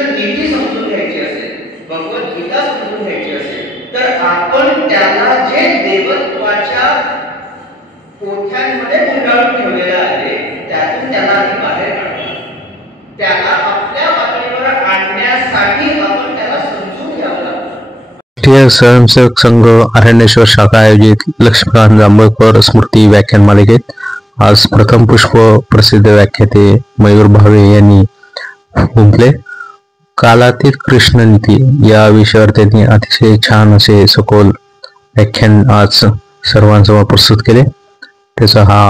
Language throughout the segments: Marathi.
कृष्ण नीती समजून घ्यायची असेल, भगवद्गीता समजून घ्यायची असेल, तर आपण त्याला जे देवत्वाच्या पोथ्यांमध्ये गुंडाळून ठेवलेलं आहे त्यातून त्याला आधी बाहेर काढतो. त्याला आपल्या पातळीवर आणण्यासाठी आपण त्याला समजून घ्यावं लागतं. राष्ट्रीय स्वयंसेवक संघ अरण्येश्वर शाखा आयोजित लक्ष्मीकांत जांभळकर स्मृती व्याख्यान मालिकेत आज प्रथम पुष्प प्रसिद्ध व्याख्याते मयूर भावे यांनी गुंतले. कालातीत कृष्ण नीती या विषयावर त्यांनी अतिशय छान असे सखोल व्याख्यान आज सर्वांसमोर प्रस्तुत केले. त्याचा हा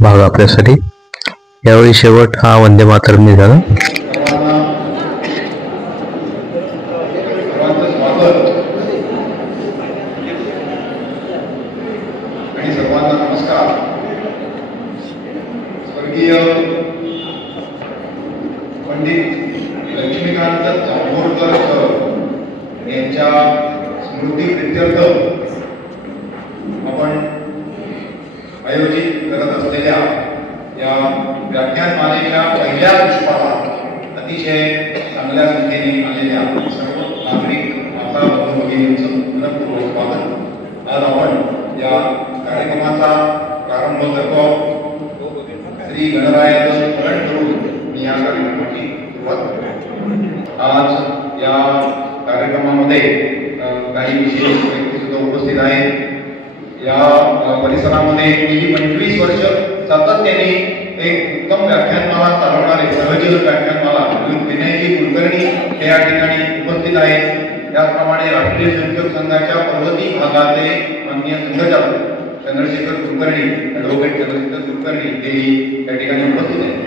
भाग आपल्यासाठी. यावेळी शेवट हा वंदे मातरमने झाला. आणि सर्वांना नमस्कार. स्वर्गीय पंडित लक्ष्मीकांत जांभोळकर यांच्या स्मृतीप्रित्यर्थ आपण आयोजित करत असलेल्या या व्याख्यानमालेच्या पहिल्या पुष्पाला अतिशय चांगल्या संख्येने आलेल्या सर्व नागरिक माता बंधू भगिनींचं मनपूर्वक स्वागत. आज आपण या कार्यक्रमाचा प्रारंभ करतो. श्री गणरायाचं स्मरण करून मी या कार्यक्रमाची सुरुवात करतो. आज या कार्यक्रमामध्ये काही विशेष व्यक्ती सुद्धा उपस्थित आहेत. या परिसरामध्ये गेली 25 वर्ष सातत्याने एक उत्तम व्याख्यानमाला चालवणारे सहजीवन व्याख्यानमाला विनयजी कुलकर्णी हे या ठिकाणी उपस्थित आहेत. त्याचप्रमाणे राष्ट्रीय स्वयंसेवक संघाच्या पर्वती भागाचे माननीय संघचालक चंद्रशेखर कुलकर्णी, ॲडव्होकेट चंद्रशेखर कुलकर्णी हेही या ठिकाणी उपस्थित आहेत.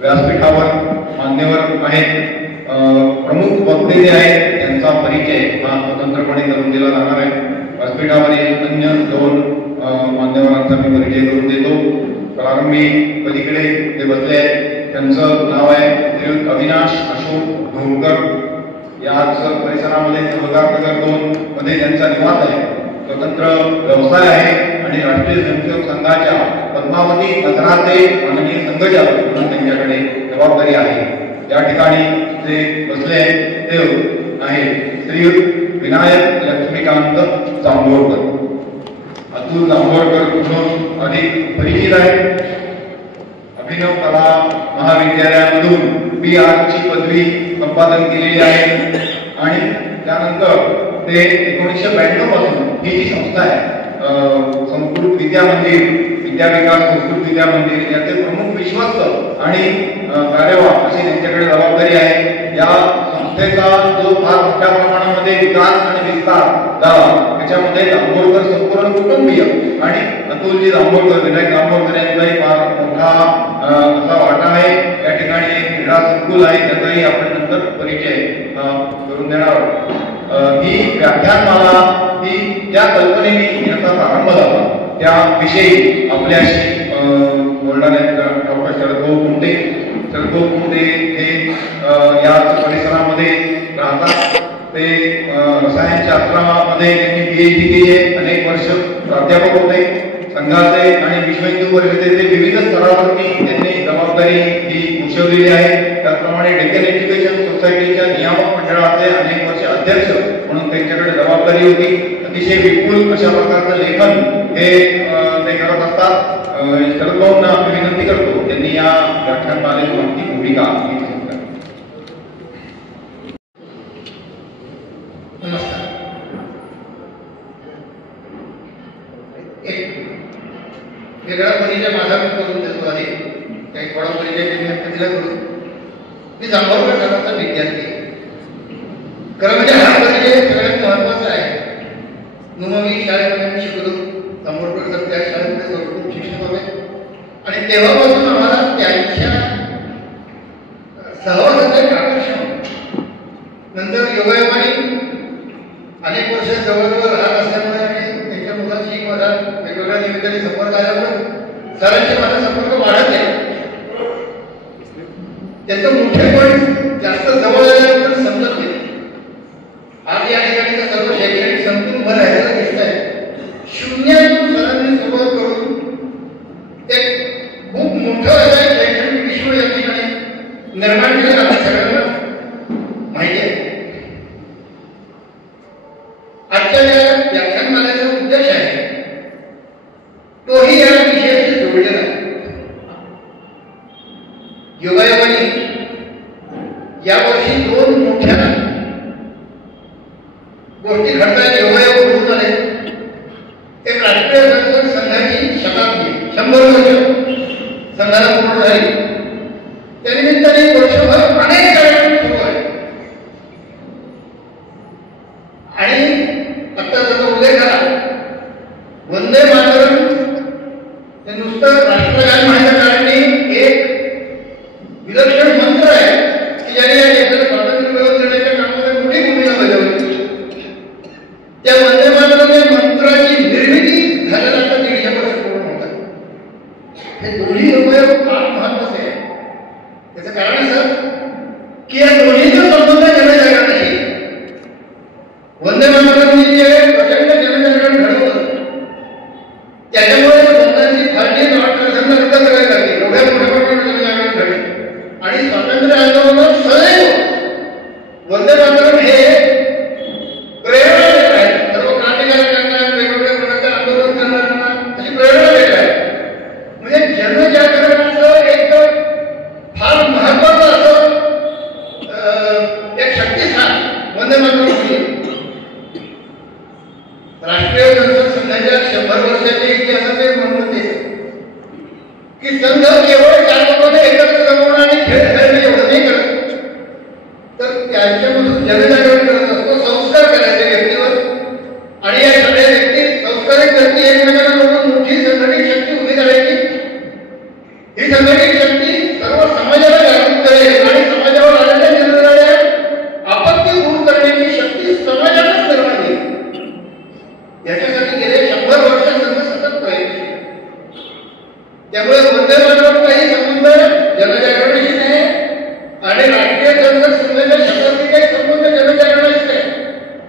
व्यासपीठावर मान्यवर आहेत, प्रमुख वक्ते जे आहेत त्यांचा परिचय हा स्वतंत्रपणे करून दिला जाणार आहे. व्यासपीठावरील अन्य 2 मान्यवरांचा मी परिचय करून देतो. प्रारंभी पलीकडे ते बसले आहेत, त्यांचं नाव आहे श्री अविनाश अशोक धोरकर. याच परिसरामध्ये 2002 मध्ये त्यांचा निवास आहे. स्वतंत्र व्यवसाय आहे आणि राष्ट्रीय स्वयंसेवक संघाच्या पद्मावती नगराचे माननीय संघचालक म्हणून त्यांच्याकडे जबाबदारी आहे. या ठिकाणी जे बसले आहेत ते आहेत श्री विनायक लक्ष्मीकांत जांभोळकर. अतुल जांभोळकर म्हणून अधिक परिचित आहेत. अभिनव कला महाविद्यालयामधून PR ची पदवी संपादन केलेली आहे आणि त्यानंतर ते 1992 पासून ही जी संस्था आहे संस्कृत विद्या मंदिर, विद्याविकास संस्कृत विद्या मंदिर याचे प्रमुख विश्वस्त आणि कार्यवाह अशी त्यांच्याकडे जबाबदारी आहे. या संस्थेचा जो फार मोठ्या प्रमाणामध्ये विकास आणि विस्तार झाला त्याच्यामध्ये जांभोळकर संपूर्ण कुटुंबीय आणि अतुलजी जांभोळकर, विनायक जांभोळकर यांचाही फार मोठा असा वाटा आहे. या ठिकाणी एक क्रीडा संकुल आहे, त्याचाही आपण नंतर परिचय करून देणार आहोत. ही व्याख्यानमाला ही ज्या कल्पनेने याचा प्रारंभ झाला त्याविषयी आपल्याशी बोलणारे डॉक्टर शरदभाऊ कुंटे. शरदभाऊ कुंटे हे याच परिसरामध्ये राहतात. ते रसायनशास्त्रामध्ये त्यांनी PhD केली आहे. अनेक वर्ष प्राध्यापक होते. संघाचे आणि विश्व हिंदू परिषदेचे विविध स्तरावरती त्यांनी जबाबदारी ही भूषवलेली आहे. त्याचप्रमाणे डेक्कन एज्युकेशन सोसायटीच्या नियामक मंडळाचे अनेक वर्ष अध्यक्ष म्हणून त्यांच्याकडे जबाबदारी होती. अतिशय विपुल अशा प्रकारचं लेखन हे ते करत असतात. शरदभाऊंना मी विनंती करतो त्यांनी या व्याख्यानमालेत कोणती भूमिका घेतली. नमस्कार. एक वेगळा परिचय माझा मी करून देतो आहे. काही थोडा परिचय दिला करून मी जांभोळकर सरांचा विद्यार्थी. खरं म्हणजे हा परिचय सगळ्यात महत्वाचा आहे. नुमवी शाळेमध्ये मी शिकलो. जांभोळकर सर त्या शाळेमध्ये भरपूर शिक्षक होते आणि तेव्हापासून आम्हाला त्यांच्या सहवासाचे आकर्षण. नंतर योगायोगाने अनेक वर्ष जवळजवळ राहत असल्यामुळे आणि त्यांच्या मुलाची माझा वेगवेगळ्या निमित्ताने संपर्क आल्यामुळे सरांचे माझा संपर्क वाढत आहे. त्याचं मोठेपण जास्त जवळ आल्यानंतर समजत नाही. आज या ठिकाणी सर्व शैक्षणिक संकुल भर राहायला दिसत आहे. शून्यातून सरांनी सुरुवात करून ते खूप मोठं शैक्षणिक विश्व या ठिकाणी निर्माण केलं. आपण सगळ्यांना यावर्षी 2 मोठ्या गोष्टी घडतायत, योगायोग होऊन आले. एक राष्ट्रीय संसद संघाची शताब्दी 100 वर्ष संघाला पूर्ण झाली. त्यानिमित्ताने वर्षभर अनेक कार्यक्रम सुरू आहेत. आणि आता जसा उल्लेख झाला, वंदे मातरम हे नुसतं राष्ट्रगान म्हणण्याच्या कारणी एक विलक्षण मंत्र आहे की ज्याने या देशाला स्वातंत्र्य मिळवून देण्याच्या कामामध्ये मोठी भूमिका बजावली. त्या वंदे मातरम या मंत्राची निर्मिती झालेला आता 150 वर्ष पूर्ण होतात. हे दोन्ही उपयोग फार महत्वाचे आहे. त्याचं कारण असं की या दोन्हीचा संबंध जनजागरणाशी. वंदे मातरमनी जे प्रचंड जनजागरण घडवलं, त्याच्यामुळे बंगालची फारशी नाटकांना रद्द करावी लागली. एवढ्या मोठ्या प्रमाणात जनजागरण घडले. आणि स्वातंत्र्य आंदोलनात सदैव वंदे मातरम हे प्रेरणा देत आहे. सर्व क्रांतिकारकांना, वेगवेगळ्या प्रकारचे आंदोलन करणाऱ्यांना अशी प्रेरणा देत आहे. म्हणजे जनजागरणाचं एक फार महत्वाचं असं एक शक्तिस्थान वंदे मातरम होती. राष्ट्रीय संसद संघाच्या 100 वर्षाच्या इतिहासाचे म्हणून ते की संघ केवळ 4 लोकांना एकत्र जमवणं आणि खेळ खेळणं एवढं नाही करत, तर त्यांच्यामधून जनजागरण करत असतो, संस्कार करायचे व्यक्तीवर. आणि या सगळ्या व्यक्ती, संस्कारित व्यक्ती एकमेकांना जोडून मोठी संघटित शक्ती उभी करायची. ही संघटित शक्ती सर्व समाजाला जागृत करेल आणि समाजावर आलेल्या निरनिराळ्या आपत्ती दूर करण्याची शक्ती समाजालाच निर्माण होईल. याच्यासाठी गेले 100 वर्ष संघ सतत प्रयत्नशील. त्यामुळे वंदे मातरम काही संबंध जनजागरणाशी नाही आणि राष्ट्रीय संसद संघाच्या शताब्दीचा संबंध जनजागरणाशी नाही.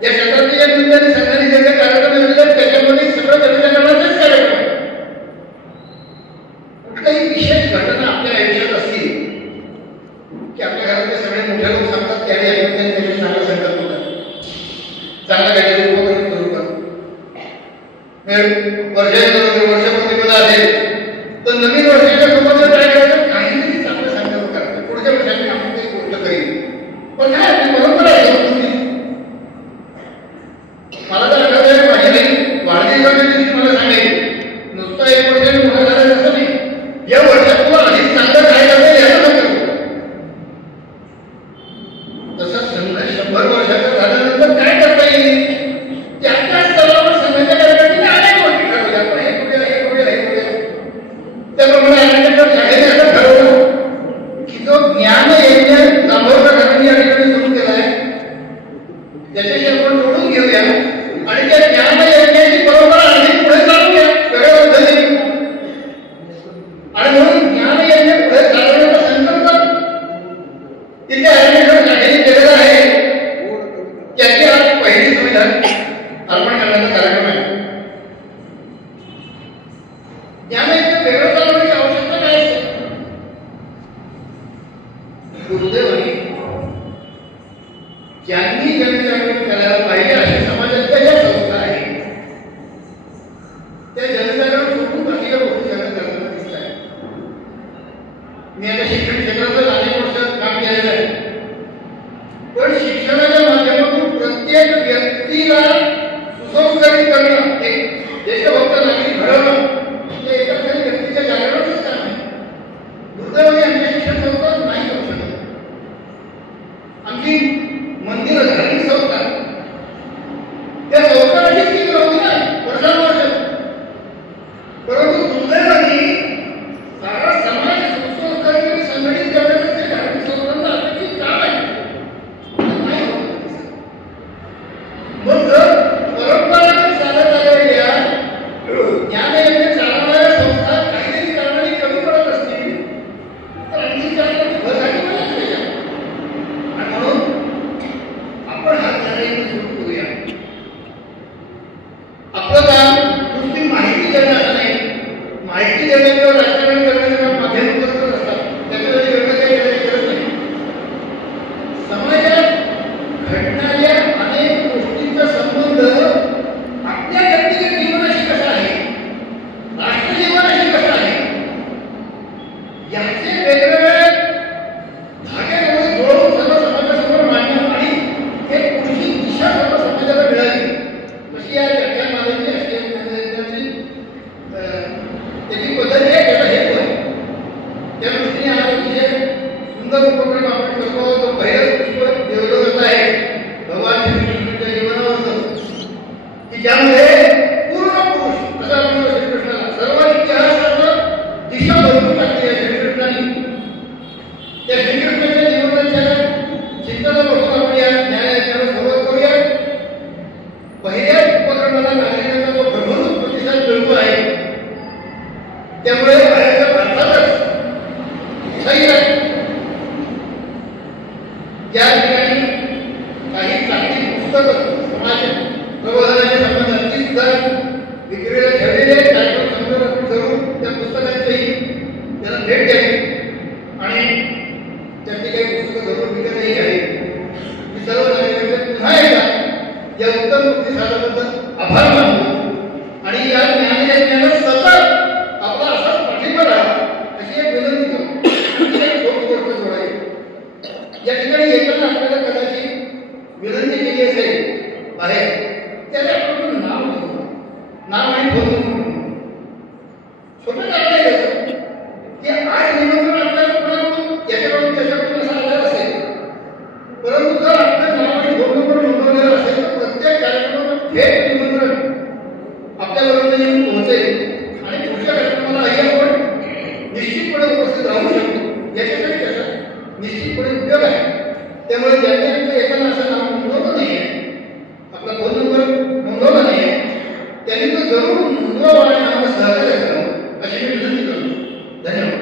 या शताब्दीच्या निमित्ताने संघाने जे काही कार्यक्रम घेतले त्याच्यामध्ये सगळं जनजागरणाचेच कार्यक्रम आहे. कुठलाही विशेष घटना आपल्या आयुष्यात असतील की आपल्या घरातले सगळे मोठे लोक सांगतात त्याने त्याने चांगला संकल्प करा, चांगला काहीतरी उपक्रम सुरू करा. वर्षप्रतिपदा असेल तर नवीन वर्षाच्या संबंध काय करायचं, काहीतरी चांगलं संकल्प करायचं. पुढच्या वर्षाची आपण काही गोष्ट करेल. पण काय आपली परंपरा आहे संस्कृती. मला तर आठवत आहे, माझी नाही वाढदिवसाच्या दिवशी मला सांगायची नुसतं 1 वर्षाने मोठं झालं असं नाही, या वर्षात तुला अधिक चांगलं काय करता याचा संकल्प. तसं संघ 100 वर्षाचा झाल्यानंतर काय करता येईल त्याच्या स्तरावर संघाच्या कार्यक्रमाने अनेक गोष्टी ठरवल्या. आपण हे करूया, हे करूया, हे करूया. त्याप्रमाणे अनेक शाळेने असं ठरवलं की जो ज्ञान यज्ञ जांभूळकर घरांनी या ठिकाणी सुरू केला आहे त्याच्याशी आपण जोडून घेऊया आणि त्या ज्ञान यज्ञाची परंपरा अधिक पुढे चालूया वेगळ्या पद्धतीने. आणि म्हणून ज्ञान यज्ञ पुढे चालवण्याचा संकल्प तिथे अनेक शाळेने केलेला आहे. त्याची आज पहिली सुविधा अर्पण करण्याचा कार्यक्रम आहे. ज्ञानयज्ञ वेगळं चालवण्याची आवश्यकता काय असते. गुरुदेवांनी ज्यांनी जनजागृती करायला पाहिजे अशा समाजाच्या ज्या संस्था आहेत त्या जनजागरण सोडून बाकीच्या गोष्टी सगळं करताना दिसत आहे. मी आता शिक्षण क्षेत्रात अनेक वर्ष काम केलेलं आहे. पण शिक्षणाच्या माध्यमातून प्रत्येक व्यक्तीला सुसंस्कारित करणं, एक देशभक्त नागरिक घडवणं हे एका व्यक्तीच्या जागरणाचंच काम आहे. दुर्दैवाने आमच्या शिक्षण संस्था नाही करू शकत. आमची मंदिरं, धार्मिक संस्था त्या संस्काराचीच केंद्र होती ना वर्षानुवर्ष. परंतु दुर्दैवाने सारा समाज सुसंस्कारित संघटित करण्याचं ते धार्मिक संस्थांचं अपेक्षित काम आहे. मग जर परंपरागत चालत आलेल्या ज्ञानयज्ञ चालवणाऱ्या संस्था काहीतरी कारणाने कमी पडत असतील तर आणखी चांगलं भर घालून आणि म्हणून ठिकाणी काही चांगली पुस्तकं समाज प्रबोधनाच्या संबंधात ती सुद्धा विक्रीला ठेवलेली आहे. कार्यक्रम संदर्भात जरूर त्या पुस्तकांचीही त्यांना भेट द्यावी आणि त्यातली काही पुस्तकं जरूर विकतही घ्यावी. मी सर्व नागरिकांचे पुन्हा एकदा या उत्तम प्रतिसादाबद्दल आभार मानतो आणि या ज्ञानाला सतत आपला असाच पाठिंबा राहा अशी एक विनंती करतो. एक छोटी गोष्ट जोडायची. या ठिकाणी येताना आपल्याला कदाचित विनंती केली असेल बाहेर त्याला आपण नाव लिहू, नाव आणि फोन नंबर छोटं काय असं की आज निमंत्रण आपल्याला कोणाकडून याच्याकडून त्याच्याकडून असं आलं असेल, परंतु जर आपलं नाव आणि फोन नंबर नोंदवलेला असेल तर प्रत्येक कार्यक्रमात थेट निमंत्रण आपल्याबरोबर येऊन पोहोचेल आणि पुढच्या कार्यक्रमालाही आपण निश्चितपणे उपस्थित राहू शकतो. याच्यासाठी कसा निश्चितपणे उपयोग आहे. त्यामुळे ज्यांनी आपलं एखादं असं नाव नोंदवलं नाही आहे, आपला फोन नंबर नोंदवला नाही आहे, त्यांनी तो जरूर नोंदवावा आणि आम्हाला सहकार्य करावं अशी मी विनंती करतो. धन्यवाद.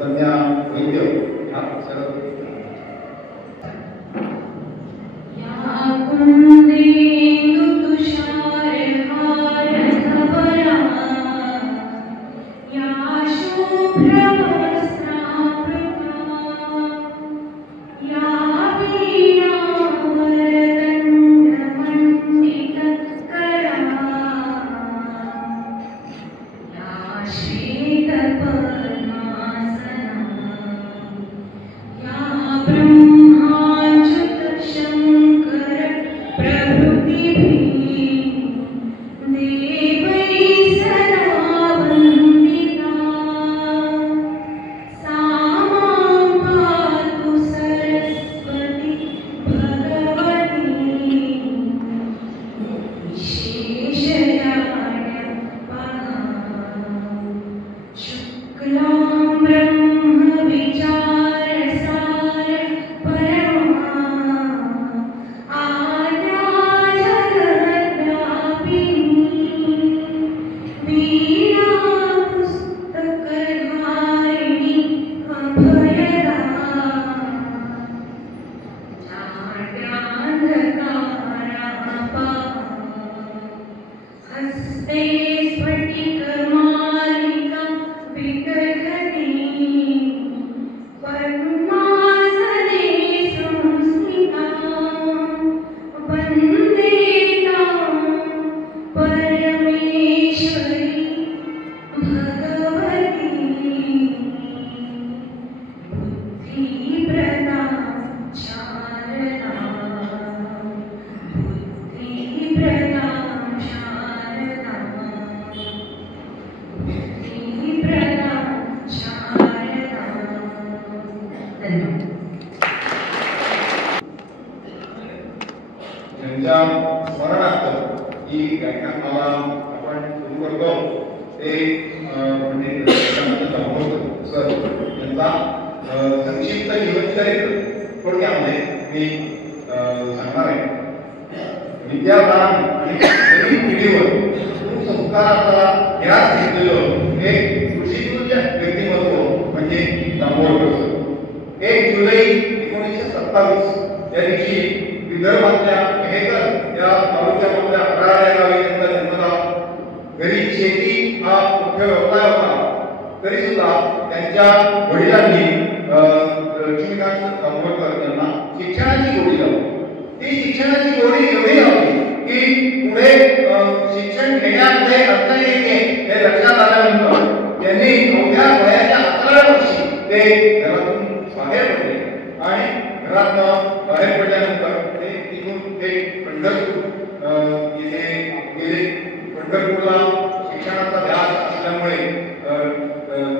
कन्या वैद्य हा सर त्यांच्या स्मरणार्थ ही व्याख्यानमाला आपण सुरू करतो. ते पंडित सर यांचा संक्षिप्त जीवनचरित्र थोडक्यामध्ये मी सांगणार आहे. विद्यादान आणि नवीन पिढीवर संस्काराचा ध्यास घेतलेलं एक ऋषितुल्य व्यक्तिमत्व म्हणजे दाभोळकर सर. 1 जुलै 1927 या दिवशी विदर्भातल्या मेहकर या तालुक्यामधल्या अराळा या गावी त्यांचा जन्म झाला. घरी शेती हा मुख्य व्यवसाय होता, तरी सुद्धा त्यांच्या वडिलांनी लक्ष्मीकांत दाभोळकर यांना शिक्षणाची गोडी लावली. ती शिक्षणाची गोडी एवढी लावली की पुढे शिक्षण घेण्यामध्ये अडचण येते हे लक्षात आल्यानंतर त्यांनी 9व्या वयाच्या 11व्या वर्षी ते घरातून बाहेर पडले आणि घरातून बाहेर पडल्यानंतर ते तिथून ते पंढरपूर येथे गेले. पंढरपूरला शिक्षणाचा ध्यास असल्यामुळे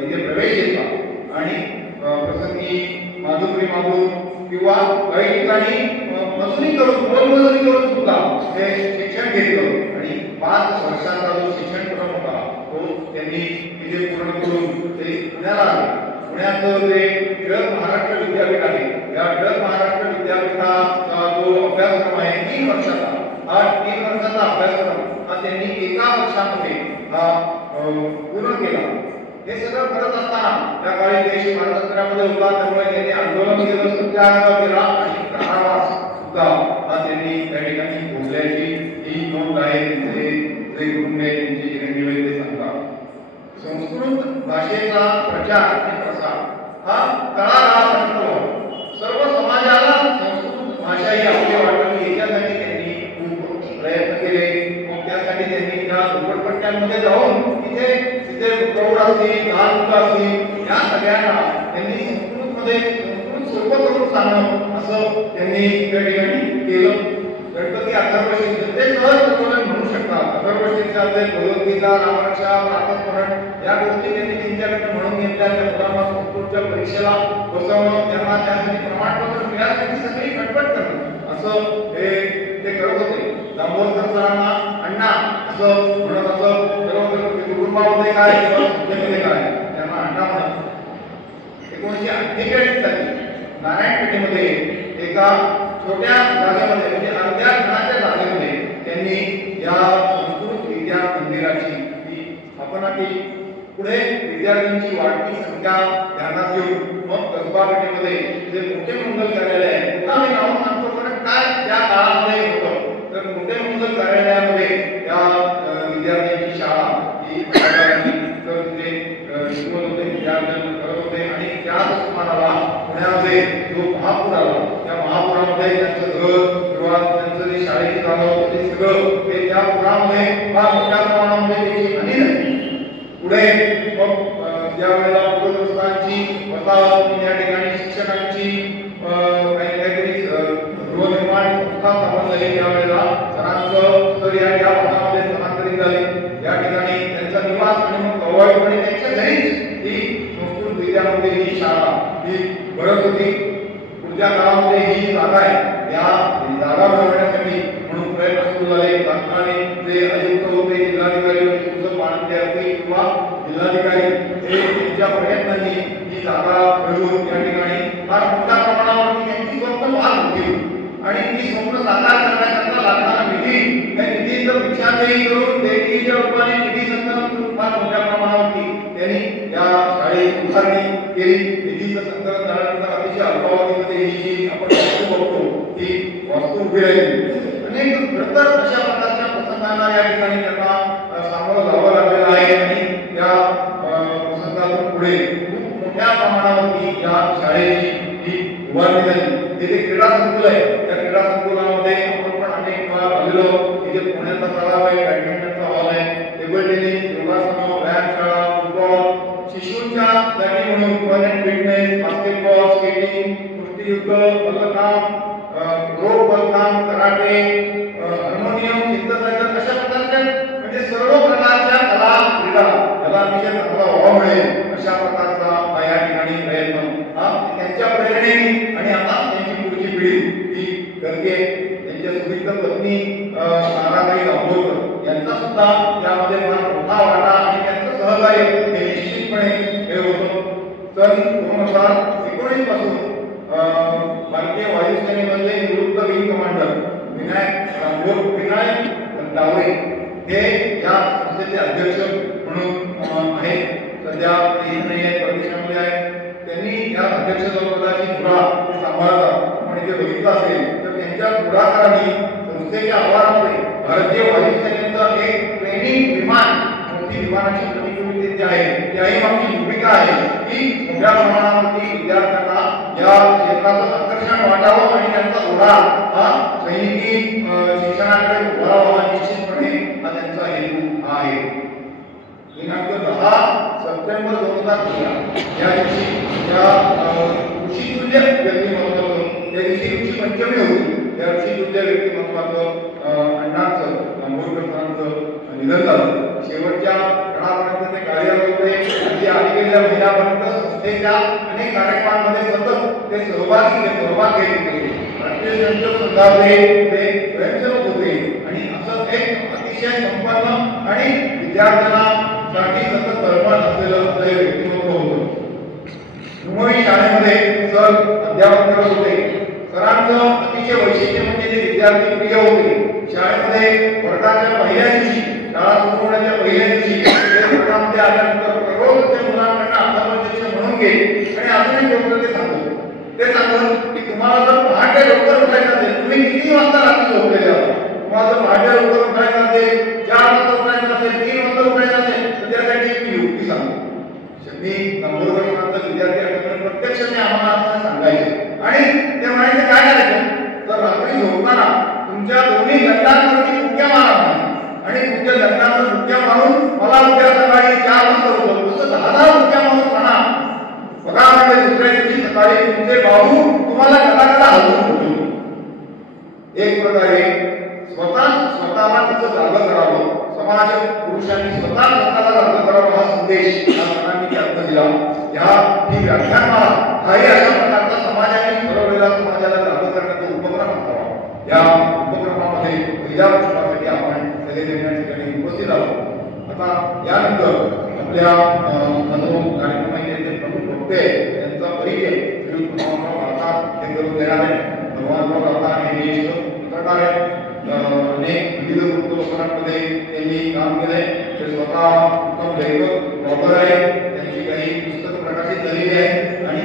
तिथे प्रवेश घेतला आणि प्रसंगी माधुकरी मागून किंवा काही ठिकाणी मजुरी करून मोलमजुरी करून सुद्धा ते शिक्षण घेतलं आणि 5 वर्षाचा जो शिक्षणक्रम होता तो त्यांनी तिथे पूर्ण करून ते पुण्याला आले. पुण्यात ते टिळक महाराष्ट्र विद्यापीठ आहे. या टिळक महाराष्ट्र विद्यापीठाचा जो अभ्यासक्रम आहे 3 वर्षाचा, हा 3 वर्षाचा अभ्यासक्रम हा त्यांनी एका वर्षामध्ये पूर्ण केला. हे सगळं करत असताना त्या काळी देश महाराष्ट्रामध्ये होता, त्यामुळे त्यांनी आंदोलन केलं. सत्याग्रह केला आणि कारावास सुद्धा हा त्यांनी त्या ठिकाणी बोलल्याची ही नोंद आहे. त्यांचे जे गुरुंगे त्यांचे जे निवेदन सांगतात संस्कृत भाषेचा प्रचार आणि प्रसार हा तळागाळापर्यंत व्हावा. सर्व समाजाला संस्कृत भाषा ही आपली वाटावी याच्यासाठी त्यांनी खूप प्रयत्न केले. मग त्यासाठी त्यांनी त्या झोपडपट्ट्यांमध्ये जाऊन तिथे प्रौढ असतील लहान मुलं असतील या सगळ्यांना त्यांनी संस्कृतमध्ये संस्कृत सोपं करून सांगणं असं त्यांनी त्या ठिकाणी केलं. गणपती अथर्वशीर्ष ते सहज प्रबोधन म्हणू शकतात. अथर्वशीर्षाचे भगवद्गीता रामायणच्या प्रातस्मरण या गोष्टी त्यांनी त्यांच्याकडे म्हणून घेतल्या. त्या मुलांना संस्कृतच्या परीक्षेला बसवणं त्यांना त्यासाठी प्रमाणपत्र मिळाल्यासाठी सगळी खटपट करणं असं ते करत होते. दामोदर सरांना अण्णा असं म्हणत असं कुटुंबामध्ये काय किंवा संस्थेमध्ये काय त्यांना अण्णा म्हणत. 1948 साली नारायणपेठेमध्ये एका छोट्या जागेमध्ये म्हणजे अर्ध्या घराच्या जागेमध्ये त्यांनी या संस्कृत विद्या मंदिराची स्थापना केली. पुढे विद्यार्थ्यांची वाढती संख्या ध्यानात घेऊन मग कसबा पेठेमध्ये जे मोठे मंगल कार्यालय आहे पुन्हा मी नाव सांगतो पण काय त्या काळामध्ये होतं तर मोठे मंगल कार्यालयामध्ये त्या विद्यार्थ्यांची शाळा ही तर तिथे शिकवत होते विद्यार्थ्यांना करत होते. आणि त्याच सुमाराला पुण्यामध्ये जो महापूर आला त्या महापुरामध्ये त्यांचं घर किंवा त्यांचं जे शाळेची जागा होती ते सगळं हे त्या पुरामध्ये फार मोठ्या प्रमाणामध्ये त्याची हानी झाली. पुढे मग ज्या वेळेला पूरग्रस्तांची वसाहत या ठिकाणी शिक्षकांची काहीतरी गृहनिर्माण संस्था स्थापन झाली त्यावेळेला सरांचं तर या भागामध्ये स्थलांतरित झाले. या ठिकाणी त्यांचा निवास आणि मग अवैधपणे त्यांच्या घरीच ही संस्कृत विद्यामध्ये ही शाळा ही भरत होती. पुढच्या काळामध्ये ही जागा आहे या जागा मिळवण्यासाठी म्हणून प्रयत्न सुरू झाले. तत्कालीन जे आयुक्त होते जिल्हाधिकारी होते तुझं पाणंदे असतील किंवा जिल्हाधिकारी हे त्यांच्या प्रयत्नांनी ही जागा मिळवून या ठिकाणी फार मोठ्या प्रमाणावरती त्यांची स्वप्न पाहत होती आणि ती स्वप्न साकार करण्याकरता लागणारा निधी त्या निधीचं भिक्षादेही करून देणगीच्या रूपाने निधी संकलन करून फार मोठ्या प्रमाणावरती त्यांनी या शाळेची उभारणी केली. निधीचं संकलन झाल्यानंतर अतिशय अल्पावधीमध्ये ही जी आपण वास्तू बघतो ती वास्तू उभी राहिली. अनेक खडतर अशा प्रकारच्या प्रसंगांना या ठिकाणी त्यांना सामोरं जावं लागलेलं आहे आणि त्या प्रसंगातून पुढे खूप मोठ्या प्रमाणावरती या शाळेची ही उभारणी झाली. तिथे क्रीडा संकुल आहे त्या क्रीडा संकुलामध्ये आपण पण अनेक वेळा आलेलो. तिथे पुण्याचा तलाव आहे, बॅडमिंटनचा हॉल आहे, टेबल टेनिस, योगासन, व्यायामशाळा, फुटबॉल, शिशूंच्या जागी म्हणून fun and fitness, basketball, skating, कुस्तीयुद्ध, मल्लखांब, रोप बलखांब, कराटे, हार्मोनियम, सिंथसायझर अशा प्रकारच्या म्हणजे सर्व प्रकारच्या कला क्रीडा याला अतिशय चांगला वाव मिळेल अशा प्रकारचा या ठिकाणी प्रयत्न त्यांच्या प्रेरणेने आणि आता त्यांची पुढची पिढी ही करते. त्यांच्या सुविध पत्नी ताराबाई दाभोळकर यांचा सुद्धा यामध्ये फार मोठा वाटा आणि त्यांचं सहकार्य हे निश्चितपणे हे होतं. सन 2019 पासून भारतीय वायुसेनेमधले निवृत्त विंग कमांडर विनायक डावरे हे या संस्थेचे अध्यक्ष म्हणून आहेत. सध्या ते नाही आहेत, परदेशामध्ये आहेत. त्यांनी या अध्यक्षपदाची धुरा सांभाळतात आणि ते बघितलं असेल तर त्यांच्या पुढाकाराने संस्थेच्या आवारामध्ये भारतीय वायुसेनेचं एक ट्रेनिंग विमान मोठी विमानाची प्रतिकृती जी आहे त्याही आमची भूमिका आहे की मोठ्या प्रमाणावरती विद्यार्थ्यांना या क्षेत्राचं आकर्षण वाटावं आणि त्यांचा ओढा हा सैनिकी शिक्षणाकडे वळावा निश्चितपणे हा त्यांचा हेतू आहे. दिनांक 10 सप्टेंबर 2013 या दिवशी या ऋषितुल्य व्यक्तिमत्वाचं त्या दिवशी ऋषी पंचमी होती. त्या ऋषितुल्य व्यक्तिमत्वाचं अण्णांचं दाभोळकरांचं निधन झालं. शेवटच्या क्षणापर्यंत ते कार्यरत होते. अगदी अलीकडल्या महिन्यापर्यंत संस्थेच्या अनेक कार्यक्रमांमध्ये सतत ते सहभाग घेत होते. राष्ट्रीय स्वयंसेवक संघाचे ते स्वयंसेवक होते आणि असं एक अतिशय संपन्न आणि विद्यार्थ्यांसाठी सतत तळमळ असलेलं असं व्यक्तिमत्व होतं. मुंबई शाळेमध्ये सर अध्यापन करत होते. सरांचं अतिशय वैशिष्ट्य म्हणजे जे विद्यार्थी प्रिय होते. शाळेमध्ये वर्गाच्या पहिल्या दिवशी शाळा सुरू होण्याच्या पहिल्या दिवशी ते वर्गामध्ये आल्यानंतर रोज त्या मुलांकडनं अर्थापक्षक्ष म्हणून गेले आणि अजूनही योग्य ते सांगत ते सांगत की तुम्हाला जर पहाटे लवकर उठायचं असेल, तुम्ही किती वाजता रात्री झोपलेले आहात, तुम्हाला जर पहाटे लवकर उठायचं असेल, 4 वाजता उठायचं असेल, 3 वाजता उठायचं असेल, तर त्यासाठी एक युक्ती सांगतो. मी नंबरवरचा विद्यार्थी आहे, प्रत्यक्ष ते आम्हाला असं सांगायचे आणि ते म्हणायचे काय करायचं, तर रात्री झोपताना तुमच्या दोन्ही दंडांवरती मुक्या मारा आणि तुमच्या दंडांवर मुक्या मारून मला उद्या सकाळी 4 वाजता उठवतो. तसं 10 मुक्या मारून म्हणा बघा, म्हणजे दुसऱ्या दिवशी सकाळी तुमचे बाहू तुम्हाला कदा हलवून उठवतो. एक प्रकारे स्वतःला तिचं जागं करावं, समाज पुरुषांनी स्वतःला जागं करावं हा संदेश या सणांनी अर्थ दिला. ही व्याख्यानमाला काही अशा प्रकारचा समाजाने ठरवलेला समाजाला जागं करण्याचा उपक्रम असावा. या उपक्रमामध्ये पहिल्या पुष्पासाठी आपण सगळे ठिकाणी उपस्थित आहोत. आता यानंतर आपल्या कार्यक्रमाचे प्रमुख वक्ते यांचा परिचय श्री भगवानराव राहतात हे करून देणार आहे. भगवानराव राहतात हे ज्येष्ठ पत्रकार आहेत, अनेक विविध वृत्तपत्रांमध्ये त्यांनी काम केलंय. ते स्वतः उत्तम लेखक ब्लॉगर आहेत, त्यांची काही पुस्तकं प्रकाशित झालेली आहेत आणि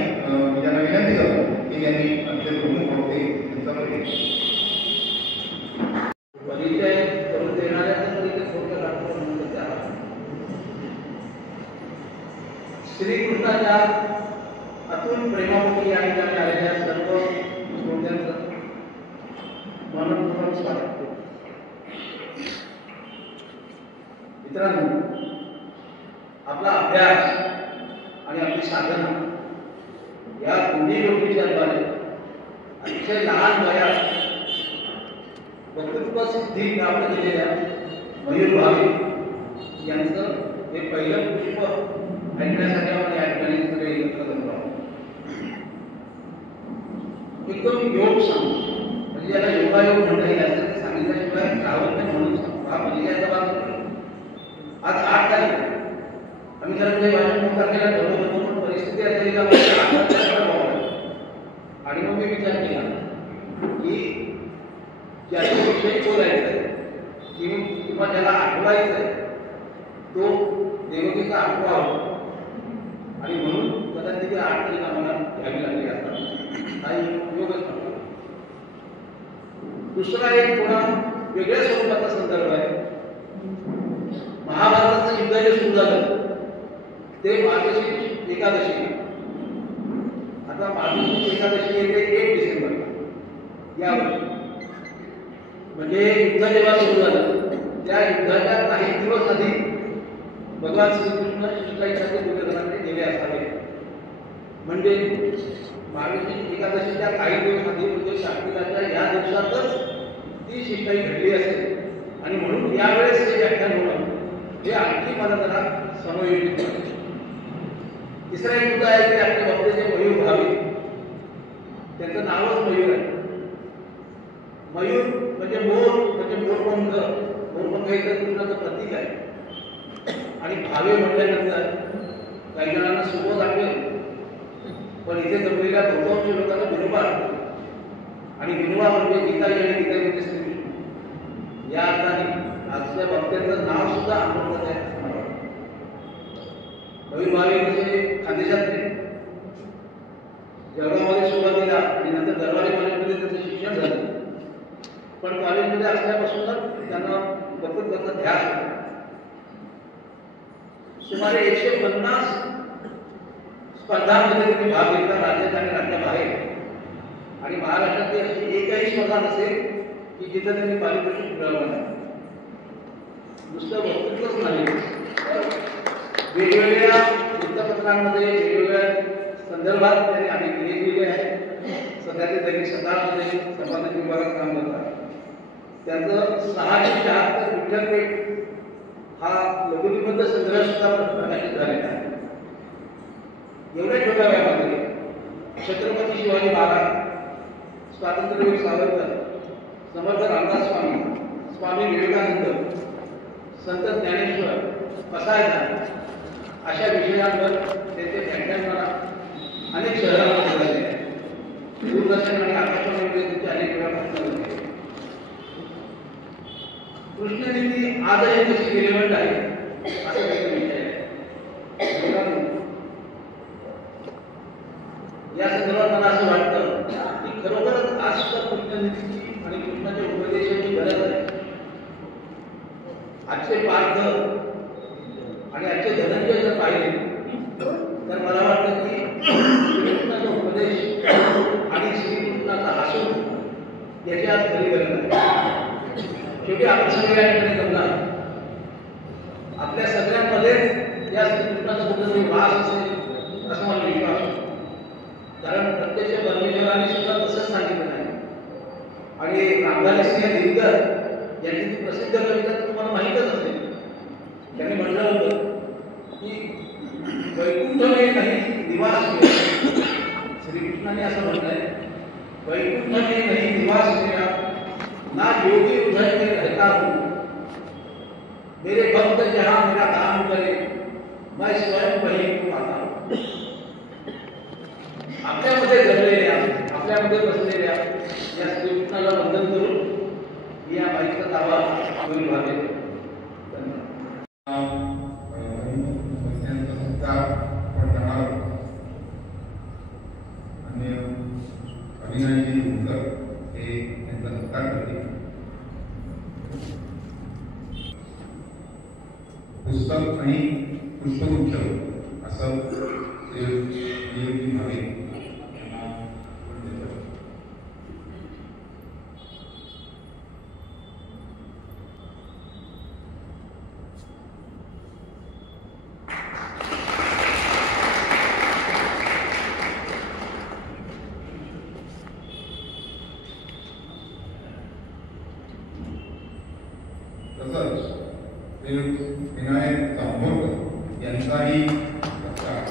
त्यांना विनंती करतो की त्यांनी आमचे प्रमुख वक्ते यांचा परिचय करून देणाऱ्या श्रीकृष्णाच्या अतुल प्रेमापोटी या ठिकाणी आलेल्या सर्व श्रोत्यांचं मनपूर्वक स्वागत करतो. मित्रांनो, आपला अभ्यास आणि आपली साधना या दोन्ही गोष्टीच्या द्वारे अतिशय लहान वयात वक्तृत्व सिद्धी प्राप्त केलेल्या मयूर भावे यांचं हे पहिलं पुष्प ऐकण्यासाठी आपण या ठिकाणी सगळे एकत्र करतो आहोत. एकदम योग सांगतो, म्हणजे याला योगायोग म्हणता येईल असं सांगितल्याशिवाय राहत नाही म्हणून सांगतो. हा परिचयाचा भाग नाही. आज 8 तारीख आहे. आम्ही जर काही भाषण तारखेला ठरवलं होतं, पण परिस्थिती असेल आणि मग मी विचार केला की ज्याच्याविषयी बोलायचं आहे किंवा ज्याला आठवायचं आहे तो देवकीचा आठवा होता आणि म्हणून कदाचित ती 8 तारीख आम्हाला घ्यावी लागली असतात. हा योगच नव्हता. दुसरा एक थोडा वेगळ्या स्वरूपाचा संदर्भ आहे. महाभारताचं युद्ध जे सुरू झालं ते मार्गशीर्ष एकादशी. आता मार्गशीर्ष एकादशी येते 1 डिसेंबर या वर्षी. म्हणजे युद्ध जेव्हा सुरू झालं त्या युद्धाच्या काही दिवस आधी भगवान श्रीकृष्ण शिष्टाईसाठी दुर्योधनाकडे गेले असावे. म्हणजे मार्गशीर्ष एकादशीच्या काही दिवस आधी म्हणजे शास्त्रीच्या या दिवसातच ती शिष्टाई घडली असेल आणि म्हणून यावेळेस हे व्याख्यान होणं हे आणखी मला जरा समयोजित वाटतं. तिसरा एक मुद्दा आहे की आपले वक्ते जे मयूर भावे त्यांचं नावच मयूर आहे. मयूर म्हणजे मोर, म्हणजे मोरपंख. मोरपंख हे तर कृष्णाचं प्रतीक आहे. आणि भावे म्हटल्यानंतर काही जणांना सोबत आठवेल, पण इथे जमलेल्या बहुतांश लोकांना विनोबा आठवतो. आणि विनोबा म्हणजे गीताई आणि गीताई म्हणजे श्रीकृष्ण. या अर्थाने आजच्या वक्त्यांचं नाव सुद्धा आठवत आहे. मयूर भावे म्हणजे खानदेशातले, जळगावमध्ये सुरुवातीला आणि नंतर दरबारी कॉलेजमध्ये त्याचं शिक्षण झालं. पण कॉलेजमध्ये असल्यापासूनच त्यांना वक्तृत्वाचा ध्यास होता. सुमारे 150 स्पर्धांमध्ये त्यांनी भाग घेतला राज्यात आणि राज्याबाहेर. आणि महाराष्ट्रातली अशी एकही स्पर्धा नसेल की जिथं त्यांनी पारितोषिक मिळवलं नाही. नुसतं वक्तृत्वच नाही, वेगवेगळ्या वृत्तपत्रांमध्ये वेगवेगळ्या संदर्भात त्यांनी अनेक लेख लिहिले आहेत. सध्या ते दैनिक सकाळमध्ये संपादक विभागात काम करतात. त्यांचं 676 विठ्ठलपेठ हा लघुनिबंध संग्रह सुद्धा प्रकाशित झालेला आहे. एवढ्या छोट्या वयामध्ये छत्रपती शिवाजी महाराज, स्वातंत्र्यवीर सावरकर, समर्थ रामदास स्वामी, स्वामी विवेकानंद, संत ज्ञानेश्वर, पसायदान अशा विषयांवर त्यांचे व्याख्यानमाला अनेक शहरांमध्ये झाले आहेत. दूरदर्शन आणि आकाशवाणीमध्ये त्यांचे अनेक वेळा भाषण होते. कृष्णनीती आजही कशी रिलेव्हंट आहे असं काही विषय आहे. या संदर्भात मला असं वाटतं की खरोखरच आज सुद्धा कृष्णनीतीची आणि कृष्णाच्या उपदेशाची गरज आहे. आजचे पार्थ आणि आजचे धनंजय जर पाहिले तर मला वाटतं की श्रीकृष्णाचा उपदेश आणि श्रीकृष्णाचा आसूड याची आज खरी गरज आहे. शेवटी आपण सगळे या ठिकाणी जमणार, आपल्या सगळ्यांमध्येच या श्रीकृष्णाचा कुठेतरी वास असेल असं मला विश्वास आहे. कारण प्रत्यक्ष परमेश्वराने सुद्धा तसंच सांगितलं आहे. आणि रामधारी सिंह दिनकर यांनी ती प्रसिद्ध कविता तुम्हाला माहीतच असेल. त्यांनी म्हटलं होतं की वैकुंठ में नहीं निवास मेरा, श्रीकृष्णाने असं म्हटलंय, वैकुंठ में नहीं निवास मेरा, ना योगी हृदय में रहता हूँ, मेरे भक्त जहाँ मेरा काम करे मैं स्वयं वहीं को आता हूँ. आपल्यामध्ये जगलेल्या, आपल्यामध्ये बसलेल्या या श्रीकृष्णाला वंदन करून मी या बाईचा दावा करून भावे. अविनाशी उंकर हे त्यांचा सत्कार करते. पुस्तक आणि पुष्पगुच्छ असं श्री भावे यांना देतात. तसंच विनायक जांभोळकर यांचाही सत्कार.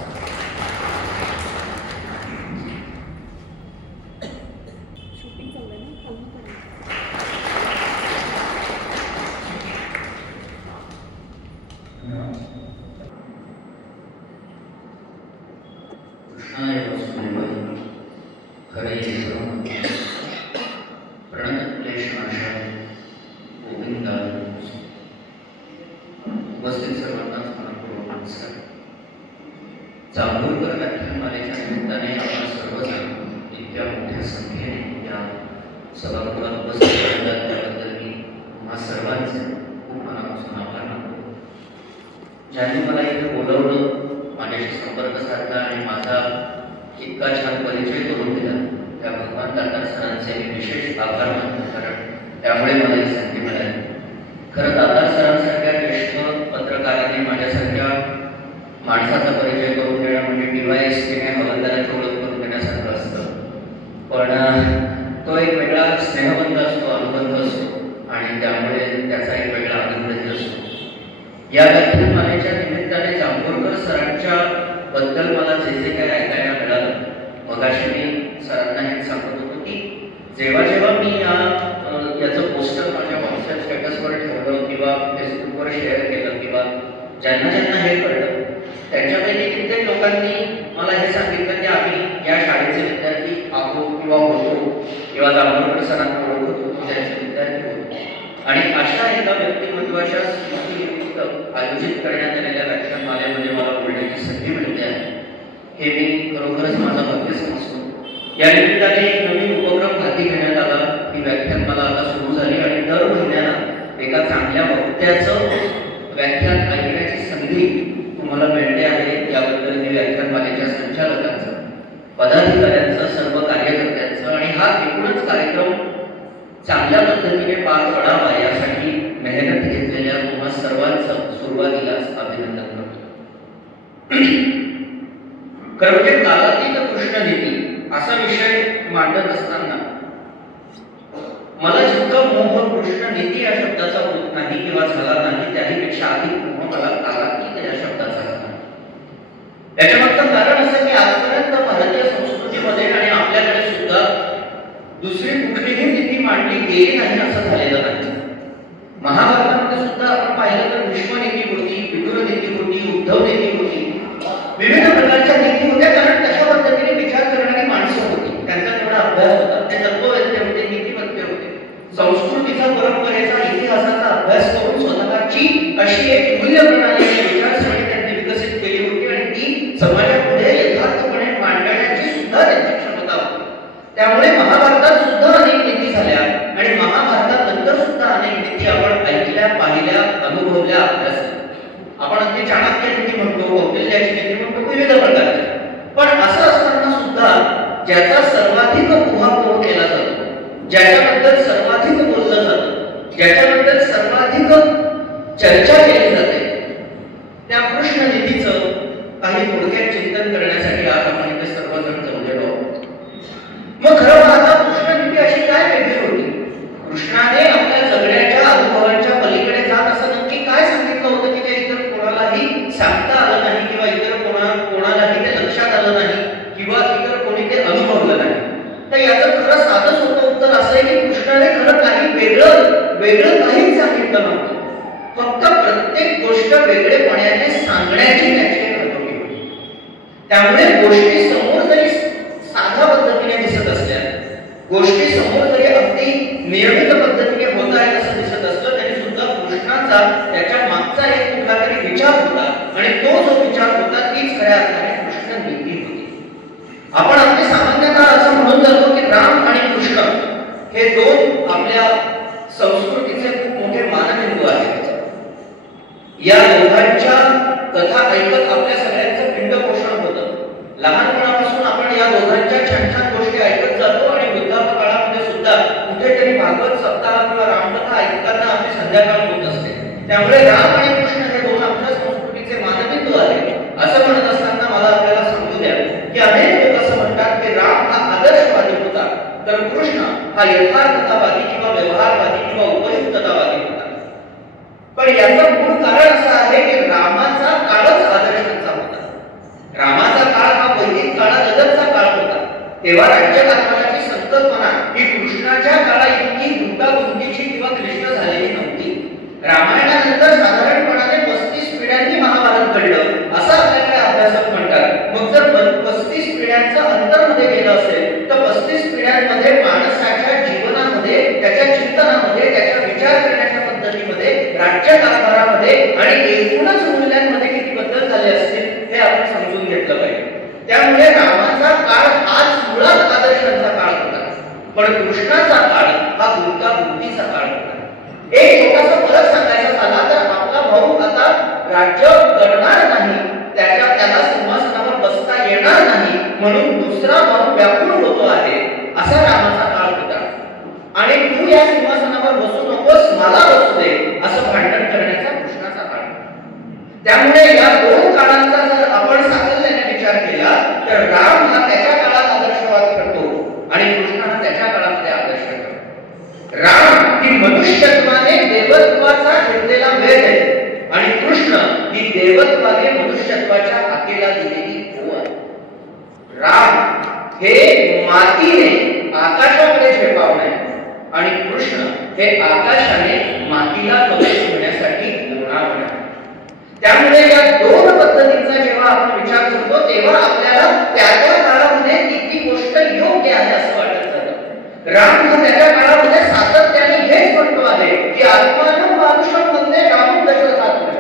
उपस्थित सर्वांनाच मनपूर्वक नमस्कार. जांभूळकर व्याख्यानमालेच्या निमित्ताने आपण सर्वजण इतक्या मोठ्या संख्येने या सभागृहात उपस्थित राहिलात त्याबद्दल मी तुम्हा सर्वांचे खूप मनापासून आभार मानतो. ज्यांनी मला इथे बोलवलं, माझ्याशी संपर्क साधला आणि माझा इतका छान परिचय करून दिला त्या भगवान दातार सरांचे मी विशेष आभार मानतो. कारण त्यामुळे मला ही संधी मिळाली. खरं दातार सरांसारख्या ज्येष्ठ पत्रकारांनी माझ्यासारख्या माणसाचा परिचय करून देणं म्हणजे DYSPने हवालदाराची ओळख करून देण्यासारखं असतं. पण तो एक वेगळा स्नेहबंध असतो, अनुबंध असतो आणि त्यामुळे त्याचा एक वेगळा आनंदही असतो. या व्याख्यानमालेच्या निमित्ताने जांभोळकर सरांच्या बद्दल मला जे जे काही ऐकायला मिळालं, मगाशी मी सरांना हे सांगत होतो की जेव्हा जेव्हा मी याचं पोस्टर माझ्या व्हॉट्सअप स्टेटसवर ठेवलं किंवा फेसबुकवर शेअर केलं किंवा ज्यांना ज्यांना हे कळलं त्यांच्यापैकी कित्येक लोकांनी मला हे सांगितलं की आम्ही या शाळेचे विद्यार्थी आहोत किंवा होतो किंवा जांभोळकर सरांना ओळखत होतो, त्यांचे विद्यार्थी होतो. आणि अशा एका व्यक्तिमत्वाच्या स्मृतीनिमित्त आयोजित करण्यात आलेल्या व्याख्यानमालेमध्ये मला बोलण्याची संधी मिळते आहे हे मी खरोखरच माझा भाग्य समजतो. या निमित्ताने एक नवीन उपक्रम हाती घेण्यात आला. ही व्याख्यानमाला आता सुरू झाली आणि दर महिन्याला एका चांगल्या वक्त्याचं व्याख्यान ऐकण्याची संधी तुम्हाला मिळते आहे. याबद्दल मी व्याख्यानमालेच्या संचालकांचं, पदाधिकाऱ्यांचं, सर्व कार्यकर्त्यांचं आणि हा एकूणच कार्यक्रम चांगल्या पद्धतीने पार पडावा यासाठी मेहनत घेतलेल्या तुम्हा सर्वांचं सुरुवातीलाच अभिनंदन करतो. खरं म्हणजे कालातीत कृष्णनीती असा विषय मांडत असताना मला जितका मोह कृष्णनीती या शब्दाचा होत नाही किंवा झाला नाही, त्याहीपेक्षा अधिक मोह मला कालातीत या शब्दाचा झाला. याच्यामागचं कारण असं की आजपर्यंत भारतीय संस्कृतीमध्ये आणि आपल्याकडे सुद्धा दुसरी कुठलीही नीती मांडली गेली नाही असं झालेलं नाही. महाभारतामध्ये सुद्धा आपण पाहिलं तर भीष्मनीती होती, विदुर नीती होती, उद्धव नीती होती, विविध प्रकारच्या नीती होत्या. कारण तशा पद्धतीने विचार करणारी माणसं होती, त्यांचा तेवढा अभ्यास होता, ते तत्ववेत्ते होते, नीतिवत्ते होते. संस्कृतीचा, परंपरेचा, इतिहासाचा अभ्यास करून स्वतःची अशी एक मूल्य प्रणाली आणि विचारसरणी त्यांनी विकसित केली होती आणि ती समाजापुढे यथार्थपणे मांडण्याची सुद्धा त्यांची क्षमता होती. त्यामुळे महाभारत ज्याच्याबद्दल सर्वाधिक बोललं जातं, ज्याच्याबद्दल सर्वाधिक चर्चा केली जाते, त्या कृष्ण निधीचं काही थोडक्यात चिंतन करण्यासाठी आज आपण इथे सर्वजण जमलेलो आहोत. मग खरं पाहता कृष्ण निधी अशी काय वेगळी होती? कृष्णाने आपल्या जगण्याच्या अनुभवांच्या पलीकडे जात असं नक्की काय सांगितलं होतं की ते इतर कोणालाही सांगता आलं नाही किंवा इतर कोणालाही ते लक्षात आलं नाही किंवा इतर कोणी ते अनुभवलं नाही? तर याचं खरं साधं सोपं उत्तर असं आहे की कृष्णाने खरं काही वेगळं काहीच सांगितलं नव्हतं. फक्त प्रत्येक गोष्ट वेगळेपणाने सांगण्याची त्याची प्रवृत्ती होती. त्यामुळे गोष्टी समोर जरी साध्या पद्धतीने दिसत असल्या, गोष्टी समोर जरी अगदी नियमित पद्धतीने होत आहेत असं दिसत असलं तरी सुद्धा कृष्णाचा त्याच्या मागचा एक कुठला तरी विचार होता आणि तो जो विचार होता तीच खऱ्या अर्थाने कृष्ण नीती होती. आपण आपले सामान्यतः असं म्हणून जातो की राम आणि कृष्ण हे दोन आपल्या संस्कृतीचे खूप मोठे मानबिंदू आहेत. या दोघांच्या कथा ऐकत आपल्या सगळ्यांचं पिंडपोषण होतं. लहानपणापासून आपण या दोघांच्या छान छान गोष्टी ऐकत जातो आणि वृद्धाप्य काळामध्ये सुद्धा कुठेतरी भागवत सप्ताह किंवा रामकथा ऐकताना आपली संध्याकाळ होत असते. त्यामुळे राम आणि कृष्ण हे दोन आमच्या संस्कृतीचे मानबिंदू आहेत असं म्हणत असताना मला आपल्याला सांगू द्या की अनेक लोक असं म्हणतात की राम हा आदर्शवादी होता तर कृष्ण हा यथार्थतावादी किंवा व्यवहारवादी किंवा उपयुक्ततावादी होता. पण याचं मूळ कारण असं आहे की रामाचा काळच आदर्शांचा होता. रामाचा काळ हा वैदिक काळानंतरचा काळ होता. तेव्हा राज्यकारभाराची संकल्पना ही कृष्णाच्या काळा इतकी गुंतागुंतीची किंवा क्लिष्ट झालेली नव्हती. रामायणानंतर साधारणपणाने 35 पिढ्यांनी महाभारत घडलं असं आपल्याकडे अभ्यासक म्हणतात. मग जर 35 पिढ्यांचं अंतरमध्ये गेलं असेल तर 35 पिढ्यांमध्ये माणसाच्या जीवनामध्ये, त्याच्या चिंतनामध्ये, त्याच्या विचार करण्याच्या पद्धतीमध्ये, राज्यकारभारामध्ये आणि एकूणच मूल्यांमध्ये किती बदल झाले असतील हे आपण समजून घेतलं पाहिजे. त्यामुळे रामाचा काळ हाच मुळात आदर्शांचा काळ होता. पण कृष्णाचा काळ हा गुंतागुंतीचा काळ होता. एक छोटासा फरक सांगायचा झाला तर आपला भाऊ आता राज्य करणार नाही, त्याला सिंहासनावर बसता येणार नाही म्हणून दुसरा भाऊ व्याकुळ होतो आहे असा रामाचा काळ होता. आणि तू या सिंहासनावर बसू नकोस, मला बसू दे असं भांडण करण्याचा कृष्णाचा काळ. त्यामुळे या दोन काळांचा जर आपण साकल्याने विचार केला तर राम हा त्याच्या काळात आदर्शवाद करतो आणि कृष्ण हा त्याच्या काळामध्ये आदर्श करतो. राम ही मनुष्यत्वाने देवत्वाचा घेतलेला वेध आहे आणि कृष्ण ही देवत्वाने मनुष्यत्वाच्या हाकेला दिलेली ओळ आहे. राम हे मातीने आकाशामध्ये झेपावणे आणि कृष्ण हे आकाशाने मातीला कवच होण्यासाठी उडावणे. त्यामुळे या दोन पद्धतींचा जेव्हा आपण विचार करतो तेव्हा आपल्याला त्या काळामध्ये ती गोष्ट योग्य आहे असं वाटत जातं. राम हा त्याच्या काळामध्ये सातत्याने हेच म्हणतो आहे की आत्मानं मानुषम वंदे रामं दशरथात्मज.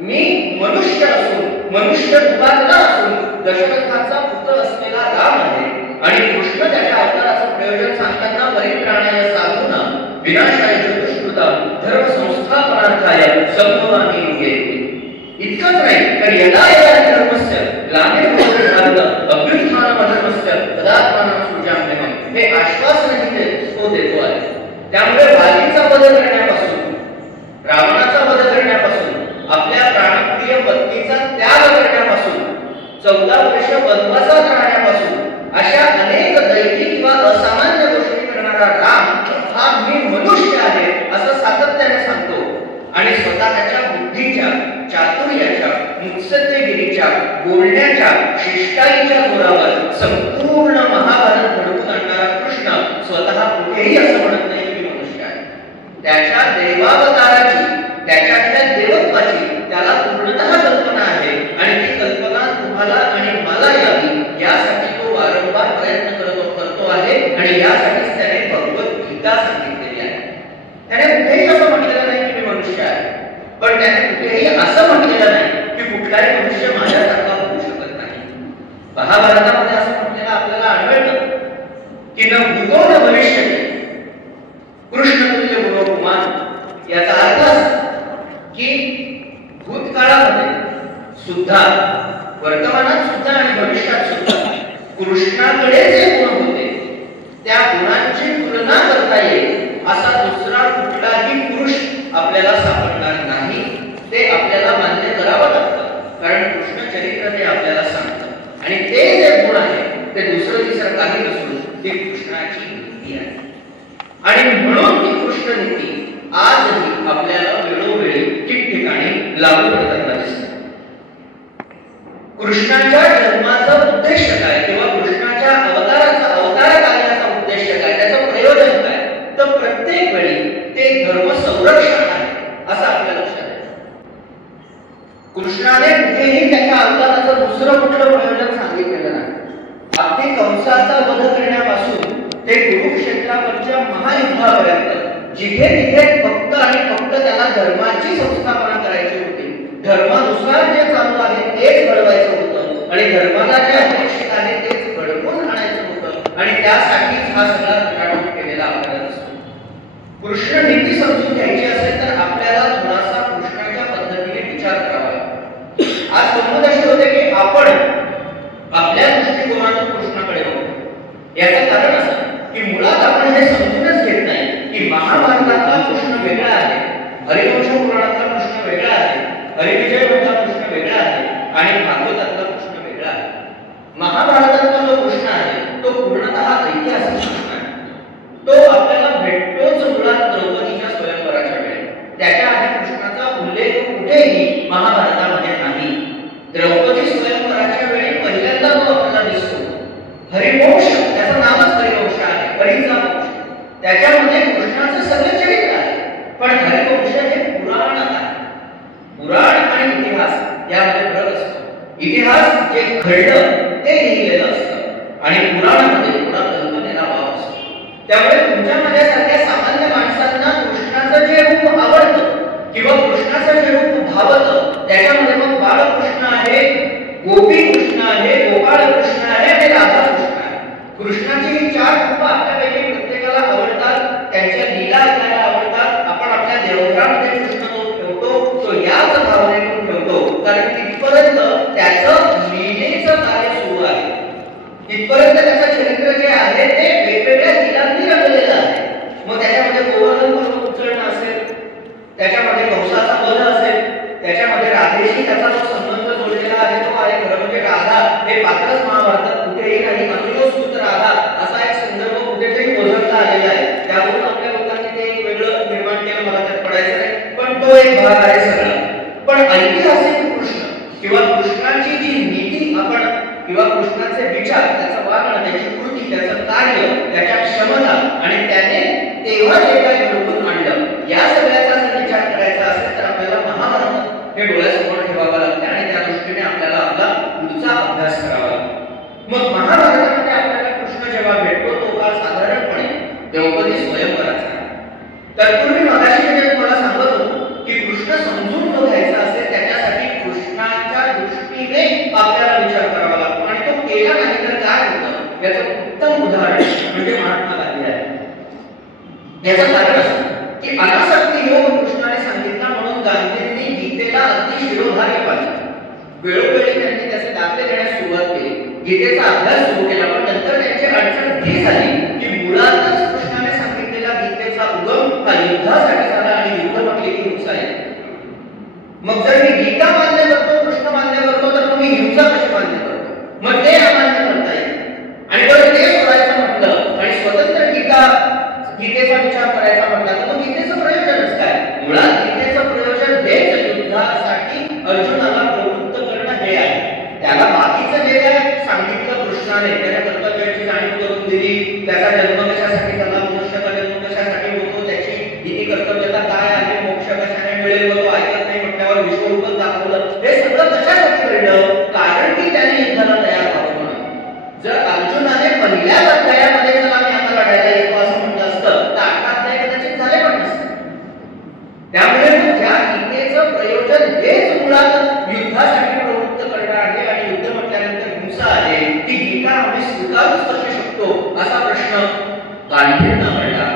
मी मनुष्य असून, मनुष्य रूपातला असून दशरथाचा पुत्र असलेला राम आहे आणि कृष्ण त्याच्या अवताराचं प्रयोजन सांगताना परित्राणाय साधूनां विनाशाय च दुष्कृतां धर्म संस्थापनार्थाय संभवामि युगे. इतकंच नाही तर यदा यदा धर्मस्य ग्लानिर्भवति भारत अभ्युत्थानमधर्मस्य तदात्मानं सृजाम्यहम् हे आश्वासनही तो देतो आहे. त्यामुळे वालीचा वध करण्यापासून, रावणाचा वध करण्यापासून, आपल्या प्राणप्रिय पत्नीचा त्याग करण्यापासून, 14 वर्ष वनवासात राहण्यापासून अशा अनेक दैवी किंवा असामान्य गोष्टी करणारा राम हा मी मनुष्य आहे असं सातत्याने सांगतो आणि स्वतःच्या बुद्धीच्या, चातुर्याच्या, मुत्सद्देगिरीच्या, बोलण्याच्या, शिष्टाईच्या जोरावर संपूर्ण महाभारत घडवून आणणारा कृष्ण स्वतः कुठेही असं म्हणत नाही की मनुष्य आहे. त्याच्या देवावताराची, त्याच्यातल्या देवत्वाची त्याला पूर्णतः कल्पना आहे आणि ती कल्पना तुम्हाला आणि मला यावी यासाठी तो वारंवार प्रयत्न करतो आहे आणि यासाठीच त्याने भगवद्गीता सांगितलेली आहे. त्याने कुठेही असं म्हटलेलं नाही की मी मनुष्य आहे, पण त्याने कुठेही असं म्हटलेलं नाही की कुठलाही मनुष्य माझ्यासारखा होऊ शकत नाही. महाभारतामध्ये असं म्हटलेलं आपल्याला आढळलं की न भूतो न भविष्यति कृष्ण तुल्य गुणोपमान. याचा अर्थ असा की भूतकाळामध्ये सुद्धा, वर्तमानात सुद्धा आणि भविष्यात सुद्धा कृष्णाकडे जे गुण होते त्या गुणांची तुलना करता येईल असा दुसरा कुठलाही पुरुष आपल्याला सापडणार नाही. ते आपल्याला मान्य करावं लागतं, कारण कृष्ण चरित्र ते आपल्याला सांगतं आणि ते जे गुण आहे ते दुसरं तिसरं काही नसून ती कृष्णाची नीती आहे. आणि म्हणून ती कृष्ण नीती आजही आपल्याला वेळोवेळी ठिकठिकाणी लागू करताना दिसते. कृष्णाच्या जन्माचा उद्देश काय किंवा कृष्णाच्या अवतार कार्याचा उद्देश काय, त्याचं प्रयोजन काय, तर प्रत्येक वेळी ते धर्म संरक्षण आहे असं आपल्या लक्षात येतं. कृष्णाने कुठेही त्याच्या अवताराचं दुसरं कुठलं प्रयोजन सांगितलेलं नाही. अगदी कंसाचा वध करण्यापासून ते कुरुक्षेत्रावरच्या महायुद्धापर्यंत जिथे तिथे फक्त आणि फक्त त्याला धर्माची संस्थापना करायची होती. धर्मानुसार जे चालू आहे तेच घडवायचं होतं आणि धर्माला जे अपेक्षित आहे तेच घडवून आणायचं होतं आणि त्यासाठीच हा सगळा घटाडोप केलेला आपल्याला दिसतो. कृष्ण नीती समजून घ्यायची असेल तर आपल्याला थोडासा कृष्णाच्या पद्धतीने विचार करावा लागतो. आज गंमत अशी होते की आपण आपल्या दृष्टिकोनातून कृष्णाकडे बघतो. याचं कारण असं की मुळात आपण हे समजूनच घेत नाही की महाभारतातला कृष्ण वेगळा आहे, हरिवंश पुराणातला कृष्ण वेगळा आहे, हरिविजय मधला कृष्ण वेगळा आहे आणि भागवतातला कृष्ण वेगळा आहे. महाभारतातला जो कृष्ण आहे तो पूर्णतः ऐतिहासिक कृष्ण आहे. तो आपल्याला भेटतोच मुळात द्रौपदीच्या स्वयंवराच्या वेळी. त्याच्या आधी कृष्णाचा उल्लेख कुठेही महाभारतामध्ये नाही. द्रौपदी स्वयंवराच्या वेळी पहिल्यांदा तो आपल्याला दिसतो. हरिवंश, त्याचं नावच हरिवंश आहे, हरीचा वंश. त्याच्यामध्ये कृष्णाचं सगळं चरित्र आहे. पण हरिवंश हे पुराण आहे. पुराण आणि इतिहास यामध्ये फरक असतो. इतिहास जे घडलं ते लिहिलेलं असतं आणि पुराणामध्ये पुन्हा कल्पनेला वाव असतो. त्यामुळे तुमच्या माझ्यासारख्या सामान्य माणसांना कृष्णाचं जे रूप आवडतं किंवा कृष्णाचं जे रूप भावतं त्याच्यामध्ये मग बाळकृष्ण आहे, गोपी कृष्ण आहे, गोपाळ कृष्ण आहे आणि राधा कृष्ण आहे. कृष्णाची ही चार रूपं आपल्यापैकी प्रत्येकाला आवडतात, त्यांच्या लीला ऐकायला आवडतात. आपण आपल्या देवघरामध्ये कृष्ण ठेवतो, तो याच भावनेतून ठेवतो, कारण तिथपर्यंत त्याचं लीलेचं कार्य सुरू आहे. तिथपर्यंत त्याचं चरित्र जे आहे ते वेगवेगळ्या लीलांनी रंगलेलं आहे. मग त्याच्यामध्ये गोवर्धन पर्वत उचलणं असेल, त्याच्यामध्ये कंसाचा वध असेल, त्याच्यामध्ये राधेशी त्याचा जो संबंध जोडलेला आहे तो आहे. खरं म्हणजे राधा हे पात्रच महाभारतात कुठेही नाही. अमियोस्तुत राधा असा एक संदर्भ कुठेतरी ओझरता आलेला आहे. त्यावरून आपल्या लोकांनी ते एक वेगळं निर्माण केलं, मला त्यात पडायचं नाही, पण तो एक भाग आहे सगळा. पण ऐतिहासिक कृष्ण किंवा कृष्णाची जी नीती आपण किंवा कृष्णाचे विचार, त्याचं वागणं, त्याची कृती, त्याचं कार्य, त्याच्या क्षमता आणि त्याने तेव्हा जे काही घडवून आणलं, या सगळ्याचा जर विचार करायचा असेल तर आपल्याला महाभारत हे डोळ्यासमोर ठेवावं लागतं आणि त्या दृष्टीने आपल्याला आपला पुढचा अभ्यास करावा लागतो. मग महाभारतामध्ये आपल्याला कृष्ण जेव्हा भेटतो तो काळ साधारणपणे द्रौपदी स्वयंवराचा आहे. तत्पूर्वी मगाशी मी तुम्हाला सांगत होतो की कृष्ण समजून तो घ्यायचा असेल त्याच्यासाठी कृष्णाच्या दृष्टीने आपल्याला विचार करावा लागतो आणि तो केला नाही तर काय होतं याचं उत्तम उदाहरण म्हणजे महात्मा गांधी आहे. याचं कारण असं की अनासक्ती योग कृष्णाने सांगितला म्हणून गांधींनी गीतेला अगदी शिरोधार्य पाहिजे. वेळोवेळी त्यांनी त्याचे दाखले देण्यास सुरुवात केली, गीतेचा अभ्यास सुरू केला. पण नंतर त्यांची अडचण ही झाली की मुळातच कृष्णाने सांगितलेला गीतेचा उगम हा युद्धासाठी झाला आणि युद्ध म्हटले की हिंसा आहे. मग जर मी गीता मान्य करतो, कृष्ण मान्य करतो, तर तुम्ही हिंसा कशी मान्य करतो? मग ते अमान्य करता येईल. आणि बरं ते सोडायचं म्हटलं आणि स्वतंत्र गीतेचा विचार करायचा म्हटला तर मग गीतेचं प्रयोजनच काय? मुळात गीतेचं प्रयोजन हेच युद्धासाठी अर्जुनाला प्रवृत्त करणं हे आहे. त्याला बाकीचं जे काय सांगितलं कृष्णाने, त्याच्या कर्तव्याची जाणीव करून दिली, त्याचा जन्म कशासाठी झाला, मनुष्याचा जन्म कशासाठी होतो, त्याची नीती कर्तव्यता काय आहे, मोक्ष कशाने मिळेल, तो ऐकत नाही म्हटल्यावर विश्वरूपच दाखवलं. हे सगळं कशासाठी घडलं? कारण की त्याने युद्धाला तयार व्हावं म्हणून. जर अर्जुनाने पहिल्याच अध्यायामध्ये चला मी आता लढायला येतो असं म्हटलं असतं तर 18 अध्याय कदाचित झाले पण नसते. त्यामुळे ज्या गीतेचं प्रयोजन हेच मुळात युद्धासाठी प्रवृत्त करणं आहे आणि युद्ध म्हटल्यानंतर हिंसा आहे, ती गीता आम्ही स्वीकारूच करू शकतो असा प्रश्न गांधींना पडला.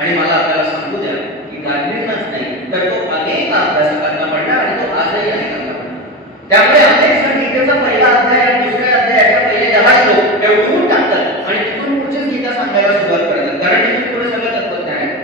आणि मला आपल्याला सांगू द्या की गांधींनाच नाही तर तो अनेक अभ्यासकांना पडला आणि तो आजही अनेकांना पडला. त्यामुळे अनेक जण गीतेचा पहिला अध्याय आणि दुसऱ्या अध्यायाच्या पहिले 10 श्लोक हे उठवून टाकतात आणि तिथून पुढची गीता सांगायला सुरुवात करतात, कारण तिथून पुढे सगळं तत्वज्ञान आहे.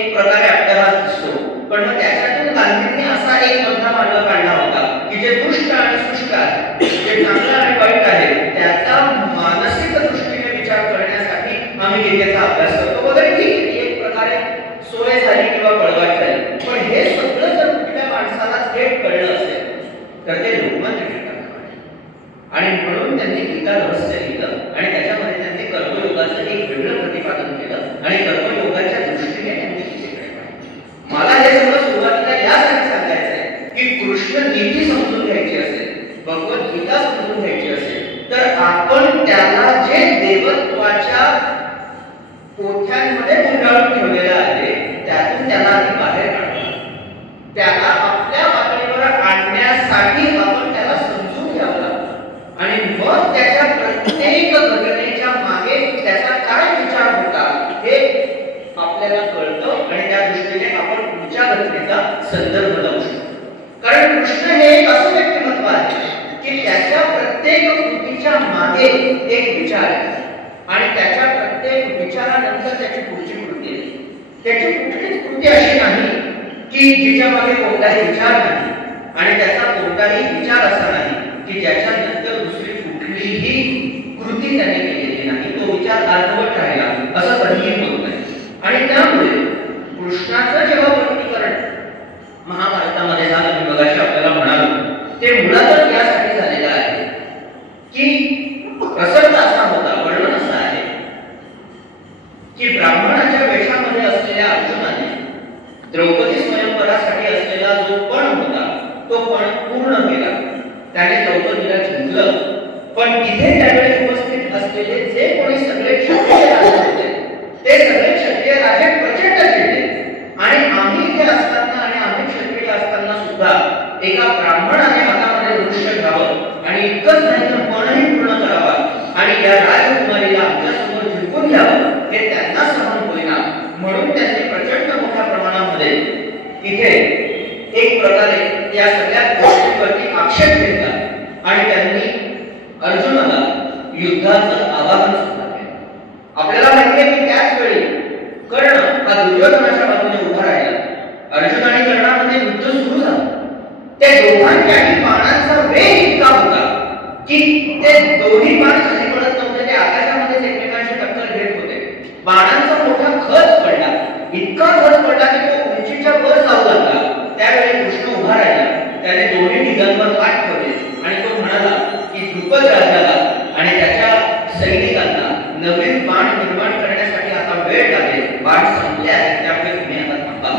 एक प्रकारे अट्टहास दिसतो, पण मग त्याच्यातून गांधींनी असा एक मधला मार्ग काढला होता की जे दुष्ट आणि सुष्ट आहे, जे चांगलं आणि वाईट आहे, त्याचा मानसिक दृष्टीने विचार करण्यासाठी आम्ही गीतेचा अभ्यास करतो वगैरे. ठीक आहे, एक प्रकारे सोय झाली किंवा पळवाट झाली, पण हे सगळं जर कुठल्या माणसाला थेट कळलं असेल तर ते लोकमान्य टिळकांना कळलं. आणि म्हणून त्यांनी गीता रहस्य लिहिलं आणि त्याच्यामध्ये त्यांनी कर्मयोगाचं एक वेगळं प्रतिपादन केलं आणि कर्मयोगाच्या दृष्टीने त्यांनी गीतेकडे पाहिलं. मला हे सगळं सुरुवातीला यासाठी सांगायचं आहे की कृष्ण नीती समजून घ्यायची असेल, भगवद्गीता समजून घ्यायची असेल, तर आपण त्याला जे देवत्वाच्या पोथ्यांमध्ये गुंडाळून ठेवलेलं आहे त्यातून त्याला आधी बाहेर काढावं. त्याला आपल्या पातळीवर आणण्यासाठी आपण त्याला समजून घ्यावं लागतं आणि मग त्याच्या प्रत्येक घटनेच्या मागे त्याचा काय विचार होता हे आपल्याला कळतं आणि त्या दृष्टीने आपण पुढच्या घटनेचा संदर्भ लावू शकतो. कारण कृष्ण हे एक असं व्यक्तिमत्व आहे की त्याच्या प्रत्येक कृतीच्या मागे एक विचार आहे आणि त्याच्या प्रत्येक विचारानंतर त्याची पुढची कृती आहे. त्याची कुठलीच कृती अशी नाही की जिच्या मागे कोणताही विचार नाही आणि त्याचा कोणताही विचार असा नाही की ज्याच्या नंतर दुसरी कुठलीही कृती त्याने केलेली नाही. तो विचार अर्धवट राहिला असं कधीही होत नाही. आणि त्यामुळे कृष्णाचं जेव्हा वर्गीकरण महाभारतामध्ये झालं, मी मगाशी आपल्याला म्हणालो, ते मुळातच यासाठी झालेलं आहे की प्रसंग असा होता, वर्णन असं आहे की ब्राह्मणाच्या वेशामध्ये असलेल्या अर्जुनाने द्रौपदी स्वयंवरासाठी असलेला जो पण होता तो पण पूर्ण केला. त्याने द्रौपदीला जिंकलं. पण तिथे त्यावेळी उपस्थित असलेले जे कोणी सगळे क्षत्रिय राजे होते ते सगळे क्षत्रिय राजे प्रचंड चिडले आणि आम्ही इथे असताना आणि आम्ही क्षत्रिय असताना सुद्धा एका ब्राह्मणाने हातामध्ये धनुष्य घ्यावं आणि इतकंच नाही तर पणही पूर्ण करावा आणि या राजकुमारीला आमच्या समोर जिंकून घ्यावं हे त्यांना सहन होईना. म्हणून त्यांनी प्रचंड मोठ्या प्रमाणामध्ये इथे एक प्रकारे या सगळ्या गोष्टींवरती आक्षेप घेतला आणि त्यांनी अर्जुनाला युद्धाचं आवाहन सुद्धा केलं. आपल्याला माहिती आहे की त्याच वेळी कर्ण हा दुर्योधनाच्या बाजूने उभा राहिला. अर्जुन आणि कर्णामध्ये युद्ध सुरू झालं. त्या दोघांच्याही बाणांचा वेग इतका होता की ते दोन्ही बाण खाली पडत नव्हते, ते आकाशामध्ये एकमेकांशी टक्कर घेत होते. बाणांचा मोठा खच पडला, इतका खच पडला की तो उंचीच्या वर जाऊ लागला. त्यावेळी कृष्ण उभा राहिला. त्याने दोन्ही दिगांवर हात ठेवले आणि तो म्हणाला की द्रुपद राजाला आणि त्याच्या सैनिकांना नवीन बाण निर्माण करण्यासाठी आता वेळ लागेल, बाण संपले आहेत, त्यामुळे तुम्ही आता थांबा.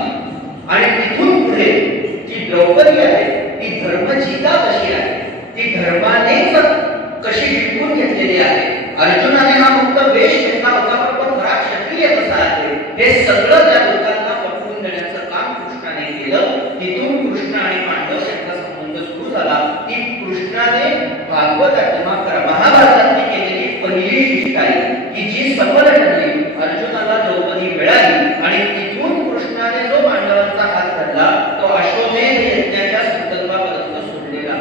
आणि तिथून पुढे जी द्रौपदी आहे ती धर्मचिता कशी आहे, ती धर्मानेच कशी जिंकून घेतलेली आहे. अर्जुनाने हा फक्त वेश घेतला होता पण खरा क्षत्रिय कसा आहे हे सगळं त्या लोकांना पटवून देण्याचं काम कृष्णाने केलं. तिथून कृष्ण आणि पांडव यांचा संबंध सुरू झाला. ती कृष्णाने महाभारतातली केलेली पहिली शिष्टाई की जी सफल ठरली. अर्जुनाला द्रौपदी मिळाली आणि तिथून कृष्णाने जो पांडवांचा हात धरला तो अश्वमेध यज्ञाच्या संकल्पापर्यंत सोडलेला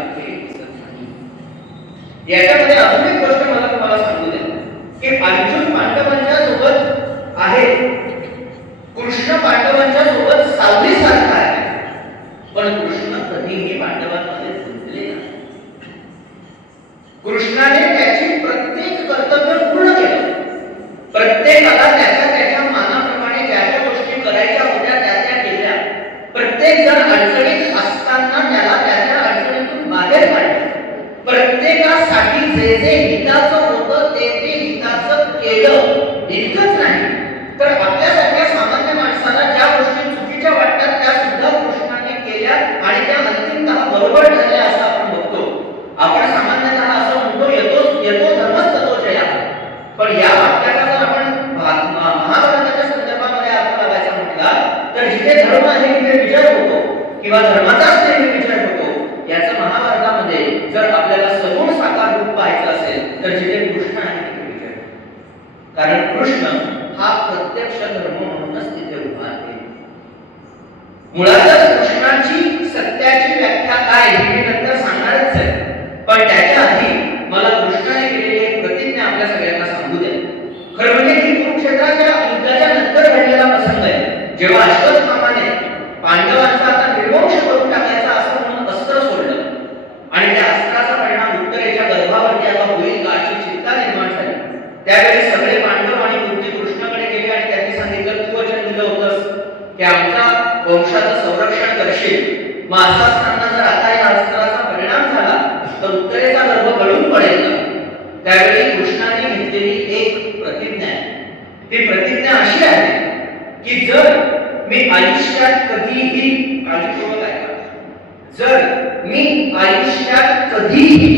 याच्यामध्ये अजून एक गोष्ट मला तुम्हाला सांगू द्या की अर्जुन पांडवांच्या सोबत आहे, कृष्ण पांडवांच्या सोबत सावलीसारखा आहे, पण कृष्ण कधीही पांडवांमध्ये गुंतले नाही. कृष्णाने त्याची प्रत्येक कर्तव्य पूर्ण केलं. प्रत्येकाला त्याच्या त्याच्या मानाप्रमाणे ज्या ज्या गोष्टी करायच्या होत्या त्या केल्या. प्रत्येक जण अडचणीत असताना त्याला त्याच्या अडचणीतून बाहेर काढलं. प्रत्येकासाठी जे जे हिताचं होतं ते ते हिताचं केलं. इतकंच नाही तर आपल्यासारख्या सामान्य माणसाला ज्या गोष्टी चुकीच्या वाटतात त्या सुद्धा कृष्णाने केल्या आणि त्या अंतिमतः बरोबर ठरल्या असं आपण बघतो. आपण सामान्यतः असं म्हणतो येतो धर्मस्ततो जया, पण या वाक्याचा जर आपण महाभारताच्या संदर्भामध्ये अर्थ लावायचा म्हटला तर जिथे धर्म आहे तिथे विजय होतो किंवा धर्माचाच नेहमी विजय होतो. याचं महाभारतामध्ये जर आपल्याला सगुण साकार रूप पाहायचं असेल तर जिथे कृष्ण आहे तिथे विजय. कारण कृष्ण हा प्रत्यक्ष धर्म म्हणूनच तिथे उभा आहे. मुळातच कृष्णाची सत्याची व्याख्या काय हे मी नंतर सांगणारच आहे, पण त्याच्या आधी मला कृष्णाने केलेली एक प्रतिज्ञा आपल्या सगळ्यांना सांगू द्या. खरं म्हणजे ही कुरुक्षेत्राच्या युद्धाच्या नंतर घडलेला प्रसंग आहे जेव्हा अश्वत्थामाने पांडवांचा आता निर्वंश करून टाकायचा असं म्हणून अस्त्र सोडलं आणि त्या अस्त्राचा परिणाम उत्तरेच्या गर्भावरती आता होईल का अशी चिंता निर्माण झाली. त्यावेळी सगळे पांडव आणि कुंती कृष्णाकडे गेले आणि त्यांनी सांगितलं, तू वचन दिलं होतंस की आमच्या वंशाचं संरक्षण करशील, मग असं असताना जर आता या अस्त्राचा परिणाम झाला तर उत्तरेचा गर्भ गळून पडेल का? त्यावेळी कृष्णाने घेतलेली एक प्रतिज्ञा आहे. ती प्रतिज्ञा अशी आहे की जर मी आयुष्यात कधीही, काळजीपूर्वक ऐका, जर मी आयुष्यात कधीही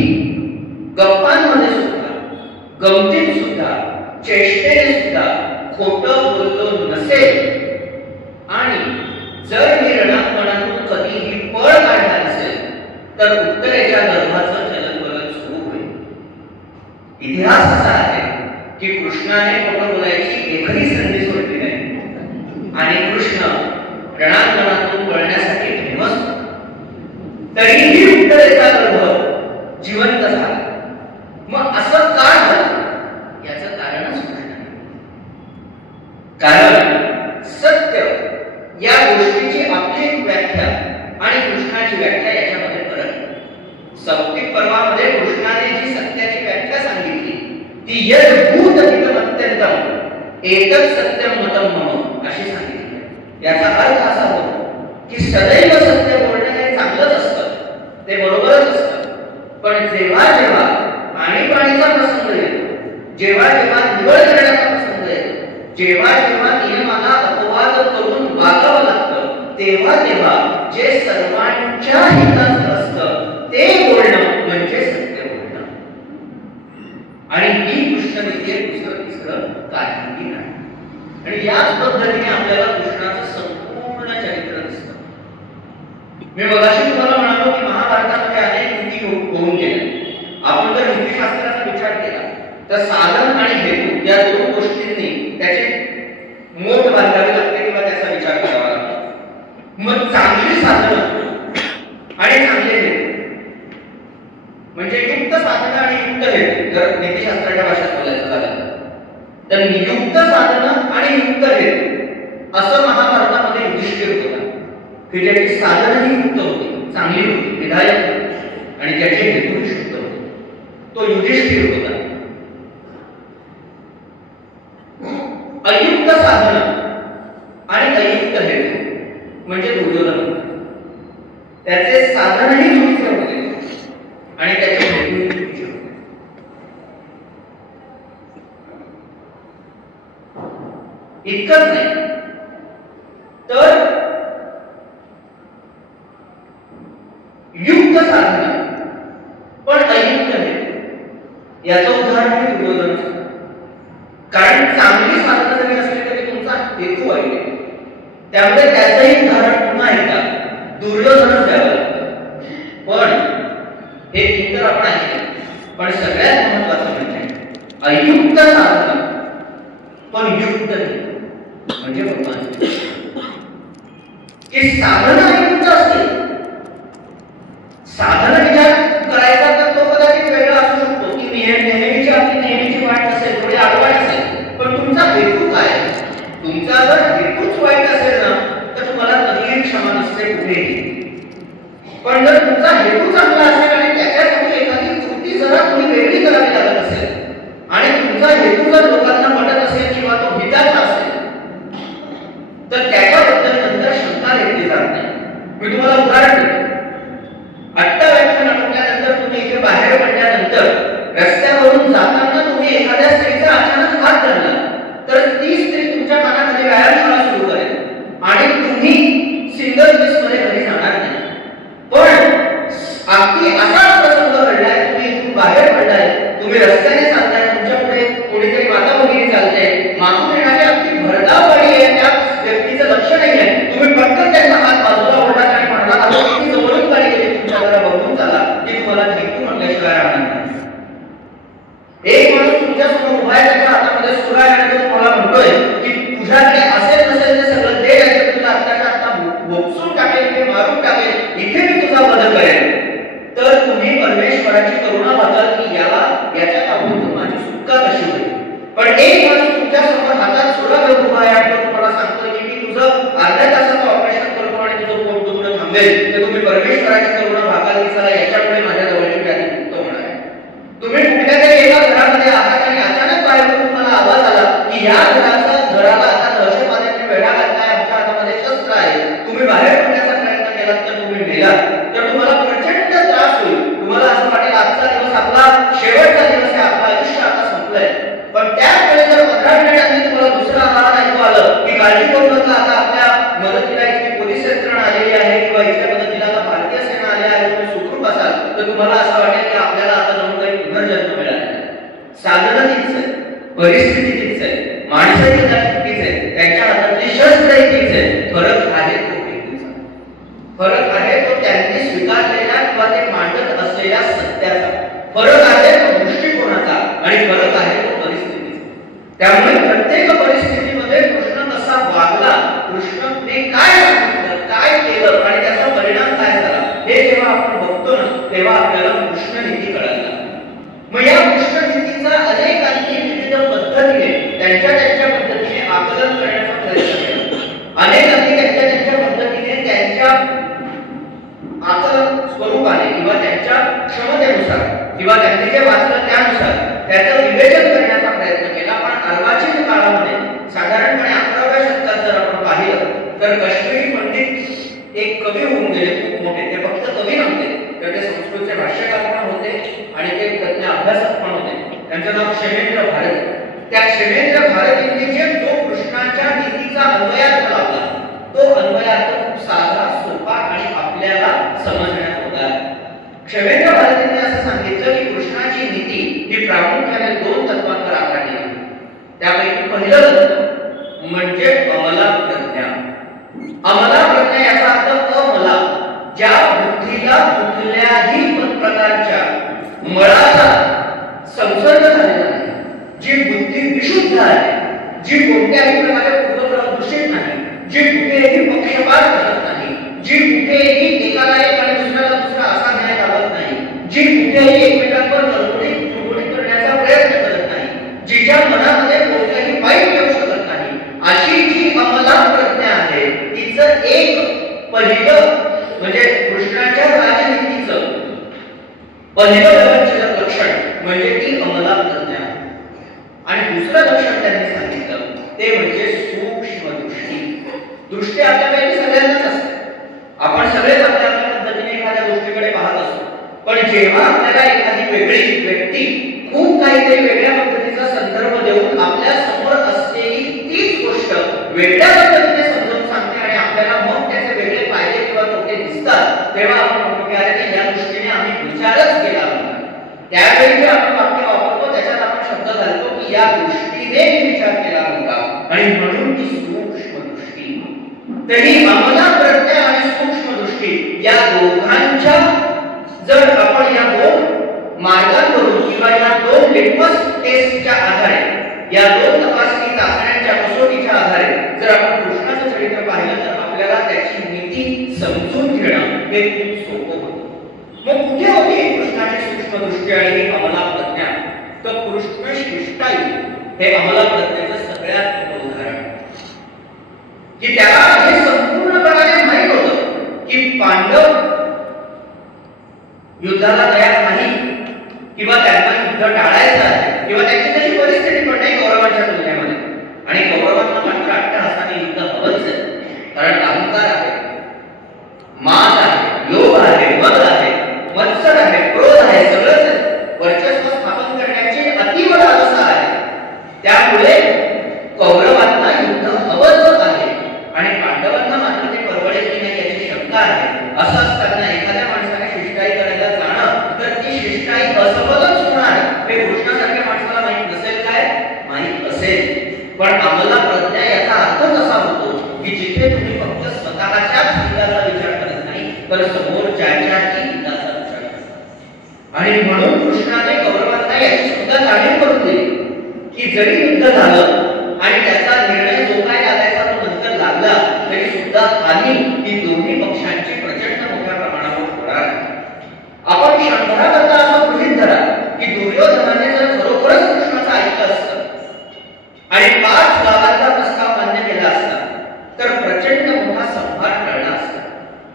गप्पांमध्ये सुद्धा, गमतीत सुद्धा, चेष्टेने सुद्धा खोटं बोललो नसेल आणि जर मी रणांगणातून कधीही पळ काढला नसेल तर उत्तरेच्या गर्भाचं जलवलन सुरू होईल. इतिहास असा आहे की कृष्णाने खोटं बोलायची एकही संधी सोडली नाही आणि कृष्ण रणांगणातून पळण्यासाठी फेमस होता. तरीही उत्तरेचा गर्भ जिवंत झाला. मग असं का झालं याचं कारणच कृष्ण आहे. कारण सत्य या गोष्टीची आपली एक व्याख्या आणि कृष्णाची व्याख्या याच्यामध्ये फरक आहे. सौप्तिक पर्वामध्ये कृष्णाने जी सत्याची व्याख्या सांगितली ती यद्भूत हितम अत्यंतम एतत् सत्यम मतम मम अशी सांगितली. याचा अर्थ असा होतो की सदैव सत्य बोलणं हे चांगलंच असतं, ते बरोबरच असतं, पण जेव्हा जेव्हा आणीबाणीचा प्रसंग येतो, जेव्हा जेव्हा निवड करण्याचा प्रसंग येतो, जेव्हा जेव्हा नियमाला अपवाद करून वागावं लागतं, तेव्हा तेव्हा जे सर्वांच्या हिताचं असतं ते बोलणं म्हणजे सत्य बोलणं. आणि ही कृष्णनीती दुसरं तिसरं काहीही नाही. आणि याच पद्धतीने आपल्याला कृष्णाचं संपूर्ण चरित्र दिसतं. मी मगाशी तुम्हाला म्हणालो की महाभारतामध्ये अनेक नीती होऊन गेल्या. आपण जर नीतिशास्त्राचा विचार केला तर साधन आणि हेतू या दोन गोष्टींनी त्याचे मोठ बांधावे लागते किंवा त्याचा विचार करावा लागतो. मग चांगली साधनं आणि चांगले हेतू म्हणजे युक्त साधनं आणि युक्त हेतू, जर नीतिशास्त्राच्या भाषेत बोलायचं झालं तर नियुक्त साधनं आणि युक्त हेतू असं महाभारतामध्ये युधिष्ठिर होता की ज्याची साधनही युक्त होती, चांगली होती, विधायक होती आणि ज्याचे हेतूही शुद्ध होते. तो युधिष्ठिर होता. अयुक्त साधनं आणि अयुक्त हेतू म्हणजे दुर्योधन होता. त्याचे साधनही चुकीचे होते आणि त्याचे हेतूही चुकीचे होते. इतकंच नाही तर युक्त साधन पण अयुक्त हेतू याचं उदाहरण म्हणजे दुर्योधन. कारण चांगली साधनं जरी असली तरी तुमचा हेतू वाईट आहे. त्यामुळे त्याचंही उदाहरण पुन्हा एकदा दुर्योधनच द्यावं लागतं. पण हे तीन तर आपण ऐकलं, पण सगळ्यात महत्वाचं म्हणजे अयुक्त साधन पण युक्त म्हणजे भगवान. की साधन अयुक्त असते, साधन विचार करायचा तर तो कदाचित वेगळा असू शकतो की नेहमीची आपली नेहमीची वाट असेल, थोडी आडवाट असेल, पण तुमचा हेतू काय? तुमचा जर हेतूच वाईट असेल ना तर तुम्हाला कधीही क्षमा नसते कुठेही. पण जर तुमचा हेतू चांगला असेल आणि त्याच्यासाठी एखादी कृती जरा तुम्ही वेगळी करावी लागत असेल आणि तुमचा हेतू जर लोकांना पटत असेल किंवा तो हिताचा असेल तर त्याच्याबद्दल नंतर शंका घेतली जात नाही. मी तुम्हाला उदाहरण देतो. 8 व्याख्यान आटोपल्यानंतर तुम्ही इथे बाहेर पडल्यानंतर रस्त्यावरून जाताना तुम्ही एखाद्या स्त्रीचा अचानक हात धरला तर ती स्त्री तुमच्या कानाखाली व्यायामशाळा सुरू करेल आणि तुम्ही सिंगल ड्रेसमध्ये घरी जाणार नाही. पण अगदी असाच प्रसंग घडलाय, तुम्ही इथून बाहेर पडलाय, तुम्ही रस्त्याने चालताय, तुमच्या पुढे कोणीतरी माता भगिनी चालते, मागून येणारी अगदी भरधाव गाडी आहे, त्या व्यक्तीचं लक्ष नाही आहे, तुम्ही पटकन त्यांचा हात बाजूला ओढला आणि म्हणाला की जवळून गाडी गेली, तुमच्या जरा बघून चाला की तुम्हाला ठेकू म्हटल्याशिवाय राहणार नाही. एक माणूस तुमच्यासमोर उभा आहे, त्याच्या हातामध्ये सुरा आहे आणि तो तुम्हाला म्हणतोय की तुझ्याकडे असेल नसेल ते सगळं दे, तुला आत्ताच्या आत्ता भोगसून टाकेल समजेल तर तुम्ही परमेश्वराची करुणा भागाल की चला याच्यामुळे माझ्या जवळची व्याधी मुक्त होणार आहे. तुम्ही कुठल्या तरी एका घरामध्ये आहात आणि अचानक बाहेरून तुम्हाला आवाज आला की या घराला आता दहशतवाद्यांनी वेढा घातलाय, आमच्या हातामध्ये शस्त्र आहे, तुम्ही बाहेर पडण्याचा प्रयत्न केलात तर तुम्ही मेलात, तर तुम्हाला प्रचंड त्रास होईल. तुम्हाला असं वाटेल आजचा दिवस आपला शेवटचा दिवस आहे, आपलं आयुष्य आता संपलंय. पण त्याच वेळेस जर 15 मिनिटांनी तुम्हाला दुसरं आव्हान ऐकू आलं की काळजी करू नका, आता आपल्या मदतीला इथली पोलीस यंत्रणा आलेली आहे किंवा इथल्या मदतीला आता भारतीय सेना आली आहे, तुम्ही सुखरूप असाल, तर तुम्हाला असं वाटेल की आपल्याला आता जणू काही पुनर्जन्म मिळाला. साधनं तीच आहे, परिस्थिती तीच आहे, माणसं तीच आहे, त्यांच्या हातातली शस्त्र तीच आहे. फरक आहे तो व्यक्तीचा, फरक आहे तो त्यांनी स्वीकारलेल्या किंवा ते मांडत असलेल्या सत्याचा, फरक आहे तो दृष्टिकोनाचा आणि फरक आहे तो परिस्थितीचा. त्यामुळे प्रत्येक परिस्थितीमध्ये कृष्ण कसा वागला, कृष्णने काय सांगितलं, काय केलं आणि त्याचा परिणाम काय झाला, हे जेव्हा आपण बघतो ना तेव्हा आपल्याला कृष्ण नीती कळायला. मग या कृष्ण नीतीचा अनेकांनी विविध पद्धतीने त्यांच्या पद्धतीने आकलन करण्याचा प्रयत्न केला. अनेकांनी त्यांच्या पद्धतीने त्यांच्या आकलन स्वरूपाने किंवा त्यांच्या क्षमतेनुसार किंवा त्यांनी जे वाचलं त्यानुसार त्याचं विवेचन करण्याचा प्रयत्न केला. पण अर्वाचीन काळामध्ये साधारणपणे 11व्या शतकात जर आपण पाहिलं तर काश्मीरी पंडित एक कवी होऊन गेले खूप मोठे. ते फक्त कवी नव्हते तर ते संस्कृतचे भाष्यकार पण होते आणि ते तज्ञ अभ्यासक पण होते. त्यांचं नाव क्षेमेंद्र भारती. त्या क्षेमेंद्र भारतींनी जे जो कृष्णाच्या नीतीचा अन्वयार्थ लावला तो अन्वयार्थ खूप साधा, सोपा आणि आपल्याला समजण्यात होता. क्षेमेंद्र भारतींनी असं सांगितलं की कृष्णाची नीती ही प्रामुख्याने 2 तत्वांवर आधारलेली आहे. त्यापैकी पहिलं तत्व म्हणजे अमला प्रज्ञा. अमला प्रज्ञा याचा अर्थ अमला, ज्या बुद्धीला कुठल्याही प्रकारच्या मळाचा संसर्ग झालेला नाही, जी बुद्धी विशुद्ध आहे, जी कोणत्याही प्रकारे पूर्वग्रह दूषित नाही, जी कुठेही पक्षपात करत नाही, जी कुठेही एकाला एक आणि दुसऱ्याला दुसरा असा न्याय लावत नाही, जी कुठेही एकमेकांवर तुडवडी करण्याचा प्रयत्न करत नाही, जिच्या मनामध्ये कोणत्याही वाईट येऊ शकत नाही, अशी जी अमला प्रज्ञा आहे तिचं एक पहिलं म्हणजे कृष्णाच्या राजनीतीचं पहिलं व्यवस्थित लक्षण म्हणजे ती अमला प्रज्ञा. आणि दुसरं लक्षण त्यांनी सांगितलं ते म्हणजे सूक्ष्म दृष्टी. दृष्टी आपल्यापैकी सगळ्यांनाच असते, आपण सगळेच आपल्या पद्धतीने एखाद्या गोष्टीकडे पाहत असतो. पण जेव्हा आपल्याला एखादी वेगळी व्यक्ती खूप काहीतरी वेगळ्या पद्धतीचा संदर्भ देऊन आपल्या समोर असलेली तीच गोष्ट वेगळ्या पद्धतीने समजावून सांगते आणि आपल्याला मग त्याचे वेगळे फायदे किंवा तोटे दिसतात, तेव्हा आपण म्हणतो की अरे या दृष्टीने आम्ही विचारच केला होता. त्यावेळी जे आपण वाक्य वापरतो त्याच्यात आपण शब्द घालतो की या दृष्टीने विचार केला होता आणि म्हणून ती सूक्ष्म दृष्टी. तरी अमला प्रज्ञा आणि सूक्ष्म दृष्टी या दोघांच्या जर आपण या 2 मार्गांवरून किंवा या 2 लिटमस टेस्टच्या आधारे, या 2 तपासणी चाचण्यांच्या कसोटीच्या आधारे जर आपण कृष्णाचं चरित्र पाहिलं तर आपल्याला त्याची नीती समजून घेणं हे खूप सोपं होतं. मग कुठे होती कृष्णाची सूक्ष्म दृष्टी आणि ही अमला प्रज्ञा? तर कृष्ण शिष्टाई हे अमला प्रज्ञेचं सगळ्यात मोठं उदाहरण की त्याला हे संपूर्णपणे माहीत होतं की पांडव युद्धाला तयार नाही किंवा त्यांना युद्ध टाळायचं आहे किंवा त्यांची तशी परिस्थिती पण नाही कौरवांच्या तुलनेमध्ये. आणि कौरवांना मात्र अट्टहासाने युद्ध हवंच आहे, कारण अहंकार आहे, मान आहे, लोभ आहे, मद आहे, मत्सर आहे, क्रोध आहे, सगळंच आहे. वर्चस्व स्थापन करण्याची अतीव लालसा आहे. त्यामुळे कौरवांना युद्ध हवंच आहे आणि पांडवांना मात्र ते परवडेल की नाही याची शंका आहे. असं असताना एखाद्या माणसाने शिष्टाई करायला जाणं तर ती शिष्टाई असफलच होणार हे कृष्णासारख्या माणसाला माहित नसेल काय? माहित असेल. पण अमला प्रज्ञा याचा अर्थ कसा होतो की जिथे तुम्ही फक्त स्वतःच्याच हिताचा विचार करत नाही तर समोरच्याच्याही हिताचा विचार करता. आणि म्हणून कृष्णाने कौरवांना याची सुद्धा जाणीव करून दिली की जरी युद्ध झालं आणि त्याचा निर्णय जो काय लागायचा तो नंतर लागला तरी सुद्धा हानी ही दोन्ही पक्षांची प्रचंड मोठ्या प्रमाणावर होणार आहे. आपण शंभराकरता असं गृहीत धरा की दुर्योधनाने जर खरोखरच कृष्णाचं ऐकलं असतं आणि 5 गावांचा प्रस्ताव मान्य केला असता तर प्रचंड मोठा संहार टळला असता.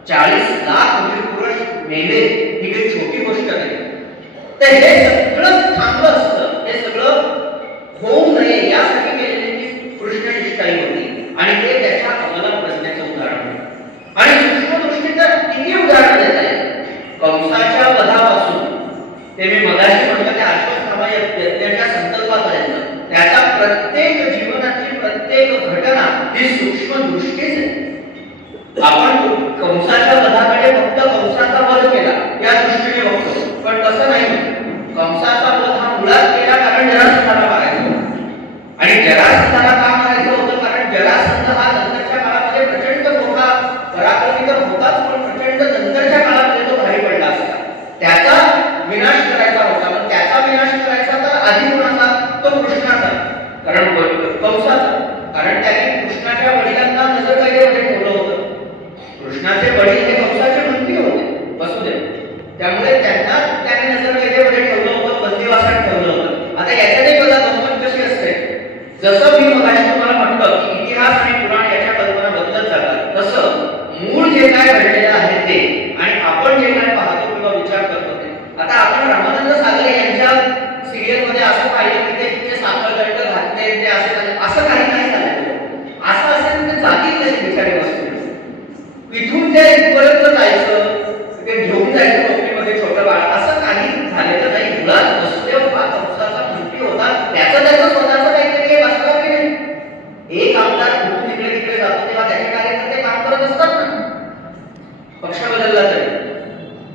40 लाख वीरपुरुष मेले ही काही छोटी गोष्ट नाही. तर हे सगळं थांबलं असतं, हे सगळं होऊ नये यासाठी केलेली ती कृष्ण शिष्टाई होती आणि ते त्याच्या अमलात बसण्याचं उदाहरण. आणि सूक्ष्मदृष्टीत किती उदाहरण देता येईल. कंसाच्या वधापासून ते मी मगाशी म्हटलं त्या अश्वत्थामा यज्ञाच्या संकल्पापर्यंत त्याच्या प्रत्येक जीवनातली प्रत्येक घटना ही सूक्ष्म दृष्टीच आहे. आपण कंसाच्या वधाकडे फक्त कंसाचा वध केला या दृष्टीने बघतो, पण तसं नाही. कंसाचा वध हा मुळात केला कारण जरासंधाला मारायचं होतं आणि जरासंधाला का मारायचं होतं कारण जरासंध हा नंतरच्या काळामध्ये प्रचंड मोठा पराक्रमी तर होताच, पण प्रचंड नंतरच्या काळामध्ये तो भारी पडला असता. त्याचा विनाश करायचा होता, पण त्याचा विनाश करायचा तर आधी कोणाचा? तो कृष्णाचा, कारण कंसाचा. कारण त्याने कृष्णाच्या वडिलांना नजरकैदेमध्ये ठेवलं होतं. कृष्णाचे वडील हे कंसाचे मंत्री होते वसुदेव, त्यामुळे त्यांना त्याने नजरकैदेमध्ये ठेवलं होतं, बंदिवासात ठेवलं होतं. आता याच्यात बघा गंमत कशी असते. जसं मी मगाशी तुम्हाला म्हटलं की इतिहास आणि पुराण याच्या कल्पना बदलत जातात, तसं मूळ जे काय घडलेलं आहे ते आणि आपण जे काय पाहतो किंवा विचार करतो ते. आता आपण रामानंद सागरे यांच्या सिरियल मध्ये असं पाहिलं की ते तिथे साखळदंड घातले, ते असं काही नाही झालं. असं असेल ते जातील कशी बिचारी वस्तू. इथून ते इथपर्यंत जायचं, ते घेऊन जायचं टोपलीमध्ये छोटं बाळ, असं काही झालेलं नाही. मुळात वसुदेव हा कंसाचा मंत्री होता, त्याचं स्वतःचं काहीतरी असणार की नाही. एक आमदार कुठून इकडे तिकडे जातो तेव्हा त्याचे कार्यकर्ते काम करत असतात ना, पक्ष बदलला तरी.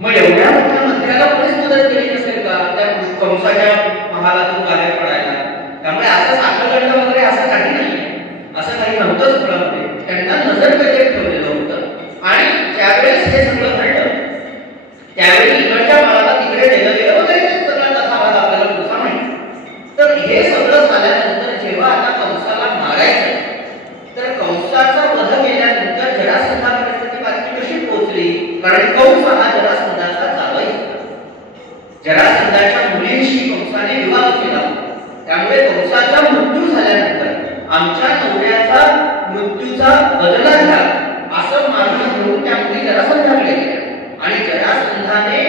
मग एवढ्या मोठ्या मंत्र्याला कोणीच मदत केली नसेल का त्या कंसाच्या महालातून बाहेर पडायला? त्यामुळे असं साखळदंड वगैरे असं काही नाही, असं काही नव्हतंच मुळामध्ये. त्यांना नजरकैदेत ठेवलेलं होतं. आणि ज्यावेळेस हे सगळं घडलं त्यावेळी इकडच्या बाळाला तिकडे नेलं गेलं वगैरे सगळा कथा आपल्याला पुढचा माहिती. तर हे सगळं झाल्यानंतर जेव्हा आता कंसाला मारायचं, तर कंसाचा वध केल्यानंतर जरासंधापर्यंत ती बातमी कशी पोहोचली? कारण कंस हा जरासंधाचा जावई होता. जरासंधाच्या मुलींशी कंसाने विवाह केला. त्यामुळे कंसाचा मृत्यू झाल्यानंतर आमच्या नवऱ्याचा मृत्यूचा बदला घ्या असं मागणं घेऊन त्या मुली जरासंधाकडे गेल्या. आणि जरासंधाने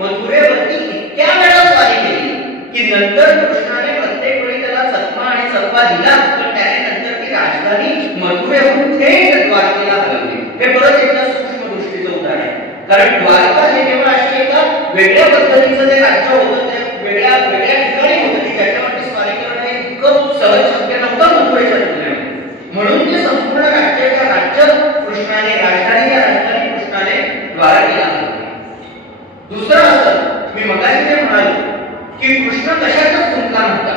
मथुरेवरती इतक्या वेळा स्वारी केली की नंतर कृष्णाने प्रत्येक वेळी त्याला चकमा आणि चकवा दिला, पण त्याने नंतर ती राजधानी मथुरेहून थेट द्वारकेला हलवली. हे परत एकदा सूक्ष्म दृष्टीचं उदाहरण. कारण द्वारका हे केवळ अशी एका वेगळ्या पद्धतीचं ते राज्य होतं, ते वेगळ्या ठिकाणी होतं की त्याच्यावरती स्वारी करणं हे इतकं सहज शक्य नव्हतं मथुरेच्या तुलनेमध्ये. म्हणून ते संपूर्ण राज्य कृष्णाने राजधानी कृष्णाने द्वारकेला हलवली. दुसरं असं मी मगाशी ते म्हणालो की कृष्ण कशाचाच गुणगान होता.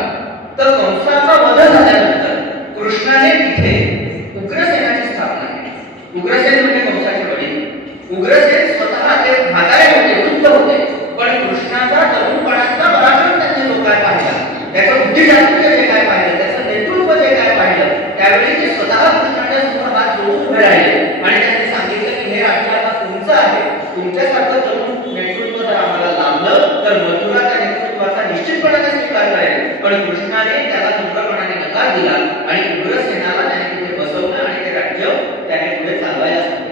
तर कंसाचा वध झाल्यानंतर कृष्णाने तिथे उग्रसेनाची स्थापना केली. उग्रसेन म्हणजे कंसाचे वडील. उग्रसेन स्वतः ते म्हातारे होते, वृद्ध होते, पण कृष्णाचा तरुणपणाचा पराक्रम त्यांनी जो काय पाहिला, त्याचं बुद्धिशास्त्रीय जे काय पाहिलं, त्याचं नेतृत्व जे काय पाहिलं, त्यावेळी ते स्वतः कृष्णाच्या समोर हात जोडून उभे राहिले आणि त्यांनी सांगितलं की हे राज्य आता तुमचं आहे. तुमच्यासारखं तरुण नेतृत्व जर आम्हाला लाभलं तर मथुरा त्या नेतृत्वाचा निश्चितपणाने स्वीकार करेल. पण कृष्णाने त्याला नम्रपणाने नकार दिला आणि उग्रसेनाला त्याने तिथे बसवलं आणि ते राज्य त्याने पुढे चालवायला सांगितलं.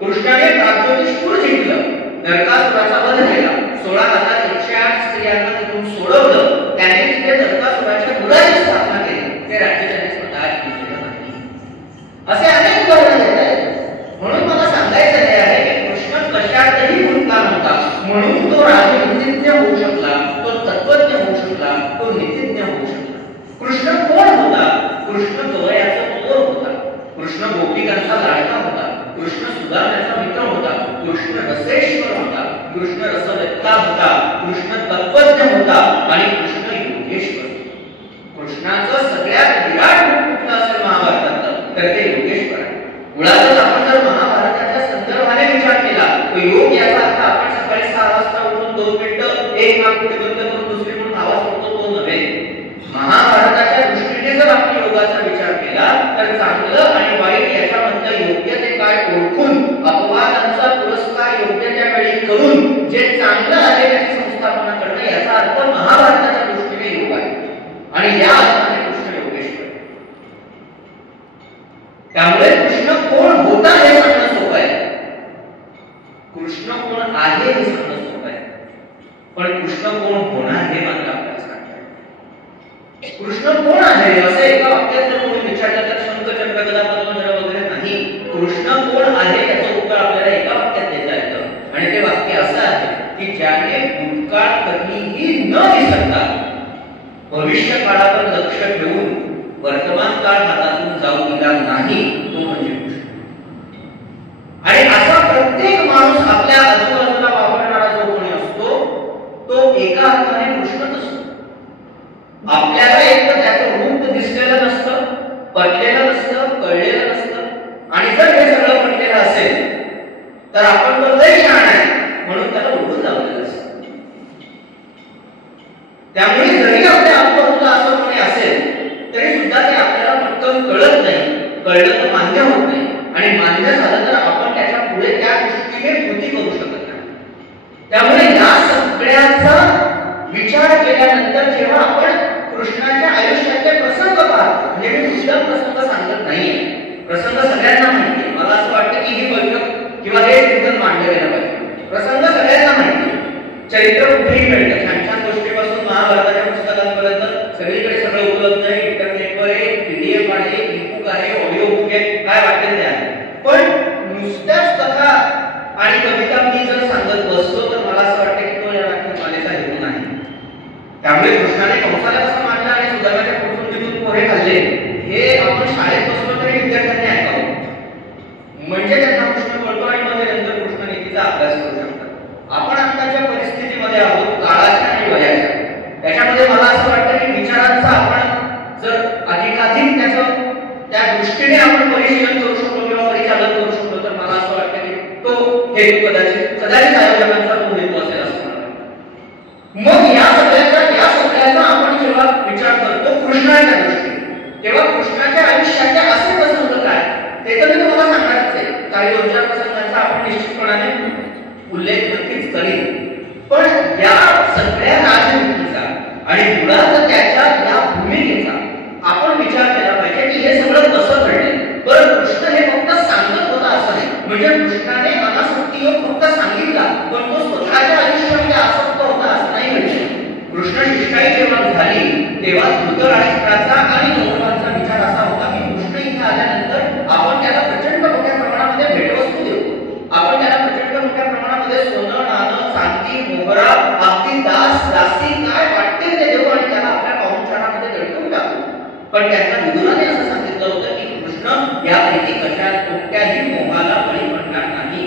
कृष्णाने प्राग्ज्योतिषपूर जिंकलं, नरकासुराचा वध केला, 16,108 स्त्रियांना तिथून सोडवलं. त्याने तिथे नरकासुराच्या मुलाची स्थापना केली. ते राज्य त्याने स्वतः जिंकलं नाही. असे अनेक उदाहरण देत आहेत. म्हणून मला सांगायचं हे आहे की कृष्ण कशातही गुणगान होता, म्हणून तो राजनीतिज्ञ होऊ शकला, तो तत्वज्ञ होऊ शकला, तो नीतिज्ञ होऊ शकला. कृष्ण कोण होता? कृष्ण गवयाचा चोर होता. कृष्ण गोपिकांचा लाडका होता. कृष्ण सुदाम्याचा मित्र होता. कृष्ण रसेश्वर होता. कृष्ण रसवेत्ता होता. कृष्ण तत्वज्ञ होता आणि कृष्ण योगेश्वर. कृष्णाचं सगळ्यात विराट रूप कुठलं असेल महाभारतातलं तर ते योगेश्वर आहे. मुळातच आपण जर महाभारताच्या संदर्भाने विचार केला तर योग याचा अर्थ आपण सकाळी 6 वाजता उठून 2 मिनिटं एक नाकपुडी बंद करून दुसरी म्हणून आवाज होतो तो नव्हे. महाभारताच्या दृष्टीने जर आपण योगाचा विचार केला तर चांगलं आणि वाईट याच्यामधलं योग्य ते काय ओळखून अपवादांचा पुरस्कार योग्य त्या वेळी करून जे चांगलं आहे त्याची संस्थापना करणं याचा अर्थ महाभारताच्या दृष्टीने योग आहे. आणि या अर्थाने कृष्ण योगेश्वर. त्यामुळे कृष्ण कोण होता हे सांगणं सोपं आहे. ज्याने भूतकाळ कधीही न विसरता भविष्य काळावर लक्ष ठेवून वर्तमान काळ हातातून जाऊ दिला नाही, तो म्हणजे कृष्ण. आणि असा प्रत्येक माणूस आपल्या आजूबाजूला वापरणारा जो कोणी असतो तो एका अर्थाने कृष्णच असतो. आपल्याला एक तर त्याचं रूप दिसलेलं नसतं, पटलेलं नसतं, कळलेलं नसतं. आणि जर हे सगळं पटलेलं असेल तर आपण तो लय शहाणा आहे म्हणून त्याला ओढून लावलेलं असतं. त्यामुळे जरी आपल्या आजूबाजूला असं कोणी असेल तरी सुद्धा ते आपल्याला पटकन कळत नाही, कळलं तर मान्य होत नाही. आणि मान्य झालं तर आपण त्याच्या पुढे त्या दृष्टीने कृती करू शकत नाही. त्यामुळे या सगळ्याचा विचार केल्यानंतर जेव्हा आपण कृष्णाच्या आयुष्यातले प्रसंग पाहतो, म्हणजे मी दुसरा प्रसंग सांगत नाहीये, प्रसंग सगळ्यांना माहिती आहे. मला असं वाटतं की ही बैठक किंवा हे चिंतन मांडलं गेलं पाहिजे. प्रसंग सगळ्यांना माहिती आहे. चरित्र कुठेही मिळतं, छान छान गोष्टीपासून महाभारताच्या पुस्तकांपर्यंत सगळीकडे सगळं उपलब्ध आहे. इंटरनेटवर आहे, पीडीएफ आहे, ई-बुक आहे, ऑडिओ बुक आहे, काय वाटेल ते आहे. पण नुसत्याच कथा आणि कविता मी जर सांगत बसलो तर मला असं वाटतं की तो या व्याख्यानमालेचा हेतू नाही. त्यामुळे कृष्णाने कंसाला कसं मानलं आणि सुदामाच्या कुटुंबीतून पोहे खाल्ले हे आपण शाळेत बसलो तरी विद्यार्थ्यांनी ऐकावं, म्हणजे त्यांना कृष्ण कळतो आणि मग नंतर कृष्ण नीतीचा अभ्यास करू शकतात. आपण आताच्या परिस्थितीमध्ये आहोत, काळाच्या आणि वयाच्या. त्याच्यामध्ये मला असं वाटतं की विचारांचा आपण जर अधिकाधिक त्याचं त्या दृष्टीने आपण परिशीलन करू शकतो किंवा परिचालन करू शकतो तर मला असं वाटतं की तो हेतू कदाचित आयोजकांचा तो हेतू असेल असं मला वाटतं. मग या सगळ्याचा आपण जेव्हा विचार करतो कृष्णाच्या दृष्टीने, तेव्हा कृष्णाच्या आयुष्याचे असे प्रसंग काय ते तर मी तुम्हाला सांगणारच आहे. काही 2-4 प्रसंगांचा आपण निश्चितपणाने उल्लेख नक्कीच करीन. पण या सगळ्या राजनीतीचा आणि मुळात त्याच्या या भूमिकेचा आपण विचार केला पाहिजे की हे सगळं कसं घडलंय. बरं, कृष्ण हे फक्त सांगत होता असं नाही, म्हणजे कृष्णाने अनासक्ती योग फक्त सांगितला पण तो स्वतःच्या आयुष्यामध्ये आसक्त होता असं नाही घडलं. कृष्ण शिष्टाई जेव्हा झाली तेव्हा धृतराष्ट्राचा आणि कौरवांचा विचार असा होता की कृष्ण इथे आल्यानंतर आपण त्याला प्रचंड मोठ्या प्रमाणामध्ये भेटवस्तू देऊ, आपण त्याला प्रचंड मोठ्या प्रमाणामध्ये सोनं, नाणं, चांदी, मोहरा, अगदी दास दासी काय वाटते ते देऊ आणि त्याला आपल्या पाहुणचारामध्ये दडकून टाकू. पण त्यांना विदुराने असं सांगितलं होतं की कृष्ण यापैकी कोणत्याही मोहाला बळी पडणार नाही.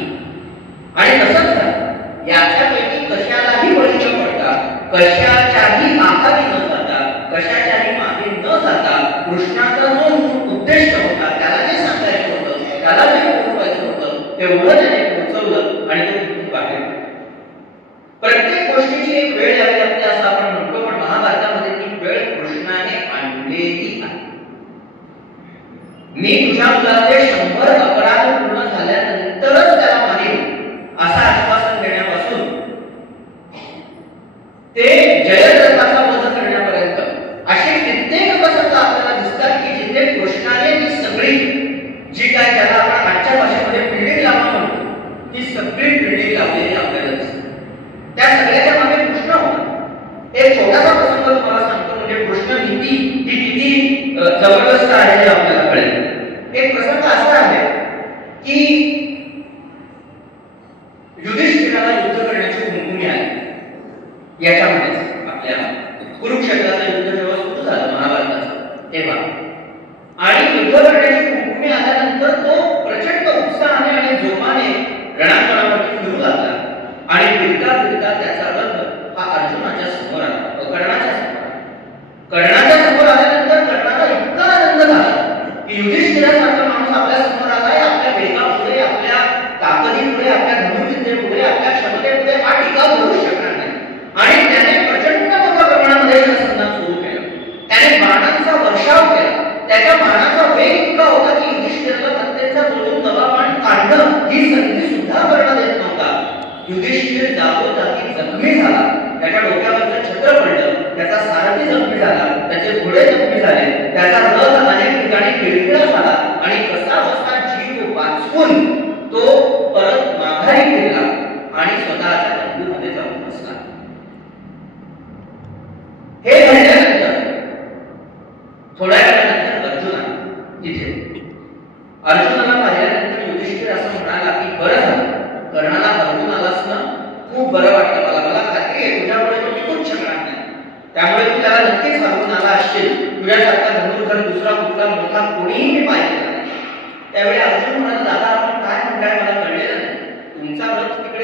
आणि तसंच झालं. याच्यापैकी कशालाही बळी न पडता, कशाच्याही माघारी न जाता, कशाच्याही मागे न जाता कृष्णाचा जो उद्देश होता, त्याला जे सांगायचं होतं, त्याला जे पोहोचवायचं होतं तेवढं त्याने पोहोचवलं आणि तो तिथून बाहेर. प्रत्येक गोष्टीची एक वेळ यावी लागते असं आपण म्हणतो, पण महाभारतामध्ये ती वेळ कृष्णाने आणलेली आहे. मी तुझ्या मुलाचे 100 अपराध पूर्ण झाल्यानंतरच त्याला मानेन असं आश्वासन देण्यापासून ते जयद्रथाचा वध करण्यापर्यंत असे कित्येक प्रसंग आपल्याला दिसतात की जिथे कृष्णाने ती सगळी जी काय त्याला आपण आजच्या भाषेमध्ये फिल्डिंग लावणं म्हणतो ती सगळी फिल्डिंग लावलेली आपल्याला दिसते. त्या सगळ्याच्या मागे कृष्ण होता. एक छोटासा प्रसंग तुम्हाला सांगतो, म्हणजे कृष्ण नीती ही किती जबरदस्त आहे हे आपल्याला कळेल. एक प्रसंग असा आहे की युधिष्ठिराला युद्ध करण्याची कुंकुमी आली. याच्यामध्ये आपल्या कुरुक्षेत्राचं युद्ध जेव्हा सुरू झालं महाभारताचं तेव्हा, आणि युद्ध करण्याची कुंकुमी आल्यानंतर तो प्रचंड उत्साहाने आणि जोमाने रणांगणावरती फिरू लागला आणि फिरता फिरता त्याचा रथ हा अर्जुनाच्या समोर आला, कर्णाच्या समोर आला. कर्णाच्या समोर आल्यानंतर कर्णाला इतका आनंद झाला की युधिष्ठिरासारखा माणूस आपल्या समोर आलाय, आपल्या वेगापुढे, आपल्या ताकदीपुढे, आपल्या धनुर्विद्येपुढे, आपल्या क्षमतेपुढे हा टीका करू शकणार नाही. आणि त्याने प्रचंड मोठ्या प्रमाणामध्ये शस्त्रसंधान सुरू केलं. त्याने बाणांचा वर्षाव केला. त्याच्या बाणाचा वेग इतका होता की युधिष्ठिराला प्रत्येकचा जोडून नवा बाण काढणं ही संधी सुद्धा करणं देत नव्हता. युधिष्ठिर जागोजागी जखमी झाला. त्याच्या डोक्यावरचं छत्र पडलं, त्याचा सारथी जखमी झाला, त्याचे घोडे जखमी झाले, त्याचा रथ अनेक ठिकाणी खिळखिळा झाला आणि कसा बसा जीव वाचवून तो परत माघारी फिरला आणि स्वतःच्या तंबूमध्ये जाऊन बसला. हे घडल्यानंतर थोड्या वेळानंतर अर्जुनाला पाहिल्यानंतर युधिष्ठिर असं म्हणाला की बरं झालं, कर्णाला हरवून आलास ना, खूप बरं वाटतं मला.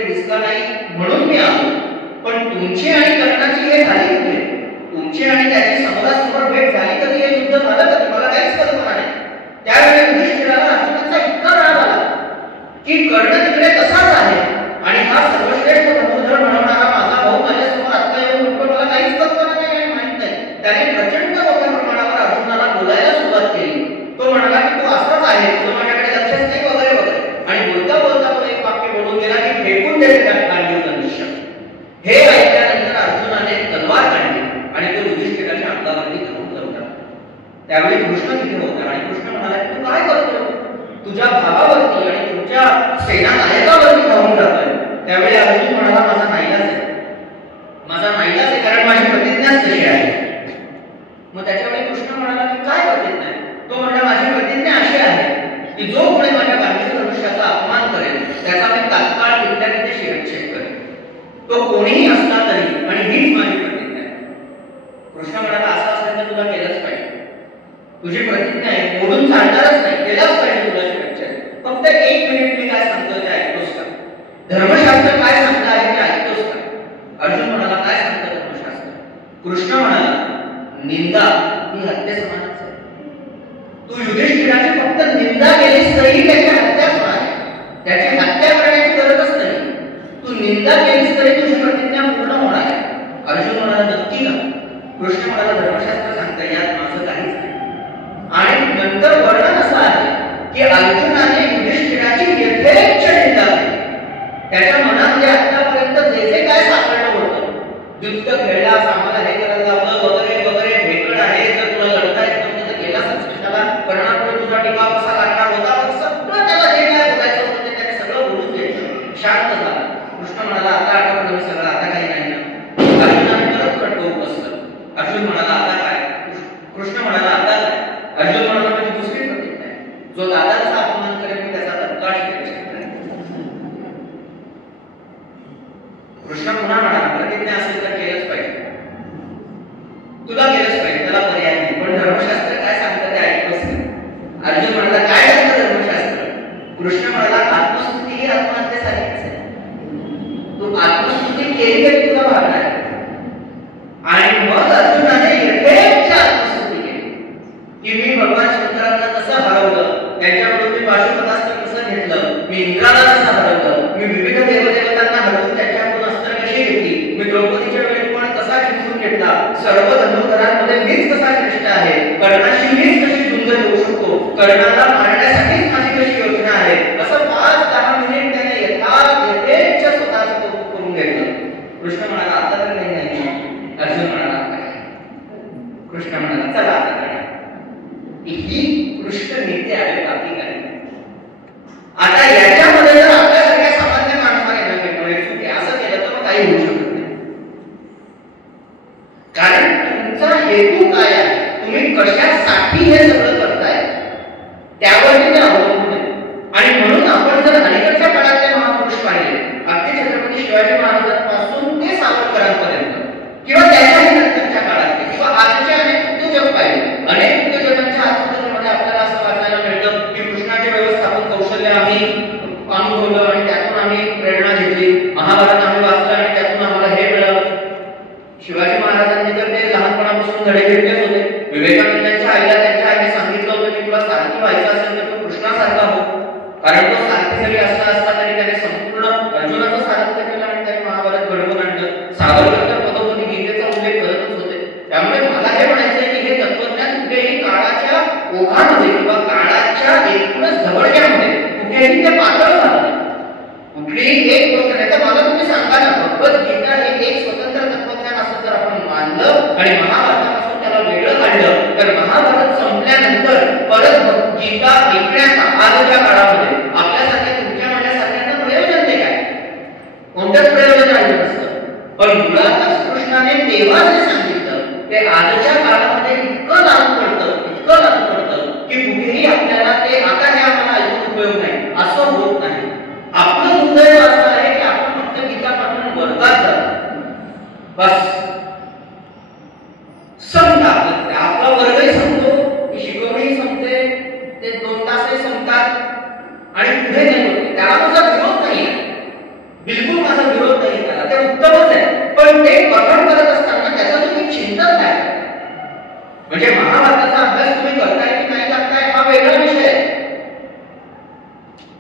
कुठे दिसला नाही म्हणून मी आलो. पण तुमची आणि कर्णाची हे झाली कुठे? तुमची आणि त्याची समोरासमोर भेट झाली कधी? हे युद्ध झालं कधी? मला काहीच कल्पना नाही. त्यावेळी युधिष्ठिराला अर्जुनाचा इतका राग आला की कर्ण तिकडे तसाच आहे आणि हा सर्वश्रेष्ठ धनुर्धर म्हणणारा माझा भाऊ माझ्यासमोर आता येऊन म्हणतो मला काहीच कल्पना नाही आणि माहित नाही. त्याने प्रचंड मोठ्या प्रमाणावर अर्जुनाला बोलायला सुरुवात केली. तो म्हणाला की तू असाच आहे, तुझं माझ्याकडे लक्षच नाही वगैरे वगैरे. आणि बोलता बोलता तो एक वाक्य बोलून गेला की फेकून दे गांडीव धनुष्य. हे ऐकल्यानंतर अर्जुनाने तलवार काढली आणि तो युधिष्ठिराच्या अंगावरती धरून लावला. त्यावेळी कृष्ण तिथे होता आणि कृष्ण म्हणाला की तू काय करतोय? तुझ्या भावावरती आणि तुझ्या सेना नायकावरती धावून जातोय. त्यावेळी अर्जुन म्हणाला माझा नाईलाज आहे, माझा नाईलाज आहे, कारण माझी प्रतिज्ञाच तशी आहे. मग त्याच्यावेळी कृष्ण म्हणाला की काय प्रतिज्ञा आहे? तो म्हणाला माझी प्रतिज्ञा अशी आहे की जो कोणी माझ्या गांडीव धनुष्याचा अपमान करेल त्याचा मी तात्काळ तिथल्या तिथे शिरच्छेद करेन, तो कोणीही असला तरी, आणि हीच माझी प्रतिज्ञा आहे. कृष्ण म्हणाला असं असेल तर तुला केलंच पाहिजे, तुझी प्रतिज्ञा आहे, मोडून चालणारच नाही, केलंच पाहिजे तुला शिरच्छेद. फक्त 1 मिनिट मी काय सांगतोय ते ऐकतोस का? धर्मशास्त्र काय सांगतं आहे ते ऐकतोस का? अर्जुन म्हणाला काय सांगतं धर्मशास्त्र? कृष्ण म्हणाला निंदा ही हत्येसमानच आहे. तू युधिष्ठिराची फक्त निंदा केलीस तरी त्याची हत्या होणार आहे. त्याची हत्या करण्याची गरजच नाही. तू निंदा केलीस तरी तुझी प्रतिज्ञा पूर्ण होणार आहे. अर्जुन म्हणाला नक्की का? कृष्ण म्हणाला धर्मशास्त्र सांगतं यात माझं काहीच नाही. आणि नंतर वर्णन असं आहे की अर्जुनाने युधिष्ठिराची यथेच्छ निंदा केली. त्याच्या मनामध्ये आतापर्यंत जे जे काय सापडलं होतं, युद्ध खेळलास, आम्हाला हे करायला लावलं वगैरे वगैरे, भेकड आहे, जर तुला लढता येत नव्हतं तर गेलास कशाला, कर्णापुढे तुझा टिकाव कसा लागणार होता, पण सगळं त्याला जे काय बोलायचं होतं ते त्याने सगळं बोलून घेतलं, शांत झाला. कृष्ण म्हणाला आता आठवलं सगळं, आता काही नाही ना. अर्जुनाने परत खडकवून बसलं. अर्जुन म्हणाला आता काय? कृष्ण म्हणाला आता काय? अर्जुन म्हणाला म्हणजे दुसरी प्रतिज्ञा आहे, जो दादाचा अपमान करेल मी त्याचा तत्काळ शिरच्छेद करेन. कृष्ण पुन्हा म्हणाला प्रतिज्ञा असेल तर केलंच पाहिजे, तुला केलंच पाहिजे, त्याला पर्याय नाही. पण धर्मशास्त्र काय सांगतं ते ऐकतोस नाही. अर्जुन म्हणाला काय सांगतं धर्मशास्त्र? कृष्ण म्हणाला आत्मस्तुती ही आत्महत्येसारखीच आहे. तू आत्मस्तुती केली तरी तुला भागणार आहे. आणि मग अर्जुनाने यथेच्छ आत्मस्तुती केली की मी भगवान शंकरांना कसं हरवलं, त्यांच्याकडून मी पाशुपतास्त्र कसं घेतलं, मी इंद्राला कसं हरवलं, मी विविध देवदेवतांना हरवून त्यांच्याकडून अस्त्र कशी घेतली, मी द्रौपदीच्या वेळी पण कसा जिंकून घेतला, सर्व धनुर्धरांमध्ये मीच कसा श्रेष्ठ आहे, कर्णाशी मीच कशी झुंज देऊ शकतो, कर्णाला मारण्यासाठीच माझी कशी योजना आहे, असं 5-10 मिनिट त्याने यथेच्छ स्वतःचं कौतुक करून घेतलं. कृष्ण म्हणाला आता तर नाही नाही. अर्जुन म्हणाला आता काय? कृष्ण म्हणाला चला आता काय? ही कृष्ण नीती आहे, बाकी काय नाही. आता याच्यामध्ये जर आपल्यासारख्या सामान्य माणसाने असं केलं तर मग काही होऊ शकत नाही. कारण तुमचा हेतू काय आहे, तुम्ही कशासाठी हे सगळं करताय त्यावरती ते अवलंबून आहे. आणि म्हणून आपण जर अलीकडच्या काळातले महापुरुष पाहिले, अगदी छत्रपती शिवाजी महाराजांपासून ते सावरकरांपर्यंत किंवा त्याच्याही नंतरच्या काळातले किंवा आजचे अनेक उद्योजक पाहिले, अनेक उद्योजकांच्या आत्मकथेमध्ये आपल्याला असं वाचायला मिळतं की कृष्णाचे व्यवस्थापन कौशल्य आम्ही अनुभवलं आणि त्यातून आम्ही प्रेरणा घेतली, महाभारत आम्ही वाचलं आणि त्यातून आम्हाला हे मिळालं. शिवाजी महाराजांनी तर ते लहानपणापासून धडे घेतलेच होते. विवेकानंदांच्या आईला त्यांच्या आईने सांगितलं होतं की तुला सारथी व्हायचं असेल तर तू कृष्णासारखा हो, कारण तो सारथी जरी असला तरी त्याने संपूर्ण अर्जुनाचं सारथ्य केलं आणि त्याने महाभारत घडवून आणलं. सावरकर तर पदोपदी गीतेचा उल्लेख करतच होते. त्यामुळे मला हे म्हणायचंय की हे तत्वज्ञान कुठेही काळाच्या ओघामध्ये किंवा काळाच्या एकूणच धबडक्यामध्ये कुठेही ते पातळ झालं. कुठलीही एक गोष्ट नाही तर मला तुम्ही सांगा ना, भगवद्गीता हे एक स्वतंत्र तत्वज्ञान असं जर आपण मानलं आणि महाभारतापासून त्याला वेगळं काढलं तर महाभारत संपल्यानंतर परत गीता ऐकण्याचा आजच्या काळामध्ये आपल्यासारख्या तुमच्या माझ्यासारख्यांना प्रयोजन ते काय? कोणतंच प्रयोजन राहिलं नसतं. पण मुळातच कृष्णाने तेव्हा जे सांगितलं ते आजच्या काळामध्ये इतकं लागू पडतं की कुठेही आपल्याला ते आता हे आम्हाला ऐकून उपयोग नाही असं होत नाही. आपलं दुर्दैव असं आहे की आपण फक्त गीता पाठवून वर्गात जातो, बस संपतात. आपला वर्गही संपतो, शिकवणीही संपते, ते 2 तासही संपतात आणि पुढे नाही होते. त्याला तुझा विरोध नाही, बिलकुल हे पठण करत असताना त्याचं तुम्ही चिंतन काय, म्हणजे महाभारताचा अभ्यास तुम्ही करताय की नाही करताय हा वेगळा विषय आहे,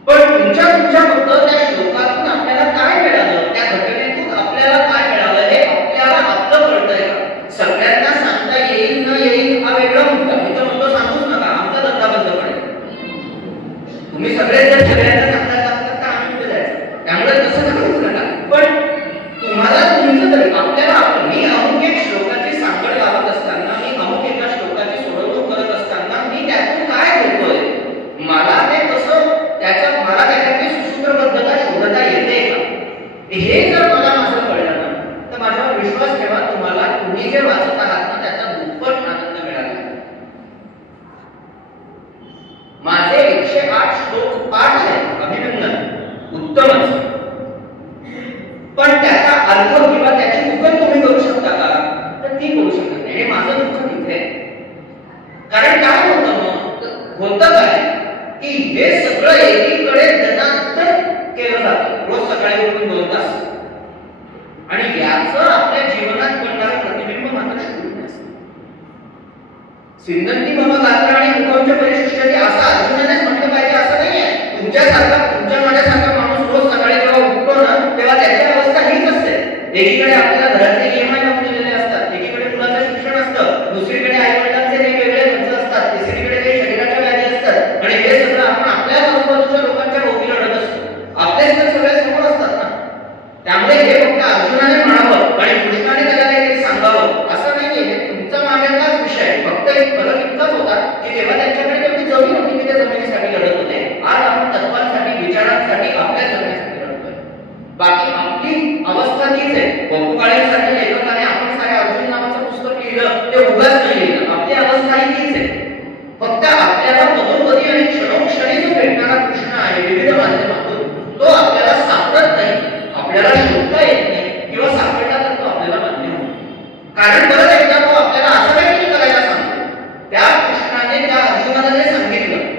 पण तुमच्या फक्त त्या श्लोकातून आपल्याला काय मिळालं, त्या घटनेतून आपल्याला काय मिळालं हे आपल्याला आपलं कळतंय का? सगळ्यांना सांगता येईल न येईल हा वेगळा मुद्दा. मी तर म्हणतो सांगूच नका, आमचा धंदा बंद पडेल. तुम्ही सगळे जर सगळ्यांना सांगता तर आम्ही कुठे जायचं? त्यामुळे तसं करूच नका. पण तुम्हाला तुमचं तरी आपल्याला मी अमुक एक श्लोकाची सांगड लावत असताना, मी अमुक एका श्लोकाची सोडवणूक करत असताना मी त्यातून काय घेतोय, मला ते कसं मला त्याच्यातली सुसूत्रबद्धता शोधता येते का, हे जर मला माझं कळलं ना तर माझ्यावर विश्वास ठेवा, तुम्हाला तुम्ही जे वाचत आहात ना त्याचा दुप्पट आनंद मिळाला. माझे 108 श्लोक पाठ आहेत, अभिनंदन, उत्तमच. पण त्याचा अर्थ किंवा त्याची उकल तुम्ही करू शकता का? तर ती करू शकत नाही. हे माझं दुःख तिथे. कारण काय होतं काय की हे सगळं एकीकडे दनादन केलं जातं रोज सकाळी उठून 2 तास, आणि याचं आपल्या जीवनात पडणारं प्रतिबिंब मात्र शून्य असतं. सिंधंती मम गात्र आणि मुखौच परिशिष्टते असं अर्जुनानेच म्हटलं पाहिजे असं नाहीये. तुमच्या माझ्यासारखा माणूस रोज सकाळी जेव्हा उठतो ना तेव्हा त्याची अवस्था हीच असते. एकीकडे आपल्याला घरातले EMI लावून दिलेले असतात, एकीकडे मुलाचं शिक्षण असतं, दुसरीकडे आई वडिलांचे वेगवेगळे खर्च असतात, तिसरीकडे काही शरीराच्या व्याधी असतात, आणि हे सगळं आपण आपल्या आजूबाजूच्या लोकांच्या भोवती लढत असतो. आपलेच तर सगळे समोर असतात ना. त्यामुळे हे फक्त अर्जुनाने म्हणावं आणि कृष्णाने त्याला काहीतरी सांगावं असं नाहीये. हे तुमचा मागेचाच विषय आहे. फक्त एक फरक इतकाच होता की तेव्हा त्यांच्याकडे तेवढी जमीन होती की त्या जमिनीसाठी लढत होते. आज आपण तत्वांसाठी, विचारांसाठी, आपल्या जगण्यासाठी लढतोय. बाकी आपली अवस्था तीच आहे. बप्पू काळेंसारख्या लेखकाने आपण साऱ्या अर्जुन नावाचं पुस्तक लिहिलं ते उगाच नाही लिहिलं. आपली अवस्था ही तीच आहे. फक्त आपल्याला मधोमधी आणि क्षणोक्षणी जो भेटणारा कृष्ण आहे विविध माध्यमातून तो आपल्याला सापडत नाही, आपल्याला शोधता येत नाही, किंवा सापडला तर तो आपल्याला मान्य होतो. कारण परत एकदा तो आपल्याला असं काहीतरी करायला सांगतो. त्या कृष्णाने त्या अर्जुनाला जे सांगितलं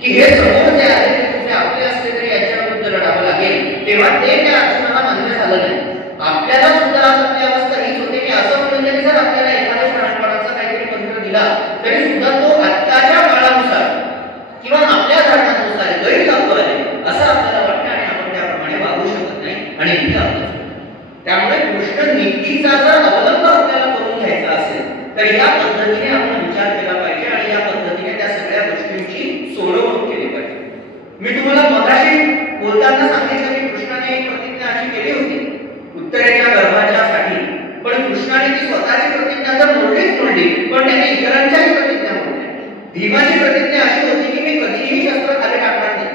की हे समोर जे आहे ते तुझे आपले असले तरी याच्या विरुद्ध लढावं लागेल, तेव्हा ते त्या अर्जुनाला मान्य झालं नाही. आपल्याला सुद्धा आज आपली अवस्था हीच होते की असं म्हणलं की जर आपल्याला एखाद्या शहाणपणाचा काहीतरी मंत्र दिला तरी सुद्धा तो आत्ताच्या काळानुसार किंवा आपल्या धारणानुसार गैर लागतो आहे असं आपल्याला वाटतं, आणि आपण त्याप्रमाणे वागू शकत नाही, आणि इथे आपलं. त्यामुळे कृष्ण नीतीचा जर अवलंब आपल्याला करून घ्यायचा असेल तर या पद्धतीने आपण विचार केला पाहिजे, आणि या पद्धतीने त्या सगळ्या गोष्टींची सोडवणूक केली पाहिजे. मी तुम्हाला मगाशी बोलताना सांगितलं की कृष्णाने एक प्रतिज्ञा अशी केली होती उत्तरेच्या गर्भाच्यासाठी, पण कृष्णाने ती स्वतःची प्रतिज्ञा तर मोडली, पण त्याने इतरांच्याही प्रतिज्ञा मोडल्या. भीमाची प्रतिज्ञा अशी होती की मी कधीही शस्त्र खाली टाकणार नाही,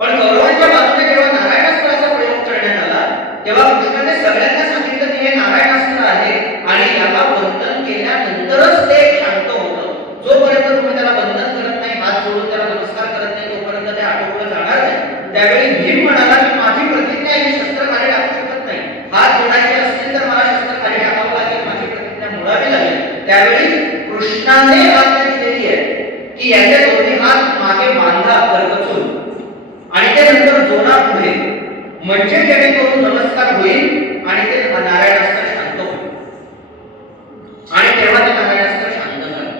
पण कौरवांच्या बाजूने जेव्हा नारायणास्त्राचा प्रयोग करण्यात आला तेव्हा कृष्णाने सगळ्यांना सांगितलं की हे नारायणास्त्र आहे आणि याला बंधन केल्यानंतरच ते शांत होतं. जोपर्यंत तुम्ही त्याला बंधन करत नाही, हात जोडून त्याला नमस्कार करत नाही, तोपर्यंत ते आटोपलं जाणार नाही. त्यावेळी भीम म्हणाला की माझी प्रतिज्ञा आहे, मी शस्त्र खाली टाकू शकत नाही, हात जोडायचे असतील तर मला शस्त्र खाली टाकावं लागेल, माझी प्रतिज्ञा मोडावी लागेल. त्यावेळी कृष्णाने आज्ञा दिलेली आहे की याचे दोन्ही हात मागे बांधा करकचून, आणि ते नंतर जोडा पुढे, म्हणजे जेणेकरून नमस्कार होईल आणि ते नारायणास्त्र शांत होईल. आणि तेव्हा ते नारायणास्त्र शांत झालं.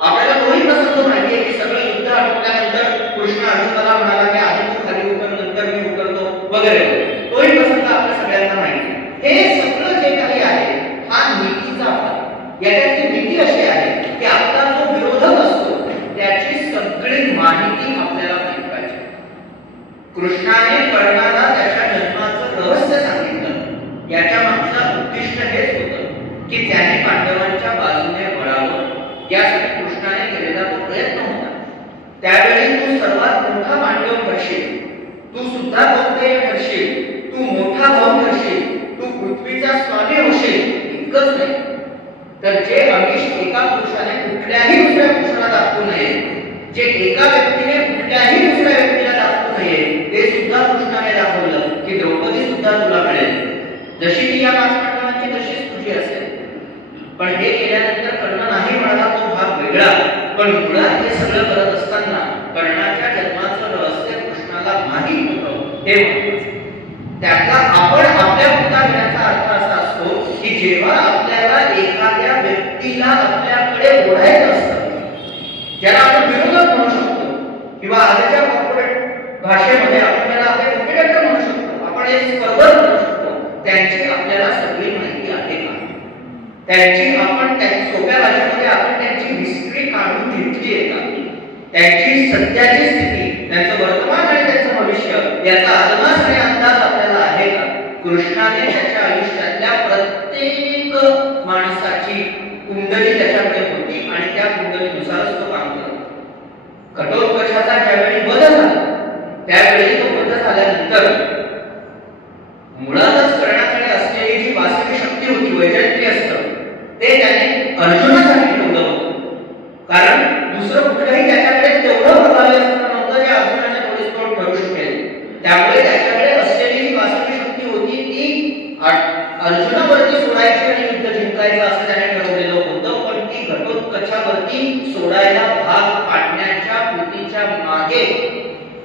आपल्याला तोही प्रसंग माहिती आहे की सगळं युद्ध आटोपल्यानंतर कृष्ण अर्जुनाला म्हणाला की आधी तू खाली उतर, नंतर मी उतरतो वगैरे. तोही प्रसंग आपल्या सगळ्यांना माहिती आहे. हे सगळं जे काही आहे हा नीतीचा भाग. याच्यातली नीती अशी आहे की आपला जो विरोधक असतो त्याची सगळी माहिती आपल्याला माहिती पाहिजे. कृष्णाने कर्णाला त्याच्या जन्माचं रहस्य सांगितलं. याच्या मागचं उद्दिष्ट हेच होतं की त्याने पांडवांच्या बाजूने वळावं, यासाठी कृष्णाने केलेला तो प्रयत्न होता. त्यावेळी तू सर्वात मोठा पांडव ठरशील, तू सुद्धा कौंतेय ठरशील, तू मोठा भाऊ ठरशील, तू पृथ्वीचा स्वामी होशील. इतकंच नाही तर जे अमिष एका पुरुषाने कुठल्याही दुसऱ्या पुरुषाला दाखवू नये, जे एका व्यक्तीने कुठल्याही दुसऱ्या व्यक्तीला दाखवू नये, ते सुद्धा कृष्णाने दाखवलं की द्रौपदी सुद्धा तुला मिळेल. जशी ती या 5 पांडवांची तशीच तुझी असेल. पण हे केल्यानंतर कर्ण नाही म्हणाला, तो भाग वेगळा. पण मुळात हे सगळं करत असताना कर्णाच्या जन्माचं रहस्य कृष्णाला माहीत होतं, हे महत्त्वाचं. त्याचा आपण आपल्या पुढचा घेण्याचा जेव्हा आपल्याला एखाद्या व्यक्तीला आपल्याकडे ओढायचं असतं, ज्याला आपण विरोधक म्हणू शकतो किंवा आजच्या कॉर्पोरेट भाषेमध्ये आपण त्याला आपले कॉम्पिटिटर म्हणू शकतो, आपण एक स्पर्धक म्हणू शकतो, त्यांची आपल्याला सगळी माहिती आहे का? त्यांची आपण सोप्या भाषेमध्ये आपण त्यांची हिस्ट्री काढून घेतली आहे का? त्यांची सध्याची स्थिती, त्यांचं वर्तमान आणि त्यांचं भविष्य याचा आदमास आणि अंदाज आपल्याला आहे का? कृष्णाने त्याच्या आयुष्यातल्या प्रत्येक माणसाची कुंडली त्याच्याकडे होती आणि त्या कुंडलीनुसारच तो काम करत. घटोत्कचाचा ज्यावेळी वध झाला त्यावेळी तो वध झाल्यानंतर मुळातच कर्णाकडे असलेली जी वास्तविक शक्ती होती, वैजयंती असतं, ते त्याने अर्जुनासाठी ठेवलं होतं. कारण दुसरं कुठलंही त्याच्याकडे तेवढं प्रभावी असतं नव्हतं जे अर्जुनाच्या तोडीस ठरू शकेल. त्यामुळे त्याच्याकडे असलेली जी वास्तविक शक्ती होती ती अर्जुनावरती सोडायची आणि युद्ध जिंकायचं असं त्याने ठरवलेलं होतं. पण ती घटोत्कचावरती सोडायला भाग पाडण्याच्या कृतीच्या मागे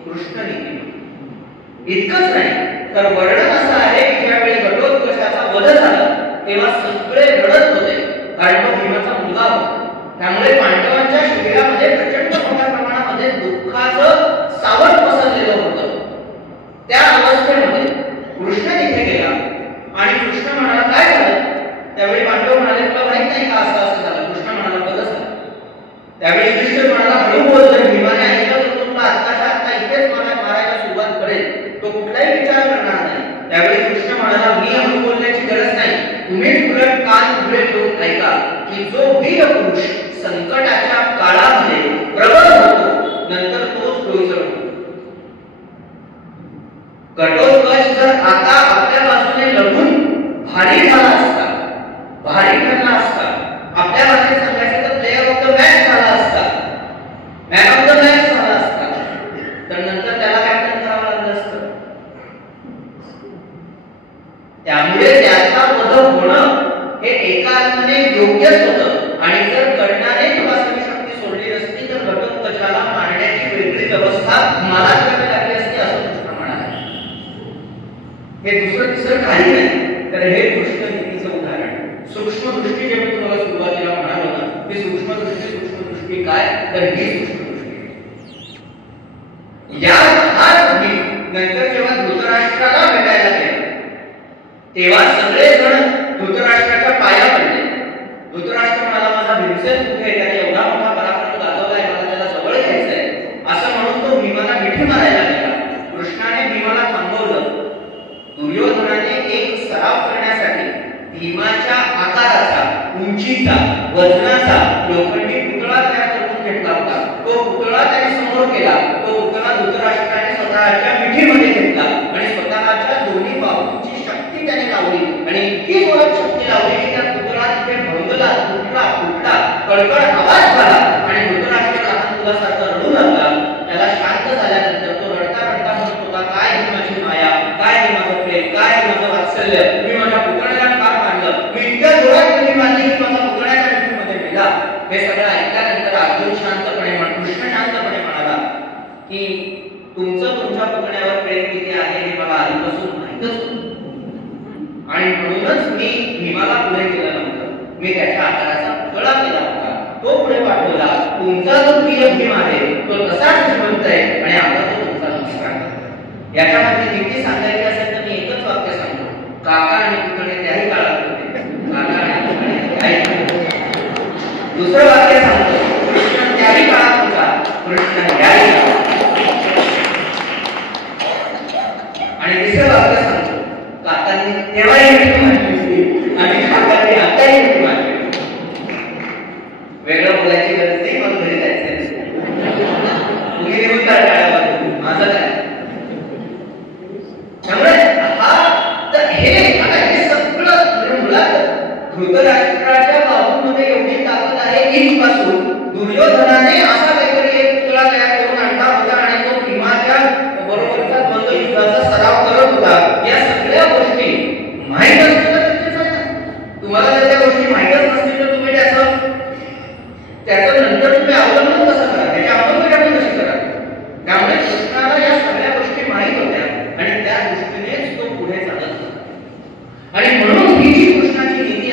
कृष्ण नीती. इतकंच नाही तर वर्णन असं आहे की ज्यावेळी घटोत्कचाचा वध झाला तेव्हा सगळे रडत होते, कारण तो भीमाचा मुलगा होता. त्यामुळे पांडवांच्या शिबिरामध्ये प्रचंड मोठ्या प्रमाणामध्ये दुःखाचं सावट पसरलेलं होतं. त्या अवस्थेमध्ये कृष्ण तिथे गेला आणि कृष्ण म्हणाला काय झालं? त्यावेळी पांडव म्हणाले तुला माहित नाही का असं असं झालं? कृष्ण म्हणाला बघ झालं. त्यावेळी युधिष्ठिर म्हणाला हळू बोल, जर भीमाने ऐकलं तर तुला आत्ताच्या आत्ता इथेच मला मारायला सुरुवात करेल, तो कुठलाही विचार करणार नाही. त्यावेळी कृष्ण म्हणाला मी हळू बोलण्याची गरज नाही, तुम्ही उलट कान उघडे ठेवून ऐका की जो वीर पुरुष संकटाच्या काळामध्ये प्रबळ होतो नंतर तोच डोईजड होतो. घटोत्कच जर आता आपल्या बाजूने लढून भारी झाला असता, भारी ठरला असता, आपल्या बाजूने सांगायचं तर प्लेअर ऑफ द मॅच झाला असता, मॅन ऑफ द मॅच झाला असता, तर नंतर त्याला कॅप्टन करावं लागलं असतं. त्यामुळे त्याचा वध होणं हे एका अर्थाने योग्यच होतं. आणि जर कर्णाने वास्तविक शक्ती सोडली नसती तर घटोत्कचाला मारण्याची वेगळी व्यवस्था मला करावी लागली असती असं कृष्ण म्हणाला. हे दुसरं तिसरं काही नाही, तर हे कृष्ण नीतीचं उदाहरण. सूक्ष्म दृष्टी जे मी तुम्हाला सुरुवातीला म्हणालो ना, ती सूक्ष्म दृष्टी काय? तर ही सूक्ष्म दृष्टी. या नंतर जेव्हा धृतराष्ट्राला भेटायला गेला तेव्हा सगळे जण धृतराष्ट्राच्या पाया पडले. धृतराष्ट्र म्हणाला माझा भीमसेन कुठे आहे? त्याने एवढा मोठा पराक्रम गाजवलाय, मला त्याला जवळ घ्यायचंय असं म्हणून तो भीमाला मिठी मारायला गेला. कृष्णाने भीमाला थांबवलं. दुर्योधनाने एक सराव करण्यासाठी भीमाच्या आकाराचा, उंचीचा, वजनाचा लोखंडी पुतळा तयार करून घेतला होता. तो पुतळा त्याने समोर केला. तो पुतळा धृतराष्ट्राने स्वतःच्या मिठीमध्ये घेतला आणि स्वतःच्या दोन्ही बाहूंची शक्ती त्याने लावली आणि इतकी जोरात शक्ती लावली की त्या पुतळा तिथे भंगला, तुटला, कळकळ आवाज झाला आणि धृतराष्ट्र लहान मुलासारखा रडू लागला. त्याला शांत झाल्यानंतर तो रडता रडता म्हणत होता काय ही माझी माया, काय हे माझं प्रेम, काय हे माझं वात्सल्य, मी माझ्या पुतळ्याला फार मानलं, मी इतक्या जोरात मिठी मारली की माझा पुतळ्याच्या मिठीमध्ये मेला. हे सगळं ऐकल्यानंतर अर्जुन शांतपणे कृष्ण शांतपणे म्हणाला की तुमच्या पुतळ्यावर प्रेम किती आहे हे मला आधीपासून माहितच होतं आणि म्हणूनच मी भीमाला पुढे केलं नव्हतं. मी त्याच्या आकाराचा पुतळा केला होता, तो पुढे पाठवला. तुमचा जो प्रिय भीम आहे तो तसाच जिवंत आहे आणि आता तो तुमचा नमस्कार करतो. याच्यामध्ये नीती सांगायची असेल तर मी एकच वाक्य सांगतो, काका आणि पुतणे त्याही काळात होते, काका आणि पुतणे त्याही काळात होते. दुसरं वाक्य सांगतो, कृष्ण त्याही काळात होता, कृष्ण याही काळात. आणि तिसरं वाक्य सांगतो, काकांनी तेव्हाही मिठी मारली होती आणि काकांनी आताही मिठी मारली. वेगळं बोलायची गरज नाही, मला घरी जायचंय. तुम्ही निघून काढा माझं काय. त्यामुळे हे सगळं मुळात धृतराष्ट्राच्या बाजूमध्ये एवढी ताकद आहे इथपासून दुर्योधनाने असा काहीतरी एक पुतळा तयार करून आणला होता आणि तो भीमाच्या बरोबरचा द्वंद्व युद्धाचा सराव करत होता. या सगळ्या गोष्टी माहीत असणं गरजेचं आहे. तुम्हाला जर त्या गोष्टी माहीतच नसतील तर तुम्ही त्याचं नंतर तुम्ही अवलंबन कसं करा, त्याची अंमलबजावणी कशी करा. त्यामुळे कृष्णाला या सगळ्या गोष्टी माहीत होत्या आणि त्या दृष्टीनेच तो पुढे चालत होता. आणि म्हणून ही जी कृष्णाची नीती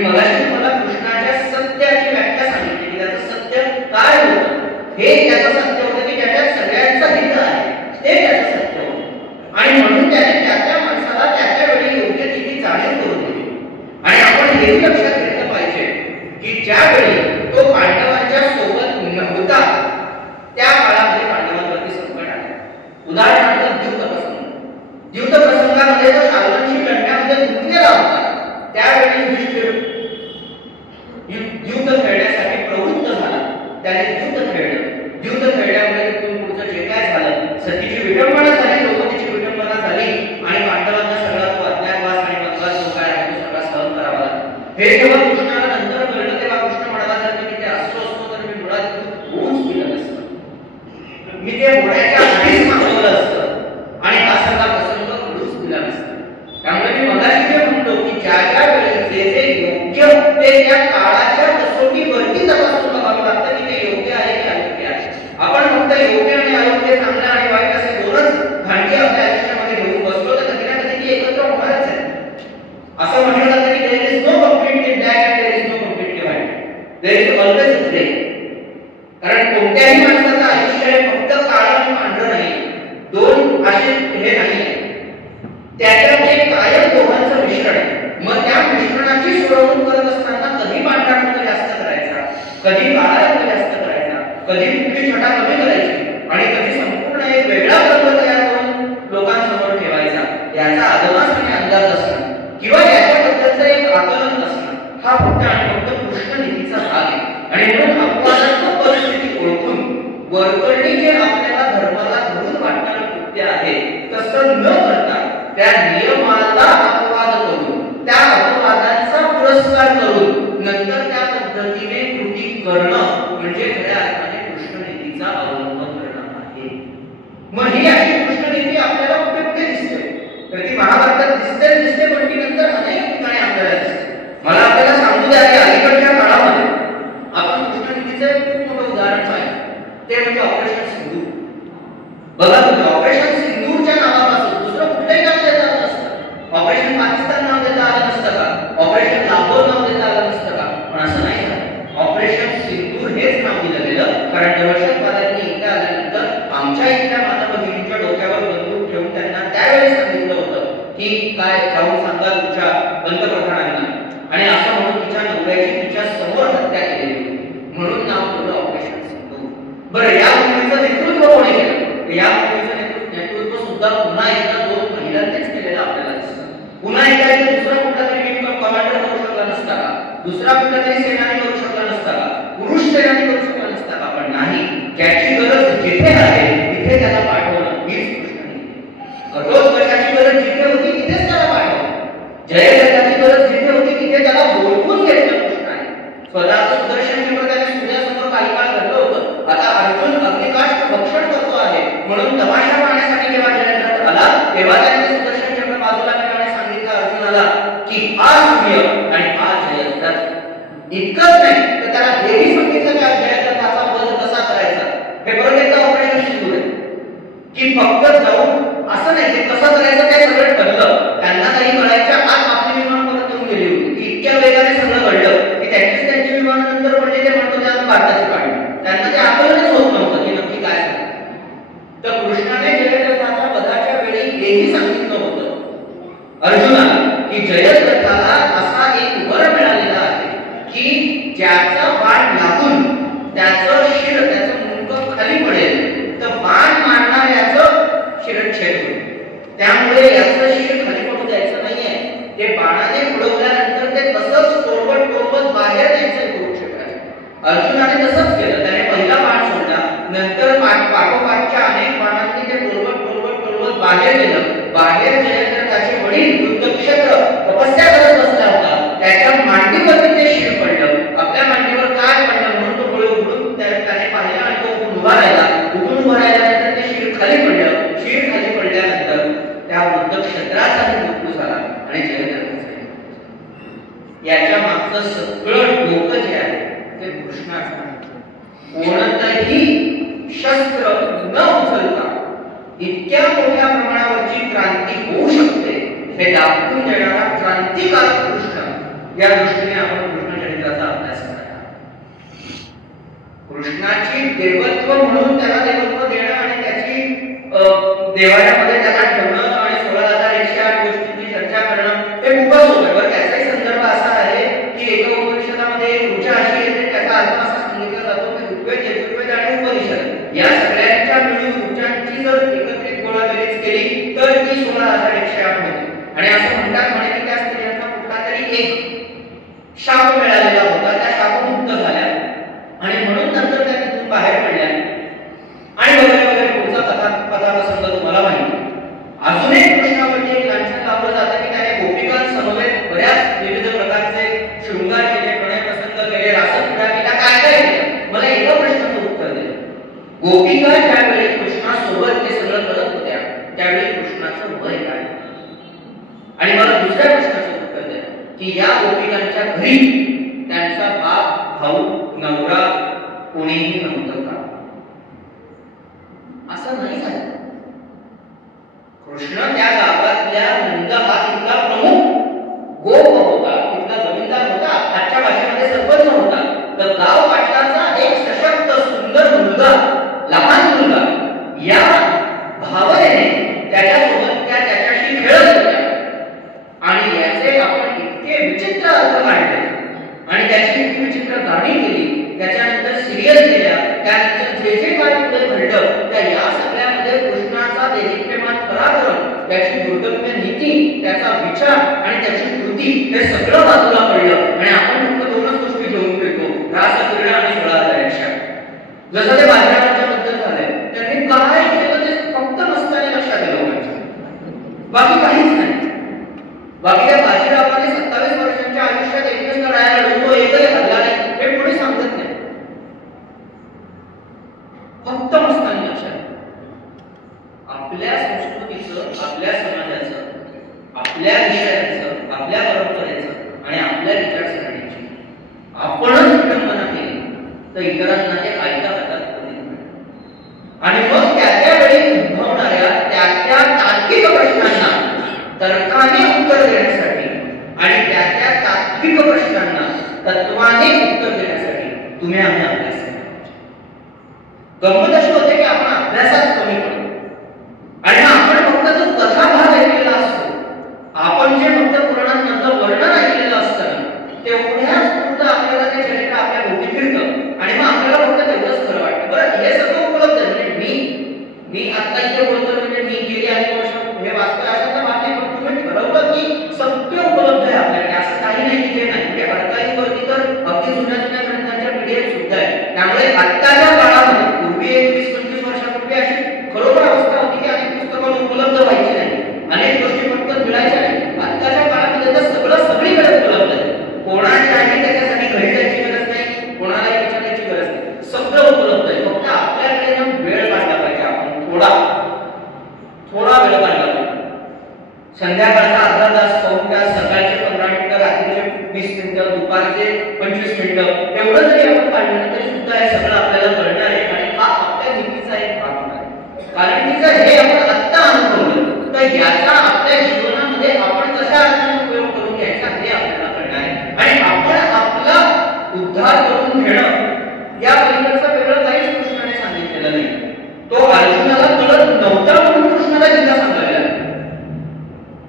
मी मगाशी तुम्हाला कृष्णाच्या सत्याची व्याख्या सांगितली की त्याचं सत्य काय होतं. हे त्याचं सत्य होतं की ज्याच्यात सगळ्यांचं हित आहे, ते त्याचं सत्य होतं. आणि म्हणून त्याने त्या माणसाला त्याच्या वेळी योग्य तिची जाणीव करून दिली. आणि आपण हेही लक्षात घेतलं पाहिजे की ज्यावेळी तो पांडवांच्या सोबत नव्हता त्या काळामध्ये पांडवांवरती संकट आले. उदाहरणार्थ द्यूत प्रसंगामध्ये तो शाल्वांशी लढण्यामध्ये गुंतलेला होता. त्यावेळी युधिष्ठिर द्यूत खेळण्यासाठी प्रवृत्त झाला. त्याने द्यूत खेळलं. द्यूत खेळल्यामुळे पुढचं जे काय झालं, सतीची विडंबना झाली, द्रौपदीची विडंबना झाली आणि पांडवांना सगळा तो अज्ञातवास आणि वनवास जो काय आहे तो सगळा सहन करावा लागला. हे जेव्हा कृष्णाला नंतर कळलं तेव्हा कृष्ण म्हणाला जर मी तिथे असतो तर मी मुळात होऊच दिलं नसतं, मी ते होण्याच्या आधीच मागवलं असतं आणि हा सगळा प्रसंग घडूच दिला नसता. त्यामुळे मी मगाशी जे म्हणतो की ज्या वेळी जे योग्य ते त्या काळाच्या कसोटीवरती तपासून बघावं लागतं की ते योग्य आहे की अयोग्य आहे. आपण फक्त योग्य आणि अयोग्य, चांगलं आणि वाईट असे दोनच घाटी आपल्या आयुष्यामध्ये घेऊन बसलो तर कधी ना कधी ती एकत्र होणारच आहे. असं म्हटलं जातं की there is no completely black and there is no completely white, there is always grey. कारण कोणत्याही माणसाचं आयुष्य हे फक्त काळं आणि पांढरं नाही, दोन असे हे नाही, त्याच्यामध्ये कायम दोघांचं मिश्रण आहे. मग त्या मिश्रणाची सोडवणूक करत असताना कधी पांढरा रंग जास्त करायचा, कधी काळा रंग जास्त करायचा, कधी कुठली छटा कमी करायची आणि कधी संपूर्ण एक वेगळा रंग तयार करून लोकांसमोर ठेवायचा, याचा अदमास आणि अंदाज असणं किंवा याच्याबद्दलचं एक आकलन असणं हा फक्त आणि फक्त कृष्णनीतीचा भाग आहे. आणि म्हणून अपवादात्मक परिस्थिती ओळखून वरकरणी जे आपल्याला धर्माला धरून वाटणारं कृत्य आहे तसं न करता त्या नियमाला अपवाद करून त्या अपवादांचा पुरस्कार करून नंतर त्या पद्धतीने कृती करणं म्हणजे खऱ्या अर्थाने कृष्णनीतीचा अवलंब करणं आहे. मग ही अशी कृष्णनीती आपल्याला कुठे कुठे दिसते, तर ती महाभारतात दिसते पण ती नंतर अनेक ठिकाणी आपल्याला दिसते. मला आपल्याला सांगू द्या की अलीकडच्या काळामध्ये आपण कृष्णनीतीचं खूप मोठं उदाहरण पाहिलं, ते म्हणजे ऑपरेशन सिंधूर. बघा तुम्ही, ऑपरेशन सिंधूरच्या नावापासून दुसरं कुठलंही नाव देता आलं नसतं. ऑपरेशन पाकिस्तान नाव देता आलं नसतं का, ऑपरेशन लाहोर नाव देता आलं नसतं का, पण असं नाही झालं. ऑपरेशन सिंधूर हेच नाव दिलं गेलं कारण दहशतवाद्यांनी इथे आल्यानंतर आमच्या इथल्या माता भगिनींच्या डोक्यावर बंदूक ठेवून त्यांना त्यावेळेस सांगितलं होतं की काय जाऊन सांगा तुमच्या पंतप्रधानांना, आणि असं म्हणून तिच्या नवऱ्याची तिच्या समोर हत्या केली म्हणून नाव ठेवलं ऑपरेशन सिंधूर. बरं, या मोहिमेचं नेतृत्व कोणी केलं? या मोहिमेचं नेतृत्व सुद्धा पुन्हा एकदा दोन महिलांनीच केलेलं आपल्याला दिसतं. पुन्हा एकदा दुसरा कुठला तरी कमांडर करू शकला नसता का, दुसरा कुठला तरी सेनानी करू शकला नसता का, पुरुष सेनानी करू शकला नसता का, पण नाही, ज्याची गरज जिथे आहे तिथे त्याला पाठवणं हीच कृष्णनीती. घटोत्कचाची गरज जिथे होती तिथेच त्याला पाठवणं, जयद्रथाची गरज जिथे होती तिथे त्याला ओळखून घेतलं कृष्णाने. स्वतःचं सुदर्शन चक्र त्याने सूर्यासमोर काही काळ धरलं होतं. आता अर्जुन अग्निकाष्ठ भक्षण करतो आहे म्हणून तमाशा पाहण्यासाठी जेव्हा जयद्रथ आला तेव्हा त्याने सुदर्शन चक्र बाजूला ठेवण्यास सांगितलं अर्जुनाला की हा सूर्य आणि हा जयद्रथ. इतकंच नाही तर त्याला हेही सांगितलं की जयद्रथाचा वध कसा करायचा. हे परत एकदा ऑपरेशन सुरू आहे की फक्त जाऊन असं नाही, ते कसं करायचं ते सगळं ठरलं. त्यांना काही कळायच्या आत आपली विमान परत येऊन गेली होती की इतक्या वेगाने सगळं घडलं की त्यांची विमानानंतर पडले ते म्हणतो त्या भारताची पाणी. त्यांना ते आकलनच होत नव्हतं की नक्की काय झालं. तर कृष्णाने जयद्रथाच्या वधाच्या वेळी हेही सांगितलं होतं अर्जुनाला की जयद्रथाला असा एक वर मिळालेला आहे की ज्याचा बाण लागून त्याचं शिर, त्याचं मुंडक खाली पडेल तर बाण मारणाऱ्याचं शिरच्छेद होईल. त्यामुळे याचं शिर खाली पडू द्यायचं नाहीये. ते बाणाने उडवल्यानंतर ते तसंच तोडवत बाहेर न्यायचं करू शकायचं. अर्जुनाने तसंच केलं. त्याने पहिला बाण सोडला, नंतर पाठोपाठच्या अनेक बाणांनी ते तोडवत बाहेर गेलं. बाहेर जयद्रथाचे वडील युद्धक्षेत्र तपस्या करत बसला होता. त्याच्या मांडीवरती ते शिर पडलं. आपल्या मांडीवर काय पडलं म्हणून तो डोळे उघडून त्याने पाहिलं आणि तो उठून उभा राहिला. उभा राहिल्यानंतर ते शिर खाली पडलं. शिर खाली पडल्यानंतर त्या युद्धक्षेत्राचा मृत्यू झाला आणि जयद्रथाचा. याच्या मागचं सगळं डोकं जे आहे ते कृष्णाचं. कोणतंही शस्त्र न उचलता इतक्या मोठ्या प्रमाणावरची क्रांती होऊ शकते हे दाखवून देणारा क्रांतिकारक कृष्ण या दृष्टीने आपण कृष्ण चरित्राचा अभ्यास करायचा. कृष्णाची देवत्व म्हणून त्याला देवत्व देणं आणि त्याची देवाऱ्यामध्ये त्याला ठेवणं आणि 16,108 गोष्टींची चर्चा करणं हे खूपच होतं. बरं, त्याचाही संदर्भ असा आहे की एका उपनिषदामध्ये ऊर्जा अशी येते, त्याचा अर्थ असा सांगितला जातो की ऋग्वेद, यजुर्वेद आणि उपनिषद या सगळ्यांच्या मिळून ऊर्जांची जर एकत्रित गोळाबेरीज केली तर ती 16,108 होते. आणि असं म्हणतात म्हणे की त्या स्त्रियांना कुठला तरी एक शाप मिळालेला होता, त्या शापमुक्त झाल्या आणि म्हणून नंतर त्या तिथून बाहेर पडल्या आणि वगैरे वगैरे पुढचा कथाप्रसंग तुम्हाला माहिती. अजून एक कृष्णावरती एक लांछन लावलं जातं की त्याने गोपिकांसमवेत बऱ्याच विविध प्रकारचे शृंगार केले, प्रणय प्रसंग केले, रासक्रीडा केल्या, काय काय केलं. मला एका प्रश्नाचं उत्तर दे. गोपिका ज्यावेळी कृष्णासोबत ते सगळं करत होत्या त्यावेळी कृष्णाचं वय काय? आणि मला दुसऱ्या प्रश्नाचं उत्तर दे की या गोपिकांच्या घरी त्यांचा बाप, भाऊ, नवरा कोणीही नव्हतं का? असं नाही झालं. कृष्ण त्या गावातल्या नंद हा तिथला प्रमुख गोप होता, तिथला जमीनदार होता, आजच्या भाषेमध्ये सरपंच होता. तर गाव पाटलाचा एक सशक्त सुंदर मुलगा, लहान मुलगा, या भावनेने त्याच्यासोबत त्याच्याशी खेळत होत्या आणि याचे आपण इतके विचित्र अर्थ काढले आणि त्याची इतकी विचित्र गाणी केली, त्याच्यानंतर सिरियल केल्या, त्यानंतर जे जे काय पुढे घडलं त्या या सगळ्यामध्ये कृष्णाचा देवीप्रेमात पराक्रम, त्याची दुर्दम्य नीती, त्याचा विचार आणि त्याची कृती हे सगळं बाजूला पडलं आणि आपण फक्त दोनच गोष्टी घेऊन फिरतो, रासक्रीडा आणि 16,108. जसं ते बाजीरावांच्या बद्दल झालंय, त्यांनी काय केलं ते फक्त मस्तानी लक्षात आलं लोकांच्या, बाकी काहीच नाही. बाकी त्या बाजीरावाने 27 वर्षांच्या आयुष्यात एकच लढाया लढून तो एकही हल्ला नाही हे कोणी सांगत नाही, फक्त मस्तानी लक्षात. आपल्या संस्कृतीचं, आपल्या समाजाचं, आपल्या विषयांचं, आपल्या परंपरेचं आणि आपल्या विचारसरणीची आपणच विडंबना केली तर इतरांना ते ऐका हातात कधी आणि मग त्यावेळी उद्भवणाऱ्या त्या तार्किक प्रश्नांना तर्काने उत्तर देण्यासाठी आणि त्या तात्विक प्रश्नांना तत्वाने उत्तर देण्यासाठी तुम्ही आम्ही अभ्यास केला. गंमत अशी होते की आपण अभ्यासात कमी पडतो आणि आपण फक्त जो कथाभाग ऐकलेला असतो, आपण जे फक्त पुराणात मधलं वर्णन ऐकलेलं असतं तेवढ्याच पुरतं आपल्याला ते चरित्र आपल्या भोवती फिरतं आणि मग आपल्याला फक्त तेवढंच खरं वाटतं. बरं, हे सगळं उपलब्ध आहे. म्हणजे मी आता इथे बोलतो म्हणजे मी गेली अनेक वर्ष हे वाचतोय अशातला बातमी, पण तुम्ही ठरवलं की सत्य उपलब्ध आहे आपल्याकडे, असं काही नाही की ते नाही. म्हणजे अर्काईव्हवरती तर अगदी जुन्या जुन्या ग्रंथांच्या PDF सुद्धा आहे. त्यामुळे आत्ताच्या काळामध्ये पूर्वी 20-25 वर्षापूर्वी अशी खरोखर अवस्था होती की अनेक पुस्तकं उपलब्ध व्हायची नाही, अनेक गोष्टी पटकन मिळायच्या नाही. आत्ताच्या काळामध्ये तर सगळं सगळीकडे उपलब्ध आहे. कोणाच्याही त्याच्यासाठी घरी जायची गरज नाही, कोणालाही विचारायची गरज नाही, सगळं उपलब्ध आहे. फक्त आपल्याकडे ना वेळ काढला पाहिजे, आपण थोडा वेळ काढला पाहिजे. संध्याकाळचा अर्धा तास, पाऊण तास, सकाळचे 15 मिनिटं, रात्रीचे 20 मिनिटं, दुपारचे 25 मिनिटं एवढं जरी आपण काढलं तरी सुद्धा हे सगळं आपल्याला कळणार आहे आणि हा आपल्या नीतीचा एक भाग होणार आहे. कारण की जर हे आपण आत्ता अनुभवलं तर याचा आपल्या जीवनामध्ये आपण कशा अर्थाने उपयोग करून घ्यायचा हे आपल्याला कळणार आहे आणि आपण आपला उद्धार करून घेणं या पलीकडचं वेगळं काहीच कृष्णाने सांगितलेलं नाही. तो अर्जुनाला कळत नव्हता म्हणून कृष्णाला गीता सांगायला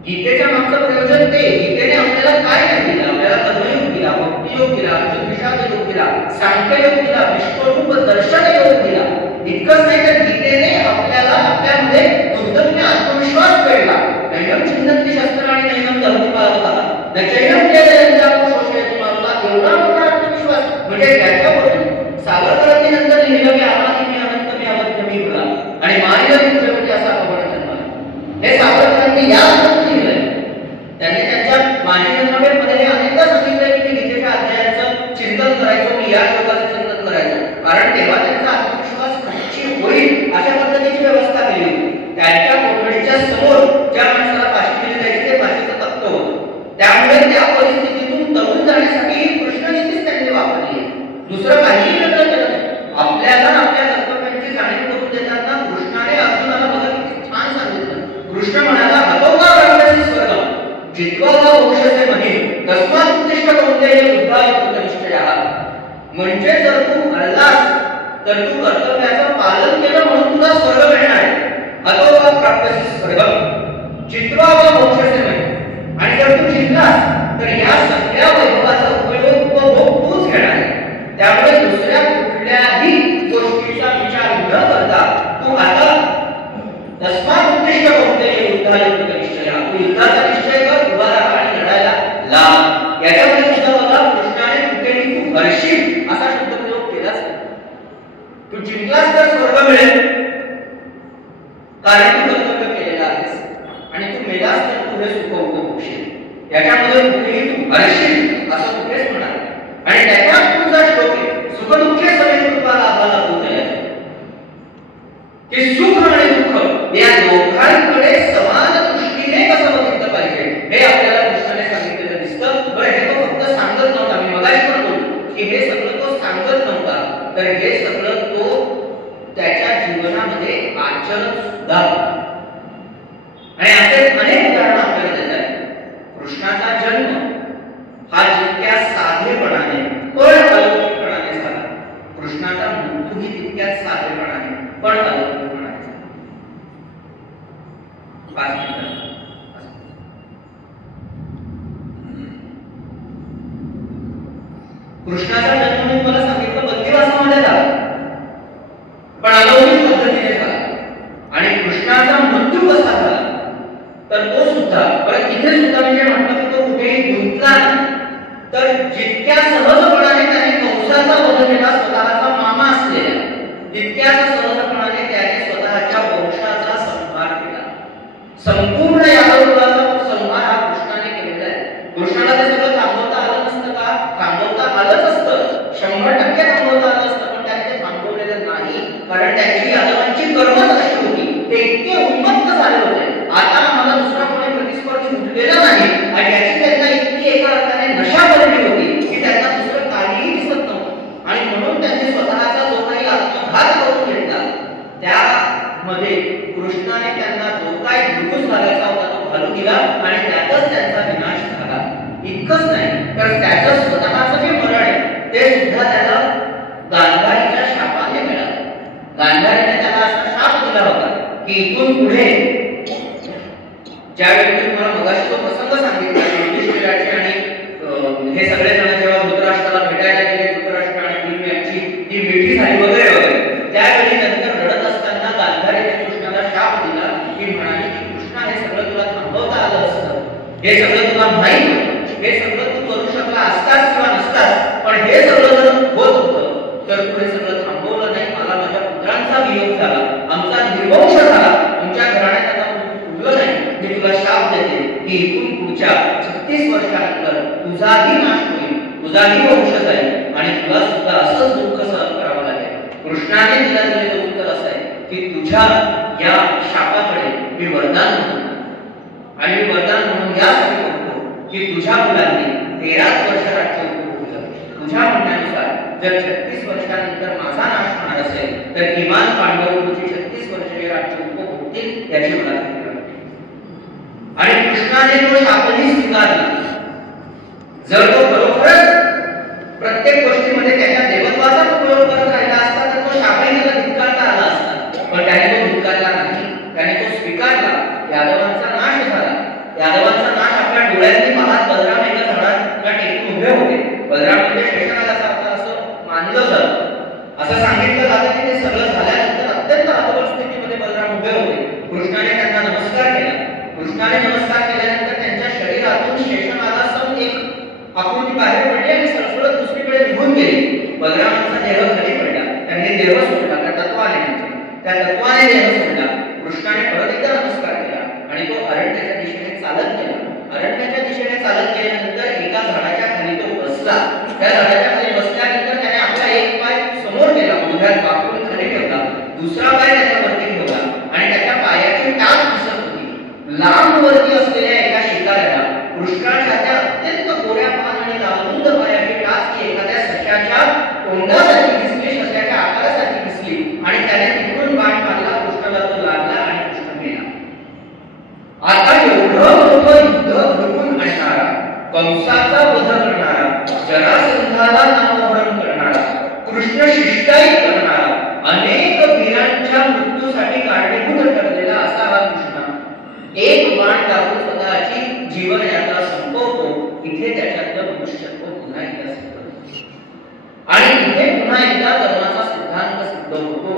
गीतेच्या मागचं प्रयोजन ते, गीतेने आपल्याला काय नाही दिलं, आपल्याला कर्मयोग दिला, भक्तियोग दिला, विषाद योग दिला, सांख्ययोग दिला, विश्वरूप दर्शन योग दिला. इतकंच नाही तर गीतेने आपल्याला आपल्यामध्ये दुर्दम्य आत्मविश्वास पेळला. नैनम चिंतन्ति शस्त्राणि नैनम धर्मपालकः न चैनम केलयन्त्यापो शोषयति मारुता. एवढा मोठा आत्मविश्वास म्हणजे त्याच्यावरून सावरकरांनी नंतर लिहिलं की आम्हाला मी अनंत मी अवध्य मी भला आणि मायला म्हणजे असा खबर जन्माला. हे सावरकरांनी या लिहिलंय. त्यांनी त्यांच्या माजी जन्मभेदमध्ये अनेकदा सांगितलंय की गीतेच्या अध्यायाचं चिंतन करायचो, मी या श्लोकाचं चिंतन करायचो, कारण तेव्हा त्यांचा आत्मविश्वास कशी होईल अशा पद्धतीची व्यवस्था केली होती. त्यांच्या कोठडीच्या समोर ज्या माणसाला फाशी दिली जायची ते फाशीचं तख्त होतं. त्यामुळे त्या परिस्थितीतून तरुण जाण्यासाठी कृष्णनीतीच त्यांनी वापरली आहे, दुसरं काहीही वेगळं केलं नाही. आपल्याला आपल्या कर्तव्यांची जाणीव करून देताना कृष्णाने अर्जुनाला बघा किती छान सांगितलं. कृष्ण म्हणाला हतोका ब्रह्मणि स्वर्गम जित्वा मोक्षसे मही तस्मात् उत्तिष्ठ कौंतेय युद्धाय कृतनिश्चयः. म्हणजे जर तू हरलास तर तू कर्तव्याचं पालन केलं म्हणून तुला स्वर्ग मिळणार आहे. अथवा प्राप्तसी स्वर्गम जित्वा वा मोक्षसे. आणि जर तू जिंकलास तर या सगळ्या वैभवाचा उपयोग व भोग तूच घेणार आहे. त्यामुळे दुसऱ्या कुठल्याही गोष्टीचा विचार न करता तू आता तस्मात् उत्तिष्ठ कौंतेय युद्धाय कृतनिश्चयः. तू युद्धाचा निश्चय कर, उभा राहा आणि लढायला लाग. याच्यामध्ये सुद्धा बघा कृष्णाने कुठेही तू हरशील असा शब्दप्रयोग केलाच नाही. तू जिंकलास तर स्वर्ग मिळेल कारण तू कर्तव्य केलेलं आहेस, आणि तू मेलास तर तू हे सुख उपभोगशील. याच्यामध्ये कुठेही तू हरशील असं कुठेच म्हणाल. आणि त्याच्याच पुढचा श्लोक आहे सुखदुःखे समेतत्वा लाभाला पोहोचल्याचे, की सुख आणि दुःख या दोघांकडे समान दृष्टीने कसं बघितलं पाहिजे हे आपल्याला कृष्णाने सांगितलेलं दिसतं. बरं, हे तो फक्त सांगत नव्हता. मी मगाशी पण बोललो की हे सगळं तो सांगत नव्हता, तर हे सगळं तो त्याच्या जीवनामध्ये आचरण सुद्धा. आणि असे अनेक उदाहरण आपल्याला देत आहेत. कृष्णाचा जन्म हा जितक्या साधेपणाने पण अलौकिकपणाने झाला, कृष्णाचा मृत्यूही तितक्याच साधेपणाने पण अलौकिकपणाने झाला. 5 मिनिटं. कृष्णाचा जन्म मी तुम्हाला सांगितलं बंदिवासामध्ये झाला, पण अलौकिक पद्धतीने झाला. आणि कृष्णाचा मृत्यू कसा झाला तर तो सुद्धा परत इथे सुद्धा म्हणजे म्हटलं की तो कुठेही गुंतला नाही, तर जितक्या सहजपणाने त्याने कंसाचा वध केला स्वतःचा मामा असलेला, तितक्याच सहजपणाने त्याने स्वतःच्या वंशाचा संहार केला. संपूर्ण यादव कुलाचा संहार हा कृष्णाने केलेला आहे. कृष्णाला ते सगळं थांबवता आलं नसतं का? थांबवता आलंच असतं, 100% थांबवता आलं असतं, पण त्याने ते थांबवलेलं नाही. कारण त्याची यादवांची कर्मच अशी होती, ते इतके उन्मत्त झाले होते. आता मला दुसरा कोणी प्रतिस्पर्धी उठलेला नाही, आणि याची त्यांना इतकी एका अर्थाने नशा पडली होती की त्यांना दुसरं काहीही दिसत नव्हतं. आणि म्हणून त्यांनी स्वतःचा जो काही आत्मघात करून घेतला, त्यामध्ये कृष्णाने त्यांना जो काही दुरुस्त झाल्याचा होता तो घालून दिला, आणि त्यातच त्यांचा विनाश झाला. इतकंच नाही तर त्याचं स्वतःचं जे मरण आहे ते सुद्धा त्याला गांधारीच्या शापाने मिळालं. गांधारीने त्याला असा शाप दिला होता की इथून पुढे ज्यावेळी मी तुम्हाला मगाशी तो प्रसंग सांगितला युधिष्ठिराची आणि हे सगळे जण जेव्हा धृतराष्ट्राला भेटायला गेले, धृतराष्ट्र आणि भीम यांची ती मिठी झाली वगैरे वगैरे, त्यावेळी नंतर रडत असताना गांधारीने कृष्णाला शाप दिला की म्हणाली की कृष्णा हे सगळं तुला थांबवता आलं असतं, हे सगळं तुला माहीत होतं, हे सगळं तू करू शकला असतास किंवा नसतास, पण हे सगळं जर होत होतं तर तू हे सगळं थांबवलं नाही. मला माझ्या पुत्रांचा वियोग झाला, आमचा निर्वंश झाला, तुमच्या घराण्यात आता उरलं नाही. मी तुला शाप देते की इथून पुढच्या 36 वर्षानंतर तुझाही नाश होईल, तुझाही वंश जाईल, आणि तुला सुद्धा असंच दुःख सहन करावं लागेल. कृष्णाने तिला दिलेलं उत्तर असं आहे की तुझ्या या शापाकडे मी वरदान म्हणतो, आणि मी वरदान म्हणून यासाठी म्हणतो की तुझ्या मुलांनी 13 वर्ष राज्य उपभोगलं. तुझ्या म्हणण्यानुसार जर 36 वर्षानंतर माझा नाश होणार असेल तर किमान पांडवांची 36 वर्षे राज्य उपभोगतील याची मला खात्री वाटते. आणि कृष्णाने तो शापही स्वीकारला. जर तो खरोखरच प्रत्येक गोष्टीमध्ये त्याच्या देवत्वाचा उपयोग करत राहिला असता तर तो शापही त्याला धिक्कारता आला असता, पण त्याने तो धिक्कारला नाही, त्याने तो स्वीकारला. यादवांचा नाश झाला. यादवांचा नाश आपल्या डोळ्यांनी पाहत बलराम एका झाडाला टेकून उभे होते. बलराम म्हणजे शेषनागाचा अवतार असं मानलं जातं. असं सांगितलं जातं की ते सगळं झाल्यानंतर अत्यंत हतबल स्थितीमध्ये बलराम उभे होते. कृष्णाने त्यांना नमस्कार केला. कृष्णाने नमस्कार केल्यानंतर त्यांच्या शरीरातून शेषनागासम एक आकृती बाहेर पडली आणि सरसरत दुसरीकडे निघून गेली. बलरामांचा देह खाली पडला. त्यांनी देह सोडला. त्या तत्वाने देह सोडला. कृष्णाने परत एकदा नमस्कार केला आणि तो अरण्याच्या दिशेने चालत गेला. अरण्याच्या दिशेने चालत गेल्यानंतर एका झाडाच्या खाली तो बसला. त्या झाडाच्या खाली बसल्यानंतर त्याने आपला एक पाय समोर केला, उभ्यात वाकून खाली ठेवला, दुसरा पाय त्याच्यावरती ठेवला आणि त्याच्या पायाची टाच दिसत होती. लांब वरती असलेल्या एका शिकाऱ्याला कृष्णाच्या त्या अत्यंत गोऱ्या पान आणि लांबूंद पायाची टाच ही एखाद्या सशाच्या तोंडासारखी दिसली, सशाच्या आकारासारखी दिसली आणि त्याने तिकडून बाण मारला. कृष्णाला तो लागला आणि कृष्ण मेला. आता एवढं मोठं युद्ध घडवून आणणारा, कंसाचा वध करणारा संघाला नामोहरण करणारा, कृष्ण शिष्टाई करणारा, अनेक वीरांच्या मृत्यूसाठी कारणीभूत ठरलेला असा हा कृष्ण एक बाण टाकून स्वतःची जीवन यात्रा संपवतो. इथे त्याच्यातलं मनुष्यत्व पुन्हा एकदा सिद्ध होतं आणि इथे पुन्हा एकदा कर्माचा सिद्धांत सिद्ध होतो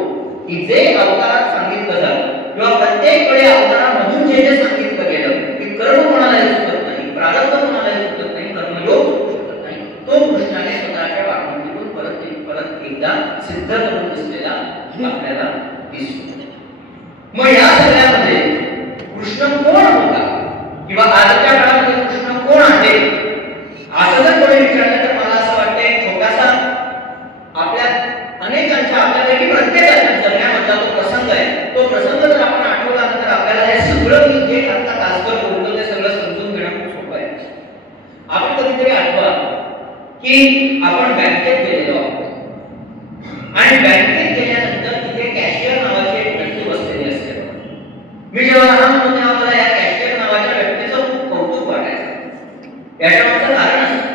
की जे अवतारात सांगितलं झालं किंवा प्रत्येक वेळी अवतारामधून जे जे सांगितलं गेलं की कर्म कोणालाही चुकत नाही, प्रारब्ध कोणालाही चुकत नाही, कर्मयोग चुकू शकत नाही, तो कृष्णाने स्वतःच्या वागणुकीतून परत एकदा सिद्ध करून दिसलेला आपल्याला दिसतो. मग या सगळ्यामध्ये कृष्ण कोण होता किंवा आजच्या काळामध्ये कृष्ण कोण आहे असं जर कोणी विचारलं तर मला असं वाटतंय छोटासा आपल्या अनेकांच्या आपल्यापैकी प्रत्येकाच्या जगण्यामधला तो प्रसंग आहे. तो प्रसंग जर आपण आठवला तर आपल्याला हे सगळं मी जे आता तासभर बोलतो ते सगळं समजून घेणं खूप सोपं आहे. आपण कधीतरी आठवा की आपण बँकेत गेलेलो आहोत आणि बँकेत गेल्यानंतर तिथे कॅशियर नावाची एक व्यक्ती बसलेली असते. मी जेव्हा लहान होतो तेव्हा मला या कॅशियर नावाच्या व्यक्तीचं खूप कौतुक वाटायचं. याच्यामागचं कारण असं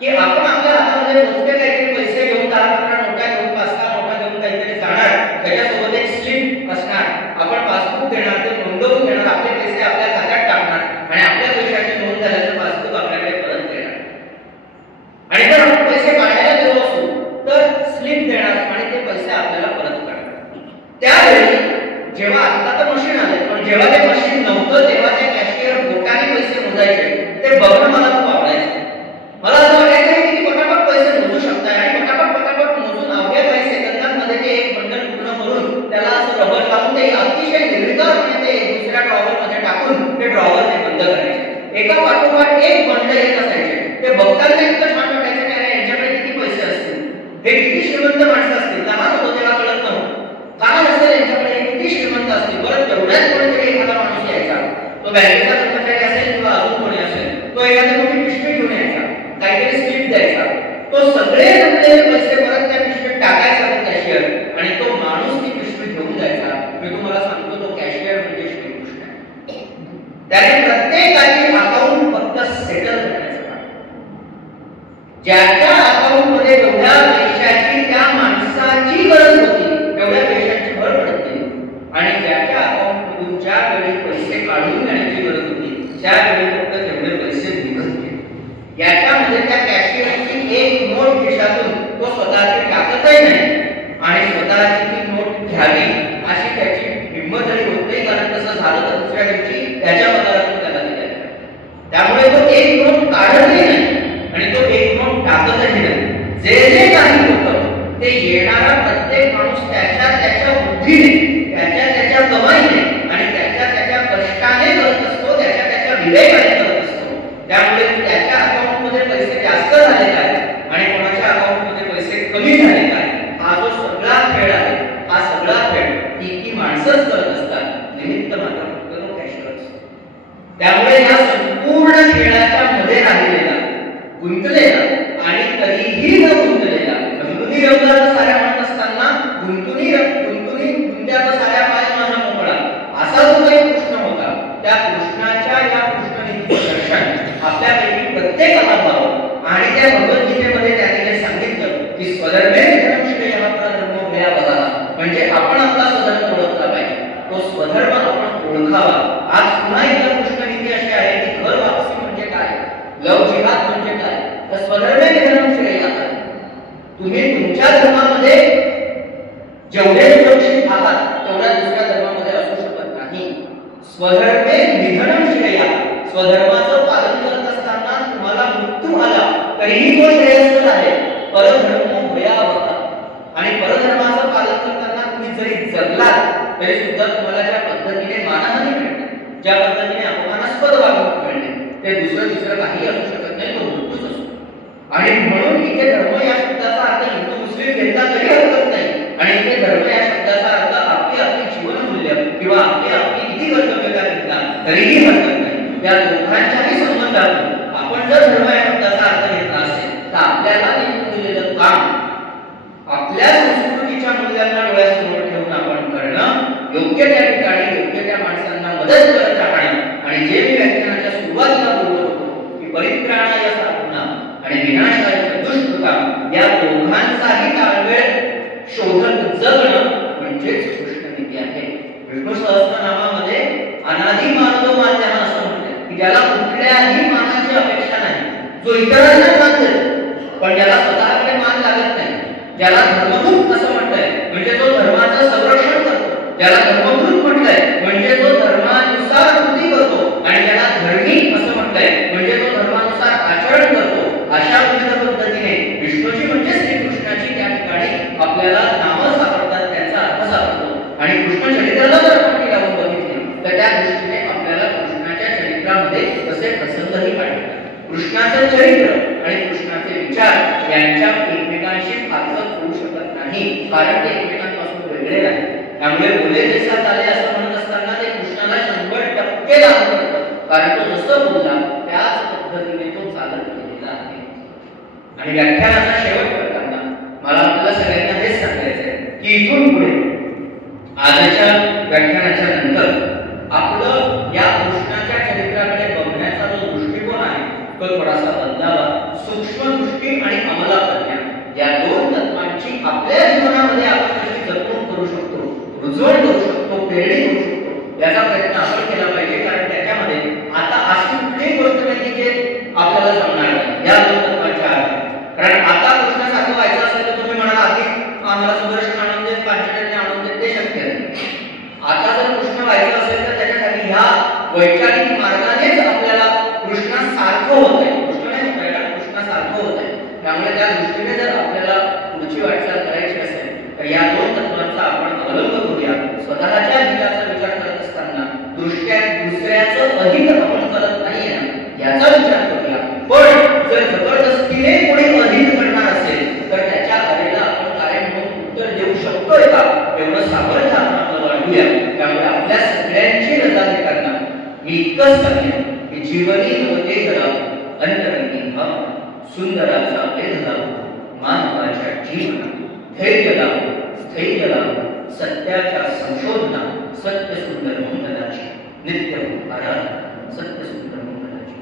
की आपण आपल्या हातामध्ये मोठे काहीतरी पैसे घेऊन 10 नोटा घेऊन 5 नोटा घेऊन काहीतरी जाणार, त्याच्यासोबत एक स्लिप असणार, आपण पासबुक देणार, ते नोंदवून घेणार, आपले पैसे आपल्या खात्यात टाकणार आणि आपल्या पैशाची नोंद झाल्याचं पासबुक आपल्याकडे परत देणार. आणि जर आपण पैसे काढायला गेलो असू तर स्लिप देणार आणि ते पैसे आपल्याला परत करणार. त्यावेळी जेव्हा आता तर मशीन आले पण जेव्हा ते मशीन नव्हतं तेव्हा ते कॅशियर बोटाने पैसे मोजायचे ते बघणं मला खूप आवडायचं. मला असं वाटायचं की किती पटापट पैसे मोजू शकताय आणि पटापट मोजून अवघ्या काही सेकंदांमध्ये ते एक बंडल पूर्ण करून त्याला असं रबर लावून ते अतिशय निर्विकारपणे ते दुसऱ्या ड्रॉवरमध्ये टाकून ते ड्रॉवर ते बंद करायचे. एका पाठोपाठ एक बंडल येत असायचे. ते बघताना इतकं छान वाटायचं की अरे यांच्याकडे किती पैसे असतील, हे किती श्रीमंत माणसं असतील. लहान होतो तेव्हा कळत नव्हतं काय असेल यांच्याकडे, किती श्रीमंत असतील. बरं तेवढ्याच कोणीतरी एखादा माणूस यायचा, तो बँकेचा कर्मचारी असेल किंवा अजून कोणी असेल, तो एखादी मोठी पिशवी घेऊन यायचा, काहीतरी स्लिप द्यायचा, तो सगळे जमलेले पैसे परत त्या पिशवीत टाकायचा तो कॅशियर आणि तो माणूस ती पिशवी घेऊन जायचा. मी तुम्हाला सांगतो तो कॅशियर म्हणजे श्रीकृष्ण. त्याने प्रत्येकाची अकाउंट फक्त सेटल करायचं काम. ज्याच्या अकाउंट मध्ये एवढ्या पैशाची त्या माणसाची गरज होती तेवढ्या पैशाची भर पडत नाही आणि ज्याच्या अकाउंट मधून ज्या वेळी पैसे काढून घेण्याची गरज होती त्यावेळी फक्त तेवढे पैसे निघत गेले. याच्यामध्ये त्या कॅशियरची एक नोट खिशातून तो स्वतःची टाकतही नाही आणि स्वतःची ती नोट घ्यावी अशी त्याची हिंमतही होत नाही, कारण तसं झालं तर दुसऱ्या दिवशी त्याच्या पगारातून त्याला दिल्या. त्यामुळे तो एक नोट काढतही नाही आणि तो एक नोट टाकतही नाही. जे जे काही होतं ते येणारा प्रत्येक माणूस त्याच्या बुद्धीने, त्याच्या कमाईने आणि त्याच्या कष्टाने करत असतो, त्याच्या विवेकाने करत असतो. त्यामुळे त्याच्या अकाउंटमध्ये पैसे जास्त झाले काय आणि कोणाच्या अकाउंटमध्ये पैसे कमी झाले काय, हा जो सगळा खेळ आहे, हा सगळा खेळ ती माणसंच करत असतात. निमित्त मात्र फक्त तो कॅशियर असतो. त्यामुळे या संपूर्ण खेळाच्या मध्ये राहिलेला, गुंतलेला आणि तरीही न गुंतलेला, गुंतुनी रंगात साऱ्या म्हणत असताना गुंत्यात साऱ्या पाय माझा मोकळा, असा जो काही कृष्ण होता, त्या कृष्णाच्या या कृष्णनीतीचं दर्शन आपल्यापैकी प्रत्येकाला व्हावं. आणि त्या भगवद्गीतेमध्ये त्याने जे सांगितलं की स्वधर्मे म्हणजे आपण आपला स्वधर्म ओळखला पाहिजे, तो स्वधर्म आपण ओळखावा. आज पुन्हा एकदा कृष्णनीती अशी आहे की घर वापसी म्हणजे काय, लव जिहाद म्हणजे काय, तर स्वधर्मे निधनम श्रेया. तुम्ही तुमच्या धर्मामध्ये जेवढे सुरक्षित आहात तेवढ्या दुसऱ्या धर्मामध्ये असू शकत नाही. स्वधर्मे निधनम श्रेया, स्वधर्माचं पालन करत असताना तुम्हाला मृत्यू आला तरीही तो श्रेयस्कर आहे. परधर्म भयावह, आणि परधर्माचं पालन करताना तुम्ही जरी जगलात तरी सुद्धा तुम्हाला ज्या पद्धतीने मानहानी मिळते, ज्या पद्धतीने अपमानास्पद वागणूक मिळते, ते दुसरं काही असू शकत नाही, तो मृत्यूच असतो. आणि म्हणून इथे धर्म या शब्दाचा अर्थ हिंदू मुस्लिम घेतला तरी हरकत नाही आणि इथे धर्म या शब्दाचा अर्थ आपली जीवनमूल्य किंवा आपली किती कर्तव्यता घेतला तरीही हरकत नाही. या दोघांच्याही संबंधातून आपण जर धर्म या शब्दाचा अर्थ घेतला असेल तर आपल्याला नेमून दिलेलं काम आपल्या संस्कृतीच्या मूल्यांना डोळ्यासमोर ठेवून आपण करणं योग्य, त्या ठिकाणी योग्य त्या माणसांना मदत करत राहणं. आणि जे मी व्याख्यानाच्या सुरुवातीला बोलत होतो की परित्राणाय साधूनां आणि विनाशाय दुष्कृतां विष्णू सहस्रनामामध्ये अनादि मानतो मान त्यांना असं म्हणतात की ज्याला कुठल्याही मानाची अपेक्षा नाही, जो इतरांना मान देतो पण ज्याला स्वतःकडे मान लागत नाही, ज्याला धर्मदूत असं म्हणताय म्हणजे तो धर्माचं संरक्षण करतो, ज्याला धर्मदूत म्हटलंय म्हणजे तो धर्मानुसार कृती करतो, आणि ज्याला धर्मी असं म्हटलंय म्हणजे तो धर्मानुसार आचरण करतो. अशा विविध पद्धतीने विष्णूची म्हणजे श्रीकृष्णाची त्या ठिकाणी आपल्याला नामं सापडतात, त्यांचा अर्थ सापडतो. आणि कृष्ण चरित्राला जर आपण लावून बघितले तर त्या दृष्टीने आपल्याला कृष्णाच्या चरित्रामध्ये तसे प्रसंगही पाहिजे. कृष्णाचं चरित्र आणि कृष्णाचे विचार यांच्या एकमेकांशी फारकत होऊ शकत नाही, कारण ते एकमेकांपासून वेगळे नाही. त्यामुळे बोले जैसा चाले असं म्हणत असताना ते कृष्णाला 100% लागू पडतं, कारण तो जसं बोलला त्याच पद्धतीने तो चालत गेलेला आहे. आणि व्याख्यानाचा शेवट करताना मला आपल्याला सगळ्यांना हेच सांगायचं आहे की इथून पुढे आजच्या व्याख्यानाच्या नंतर आपलं या कृष्णाच्या चरित्राकडे बघण्याचा जो दृष्टिकोन आहे तो थोडासा बदलावा. सूक्ष्म दृष्टी आणि अमला प्रज्ञा या दोन तत्वांची आपल्या जीवनामध्ये आपण कशी जपणूक करू शकतो, रुजवण करू शकतो, प्रेरणा करू शकतो, याचा प्रयत्न आपण केला पाहिजे. कारण त्याच्यामध्ये आता अशी कुठलीही गोष्ट नाही जे आपल्याला जमणार नाही या दोन तत्वांच्या आधारे. कारण आता कृष्णासारखं व्हायचं असेल तर तुम्ही म्हणाल आधी आम्हाला सुदर्शन आणून देत, पांचजन्य आणून देत, ते शक्य नाही. आता जर कृष्ण व्हायचं असेल तर त्याच्यासाठी ह्या वैचारिक मार्गानेच आपल्याला कृष्णासारखं होत आहे, कृष्ण नाही होत आहे कारण कृष्णासारखं होत आहे. त्यामुळे त्या दृष्टीने जर आपल्याला पुढची वाटचाल करायची असेल तर या दोन तत्वांचा आपण अवलंब करूया. स्वतःच्या हिताचा विचार करत असताना दुसऱ्याचं अहित आपण करत नाहीये याचा विचार करूया. पण जर जबरदस्तीने कोणी अहित करणार असेल तर त्याच्या आरेला आपण काय म्हणून उत्तर देऊ शकतोय का एवढं सामर्थ्य आपण वाढवूया. त्यामुळे आपल्या सगळ्यांची रजा देताना मी इतकंच सांगेन की जीवनी नवते जगावं, अंतरंगी भाव सुंदराचा वेध लावो, मानवाच्या जीवनात धैर्य लावो, स्थैर्य लावो, सत्याच्या संशोधनात सत्य सुंदर मंगलाची नित्य आराधना, सत्य सुंदर मंगलाची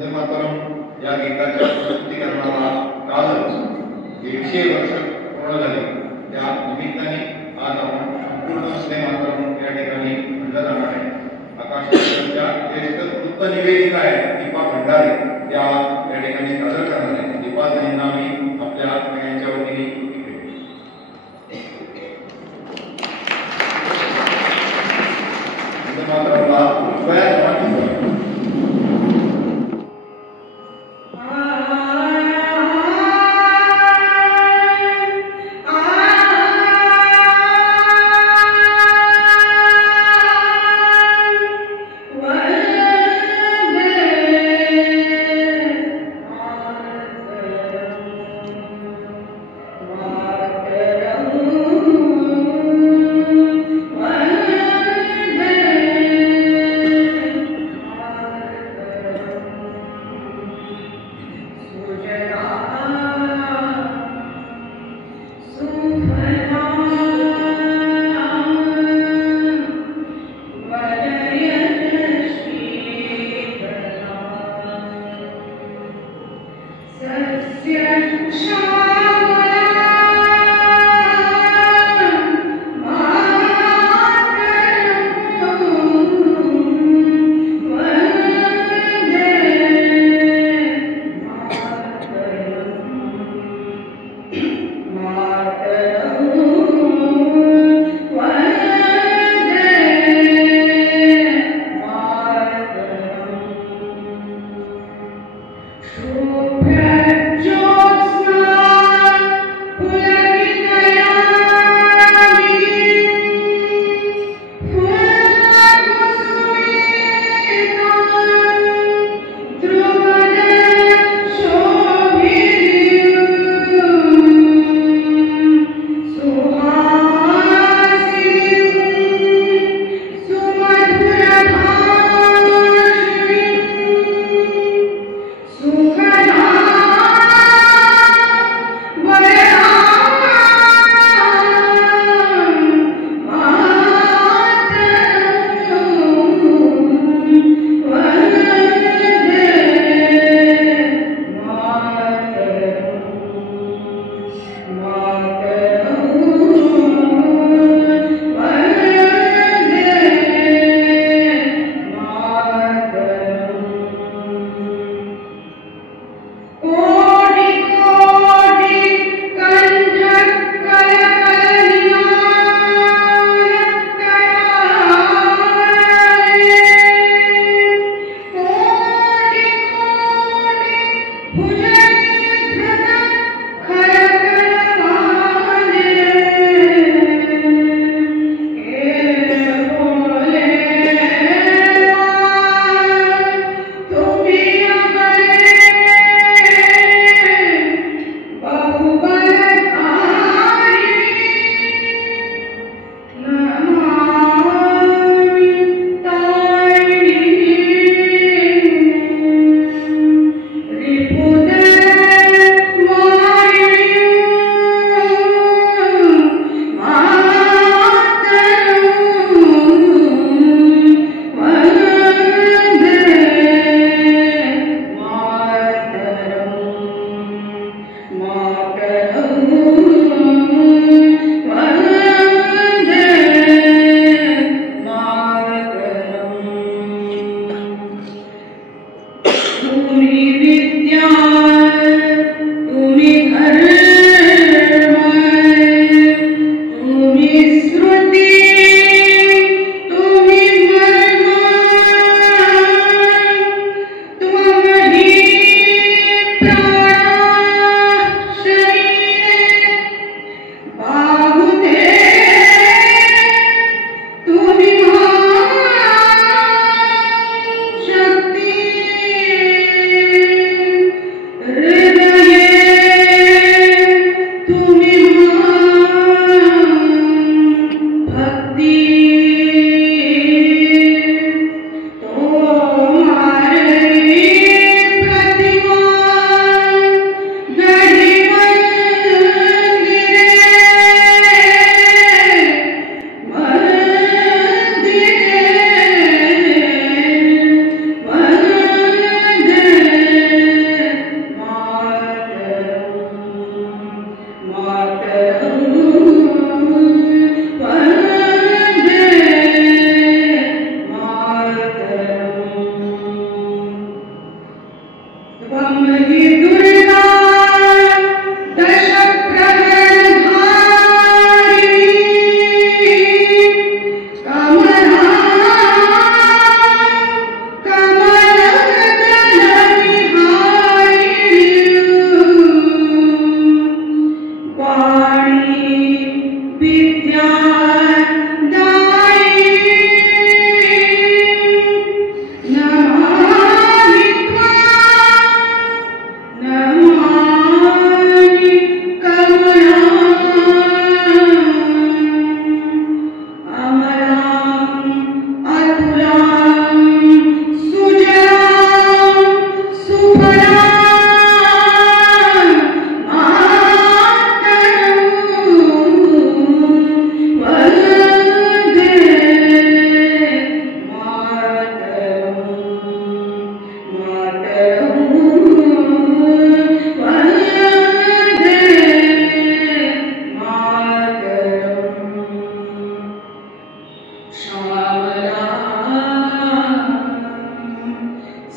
वंदे मातरम या गीताच्या प्रस्तुतीकरणाला कालच 150 वर्ष पूर्ण झाली. त्या निमित्ताने आज आपण संपूर्ण वंदे मातरम या ठिकाणी म्हणलं जाणार आहे. आकाशवाणीच्या ज्येष्ठ वृत्त निवेदिका आहेत दीपा भंडारे त्या या ठिकाणी सादर करणार आहेत. दीपा ताईंना मी आपल्या सगळ्यांच्या वतीने वंदे मातरमला उभ्या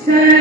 सा